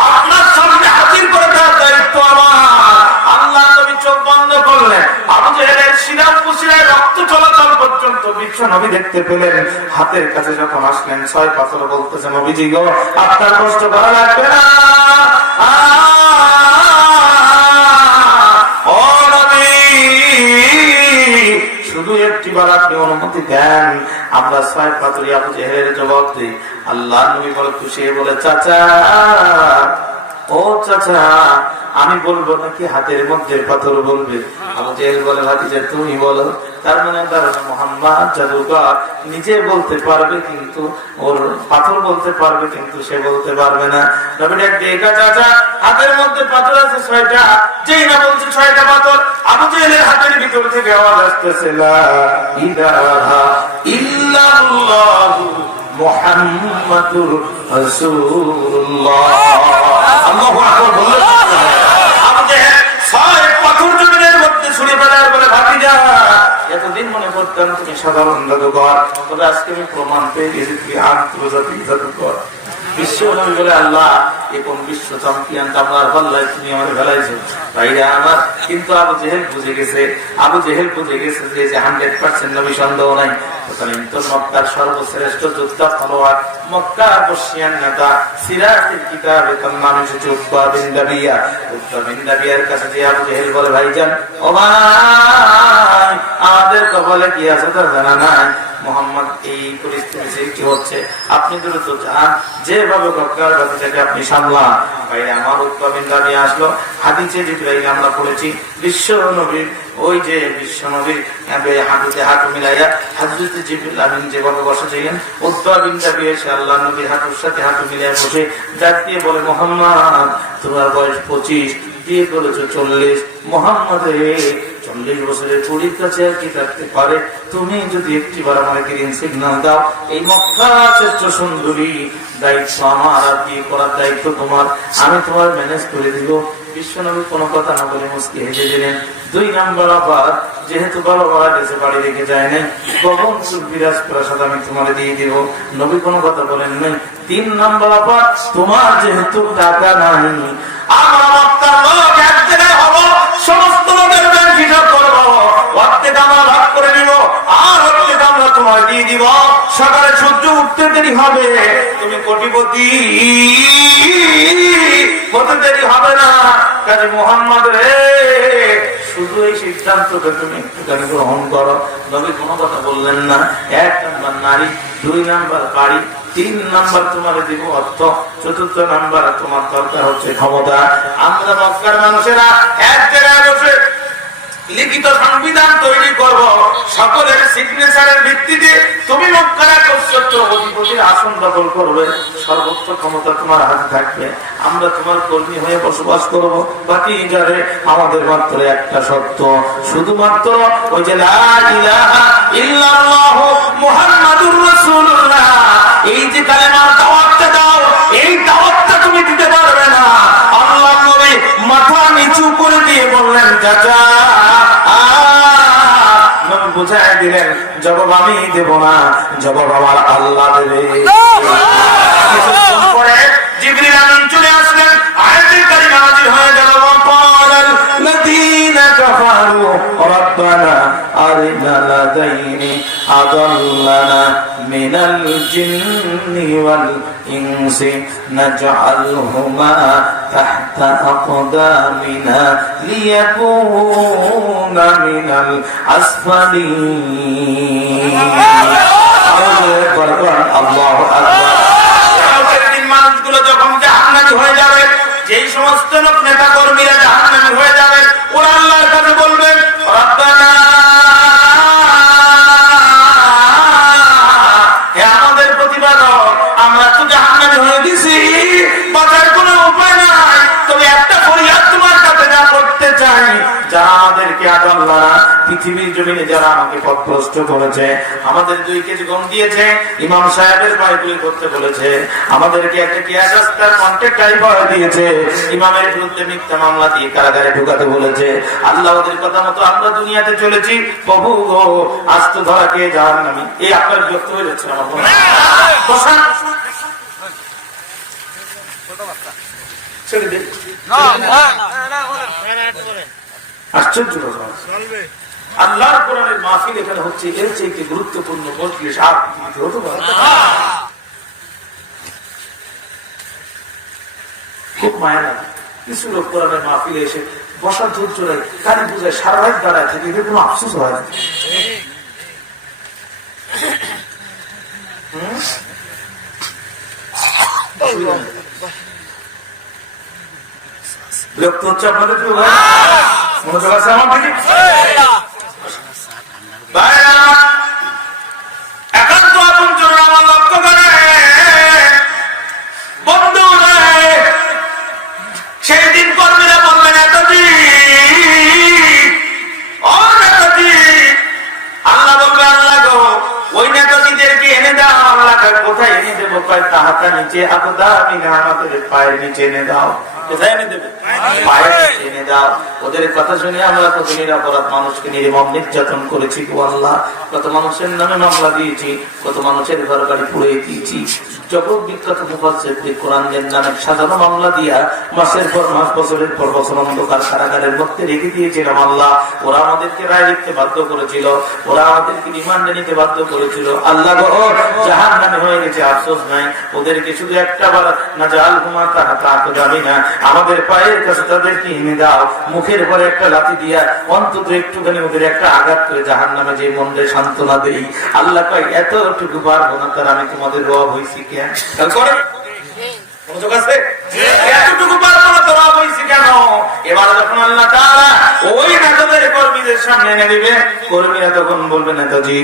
আপনার সামনে হাজির করে দেওয়ার দায়িত্ব আমার। আল্লাহ নবী চোখ বন্ধ করলেন, আবু জাহেলের শিরা উপশিরায় রক্ত চলাচল পর্যন্ত বিশ্ব নবী দেখতে পেলেন। হাতের কাছে যখন আসলেন, 6 পাথর বলতেছে, নবীজি গো আপনার কষ্ট করা লাগবে না, ও নবী শুধু একটিবার আপনি অনুমতি দেন, আমরা 6 পাথরই আবু জাহেলের জবাব দিই। আল্লাহ নবী বলে খুশি বলে, চাচা ও চাচা, আমি বলবো নাকি হাতের মধ্যে পাথর বলবে? আবু জাহেল বলে, ভাতিজা তুমি বলো। তার মানে মুহাম্মদ জাদুকর, নিজে বলতে পারবে কিন্তু ওর পাথর বলতে পারবে, কিন্তু সে বলতে পারবে না। নবী ডাক দিয়ে, চাচা হাতের মধ্যে পাথর আছে 6টা। যেই না বলছে 6টা পাথর, আবু জাহেলের হাতের ভিতর থেকে আওয়াজ আসতেছে, লা ইলাহা ইল্লাল্লাহু মুহাম্মাদুর রাসূলুল্লাহ। আল্লাহু আকবার বলে আবু জাহেল 6 পাথর জমিনের মধ্যে ছুঁড়ে ফেলার বলে, ভাতিজা এতদিন মনে করতাম তুমি সাধারণ জাদুঘর, তবে আজকে আমি প্রমাণ পেয়ে গেছি তুমি আন্তর্জাতিক জাদুঘর। বিশ্ব নবী বলে আল্লাহ এ কোন বিশ্ব চ্যাম্পিয়ন আমার পাল্লায় তুমি আমার ফেলাইছো ভাইরা আমার। কিন্তু আবু জেহেল বুঝে গেছে, যে 100% নবী সন্দেহ নাই। মক্কার সর্বশ্রেষ্ঠ যোদ্ধা খেলোয়াড়, মক্কার বর্ষিয়ান নেতা, সিরাতের কিতাবে তার নাম এসেছে উতবা বিন রাবিয়া। উতবা বিন রাবিয়ার কাছে যে আবু জেহেল বলে ভাইজান ও ভাই আমাদের কপালে কি আছে তা জানা নাই, মোহাম্মদ এই পরিস্থিতি কি হচ্ছে, আপনি দ্রুত যান, যেভাবে মক্কার বাতিটাকে আপনি সামলান। ভাই আমার উতবা বিন রাবিয়া আসলো। হাদিসে জিবরাইল আমরা পড়েছি বিশ্ব নবীর ওই যে বিশ্ব নবীর হাঁটুতে হাঁটু মিলাইয়া হযরত জিবরিল আমিন যেভাবে বসেছিলেন, উতবা বিন রাবিয়া এসে আল্লাহ নবীর হাঁটুর সাথে হাঁটু মিলিয়ে বসে ডাক দিয়ে বলে মোহাম্মদ তোমার বয়স 25, বিয়ে করেছো 40, মোহাম্মদ রে 40 বছরের কুড়ির কাছে আর কি থাকতে পারে, তুমি যদি একটিবার আমার গ্রিন সিগন্যাল দাও, এই মক্কা শ্রেষ্ঠ সুন্দরী দায়িত্ব আমার, আর বিয়ে করার দায়িত্ব তোমার, আমি তোমার ম্যানেজ করে দিব। বিশ্বনবী কোনো কথা না বলে মুস্কি হেসে দিলেন। 2 নম্বর আবার যেহেতু বাবা মারা গেছে বাড়ি রেখে যায় নাই, গগন চুল বিরাজ প্রাসাদ আমি তোমার দিয়ে দিব, নবী কোনো কথা বলেন নাই। 3 নম্বর আবার তোমার যেহেতু টাকা নাই, আমার মক্কার লোক এক জায়গায় হবো, সমস্ত লোকের ব্যাংক হিসাব করবো, অর্ধেক আমরা ভাগ করে নিব, আর অর্ধেক আমরা তোমার দিয়ে দিব। সকালে সূর্য উঠতে দেরি হবে, তুমি কোটিপতি হতে দেরি হবে না। কাজে মোহাম্মদ রে শুধু এই সিদ্ধান্তকে তুমি একটুখানি গ্রহণ করো। নবী কোনো কথা বললেন না। 1 নম্বর নারী, 2 নম্বর বাড়ি, 3 নম্বর তোমার দিব অর্থ, 4 নম্বর তোমার দরকার হচ্ছে ক্ষমতা। আমরা মক্কার মানুষেরা এক জায়গায় বসে লিখিত সংবিধান তৈরি করব, সকলের সিগনেচারের ভিত্তিতে তুমি মক্কার অধিপতির আসন দখল করবে, সর্বোচ্চ ক্ষমতা তোমার হাতে থাকবে, আমরা তোমার কর্মী হয়ে বসবাস করব। বাকি যারে আমাদের মাত্র একটা শর্ত, শুধুমাত্র ওই যে লা ইলাহা ইল্লাল্লাহু মুহাম্মাদুর রাসূলুল্লাহ, এই যে কালেমার দাওয়াতটা দাও, এই দাওয়াতটা তুমি দিতে পারবে না। আল্লাহর নবী মাথা নিচু করে দিয়ে বললেন চাচা, বুঝাই দিলেন জবাব আমি দেব না, জবাব আমার আল্লাহ দেবে। পরে জিবরিল আমিন চলে আসলেন, আয়াতুল কারিমা নাযিল হয়ে গেল, ওয়াকালাল লাযীনা কাফারু রাব্বানা আরিনা লাযাইনি আদাল্লানা মিনাল জিন্নি ওয়াল ইনসি নাজআলহুমা তাহতা আকদামিনা লিয়াকুনা মিনাল আসফালিন। আল্লাহু আকবার। মানুষগুলো যখন জাহান্নামী হয়ে যাবে, যেই সমস্ত লোক নেতা কর্মীরা জাহান্নামী হয়ে যাবে, ওরা আল্লাহর কাছে বলবেন রব্বানা, হে আমাদের প্রতিপালক, আমরা তো জাহান্নামী হয়ে গেছি, বাঁচার কোনো উপায় নাই, তবে একটা ফরিয়াদ তোমার কাছে যা করতে চাই, যারা আমাদেরকে আদাল্লাহ পৃথিবীর জমিনে যারা আমাকে পথভ্রষ্ট করেছে, আমাদের 2 কেজি গম দিয়েছে, ইমাম সাহেবের পায়গুলি করতে বলেছে, আমাদেরকে একটা কিয়াসাস্তার কন্ট্রাক্ট টাইপার দিয়েছে, ইমামের বিরুদ্ধে মিথ্যা মামলা দিয়ে কারাগারে ঢুকাতে বলেছে, আল্লাহ ওদের কথা মতো আমরা দুনিয়াতে চলেছি, প্রভু গো আজ তো ধরা কে জাহান্নামী। এই আপনার বিরক্ত হয়ে যাচ্ছে আমার মনে ছেড়ে দিন, আশ্চর্য আল্লাহর কোরআনের মাহফিল এখানে হচ্ছে, এর চেয়ে গুরুত্বপূর্ণ মজলিস আর হতে পারে? খুব মায়া লাগে কিছু লোক কোরআনের মাহফিলে এসে বসার ধৈর্য নাই, কালী পূজায় সারা রাত দাঁড়ায় থাকে, এদের কোনো আফসোস হয় না। বিরক্ত হচ্ছে আপনাদের কেউ? মনে চলে আমার থেকে একান্ত আপন জন্য আমার লক্ষ্য করে বন্ধু সেই দিন কর্মীরা বলবেন নেতাজি, ও নেতাজি, আল্লাহ বলবে আল্লাহ গো ওই নেতাজিদেরকে এনে দাও। আল্লাহ কোথায় এনে দেবো? তাহাতা নিচে, আমাদের পায়ের নিচে এনে দাও। কোথায় এনে দেবে? পায়ে এনে দাও। ওদের কথা শুনে আমরা কত নিরপরাধ মানুষকে নির্মম নির্যাতন করেছি গো আল্লাহ, কত মানুষের নামে মামলা দিয়েছি, কত মানুষের ঘর বাড়ি পুড়ে দিয়েছি। জগৎ বিখ্যাত মুফাসসিরদের কোরআনের নামে সাজানো মামলা দিয়া মাসের পর মাস, বছরের পর বছর অন্ধকার কারাগারের মধ্যে রেখে দিয়েছিলাম আল্লাহ। ওরা আমাদেরকে রায় লিখতে বাধ্য করেছিল, ওরা আমাদেরকে রিমান্ডে নিতে বাধ্য করেছিল আল্লাহ গো। জাহান্নামে হয়ে গেছে, আফসোস নাই। ওদেরকে শুধু একটা বার না জাল ঘুমা তাহাতা যাবি না, আমাদের পায়ের কাছে তাদেরকে এনে দাও, মুখের পরে একটা লাথি দিয়া অন্তত একটুখানি ওদের একটা আঘাত করে জাহান্নামে যে মনরে সান্ত্বনা দেই। আল্লাহ কয় এতটুকু পারবো না, তার আমি তোমাদের রব হইছি কেন? এতটুকু পারবো না, তোরা হইছি কেন? এবার যখন আল্লাহ তাআলা ওই নেতাদের কর্মীদের সামনে এনে দিবে, কর্মীরা তখন বলবে নেতাজি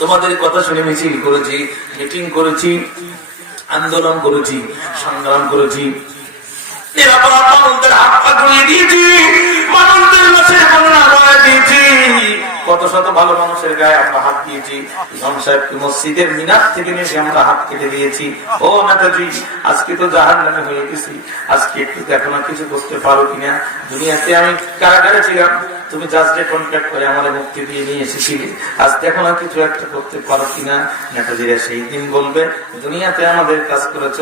তোমাদের কথা শুনে মিছিল করেছি, মিটিং করেছি, আন্দোলন করেছি, সংগ্রাম করেছি, নিরাপরাধ মানুষদের হাত পা ধুয়ে দিয়েছি, মানুষদের লাশের বন্যা বয়ে দিয়েছি, কত শত ভালো মানুষের গায়ে আমরা হাত দিয়েছি, ইমাম সাহেবকে মসজিদের মিনার থেকে নিয়ে আমরা হাত কেটে দিয়েছি। ও নেতাজি আজকে তো জাহান্নামে হয়ে গেছি, আজকে একটু দেখো না কিছু করতে পারো কিনা? দুনিয়াতে আমি কারাগারে ছিলাম, তুমি জাজকে কন্ট্যাক্ট করে আমার মুক্তি দিয়ে নিয়ে এসেছিলে, আজ দেখো না কিছু একটা করতে পারো কিনা? নেতাজিরা সেই দিন বলবে দুনিয়াতে আমাদের কাজ করেছ,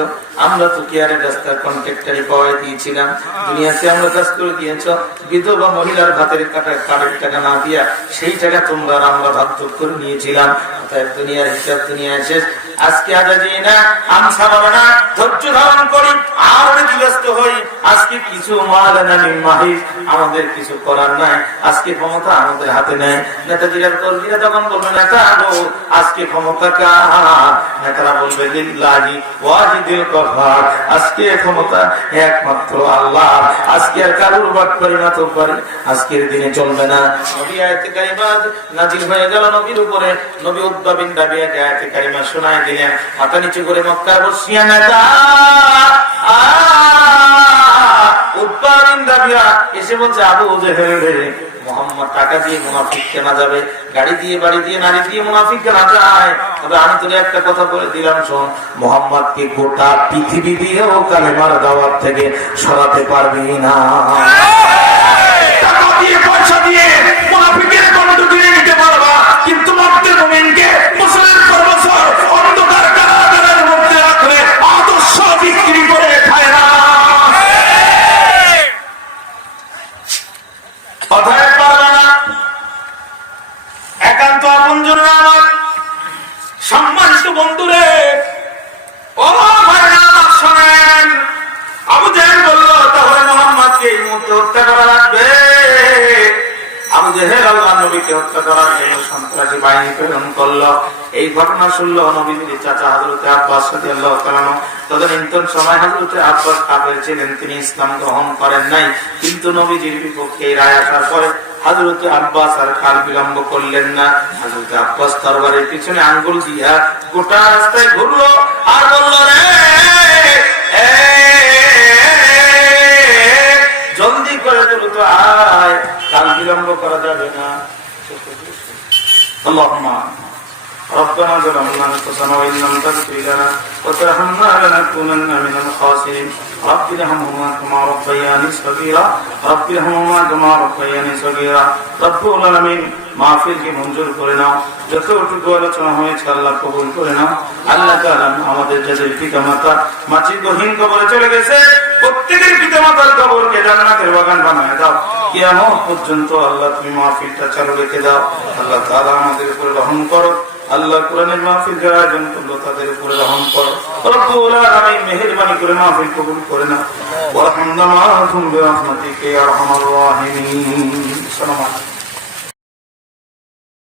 আমরা তো কেয়ারের রাস্তার কন্ট্রাক্টরি পাওয়া দিয়েছিলাম, দুনিয়াতে আমরা কাজ করে দিয়েছ, বিধবা মহিলার ভাতের কাটের টাকা না দিয়া সেই টাকা তোমরা আমরা ভাগ করে নিয়েছিলাম। দুনিয়ার হিসাব দুনিয়া শেষ। আজকে আজাদি না আমসা বলে না, ধৈর্য ধারণ করি আর ব্যস্ত হই। আজকে কিছু আমাদের কিছু করার নাই, আজকে ক্ষমতা আমাদের হাতে নেই। নেতাজিরা কর্মীরা তখন বলবে নেতা আজকে ক্ষমতা কার? নেতারা বলবে লিল্লাহি ওয়াহিদুল কাহ্হার, আজকে ক্ষমতা একমাত্র আল্লাহ, আজকে আর কারুর বাদ করি না তো পারি, আজকের দিনে চলবে না। নবী আয়াতে কারিমা নাজিল হয়ে গেল নবীর উপরে, নবী উতবা বিন রাবিয়াকে আয়াতে কারিমা শোনায় দিলেন, মাথা নিচু করে মক্কায় বসিয়া নেতা উতবা বিন রাবিয়া এসে বলছে আবু জেহেল মোহাম্মদ টাকা দিয়ে মুনাফিক কেনা যাবে, গাড়ি দিয়ে বাড়ি দিয়ে নারী দিয়ে মুনাফিক কেনা যায়, তবে আমি তোর একটা কথা বলে দিলাম শোন, মোহাম্মদকে গোটা পৃথিবী দিয়েও কালেমার দাওয়াত থেকে সরাতে পারবি না। টাকা দিয়ে পয়সা দিয়ে মুনাফিকের কণ্ঠ কিনে নিতে পারবা, কিন্তু মুমিনের মুমিনকে বছরের পর বছর অন্ধকার কারাগারের মধ্যে রাখলে আদর্শ বিক্রি করে খায় না। কথায় পারবে না। একান্ত আপনজনরা আমার সম্মানিত বন্ধুরে, ও ভাইরা আমার শোনেন, আবু জেহেল বলল তাহলে মুহাম্মদকে এই মুহূর্তে হত্যা করা লাগবে। আবু জেহেল আল্লাহর নবীকে হত্যা করার জন্য সন্ত্রাসী বাহিনী প্রেরণ করলো। এই ঘটনা শুনল নবীর চাচা হযরত আব্বাস রাদিয়াল্লাহু তাআলা। তদনীন্তন সময় হযরত আব্বাস কাফের ছিলেন, তিনি ইসলাম গ্রহণ করেন নাই, কিন্তু নবীজির বিপক্ষে রায় আসার পরে হযরত আব্বাস আর কাল বিলম্ব করলেন না। হযরত আব্বাস তরবারির পিছনে আঙ্গুল দিয়া গোটা রাস্তায় ঘুরলো আর বলল রে জলদি করে দ্রুত আয়, কাল বিলম্ব করা যাবে না। আল্লাহুম্মা ربنا ظلمنا انفسنا وان لم تغفر لنا وترحمنا لنكونن من الخاسرين رب ارحمهما كما ربياني صغيرا رب ارحمهما كما ربياني صغيرا رب العالمين মাহফিল কে মঞ্জুর করে নাও, যতটুকু আলোচনা হয়েছে আল্লাহ কবুল করে নাও। আল্লাহ তাআলা আমাদের যাদের পিতামাতা মাটি গহীন কবরে চলে গেছে, প্রত্যেকের পিতামাতার কবরকে জান্নাতের বাগান বানিয়ে দাও। কিয়ামত পর্যন্ত আল্লাহ তুমি মাহফিলটা চালু রেখে দাও। আল্লাহ তাআলা আমাদের উপরে রহম করো। আল্লাহ কোরআনের মাহফিল যারা আয়োজন করলো তাদের উপরে রহম করো। রব্বুল আলামিন মেহেরবানি করে মাহফিল কবুল করে নাও। ওয়া রাহমাতুল্লাহি ওয়া রাহমাতিকা ইয়া আরহামার রাহিমিন। সালাম।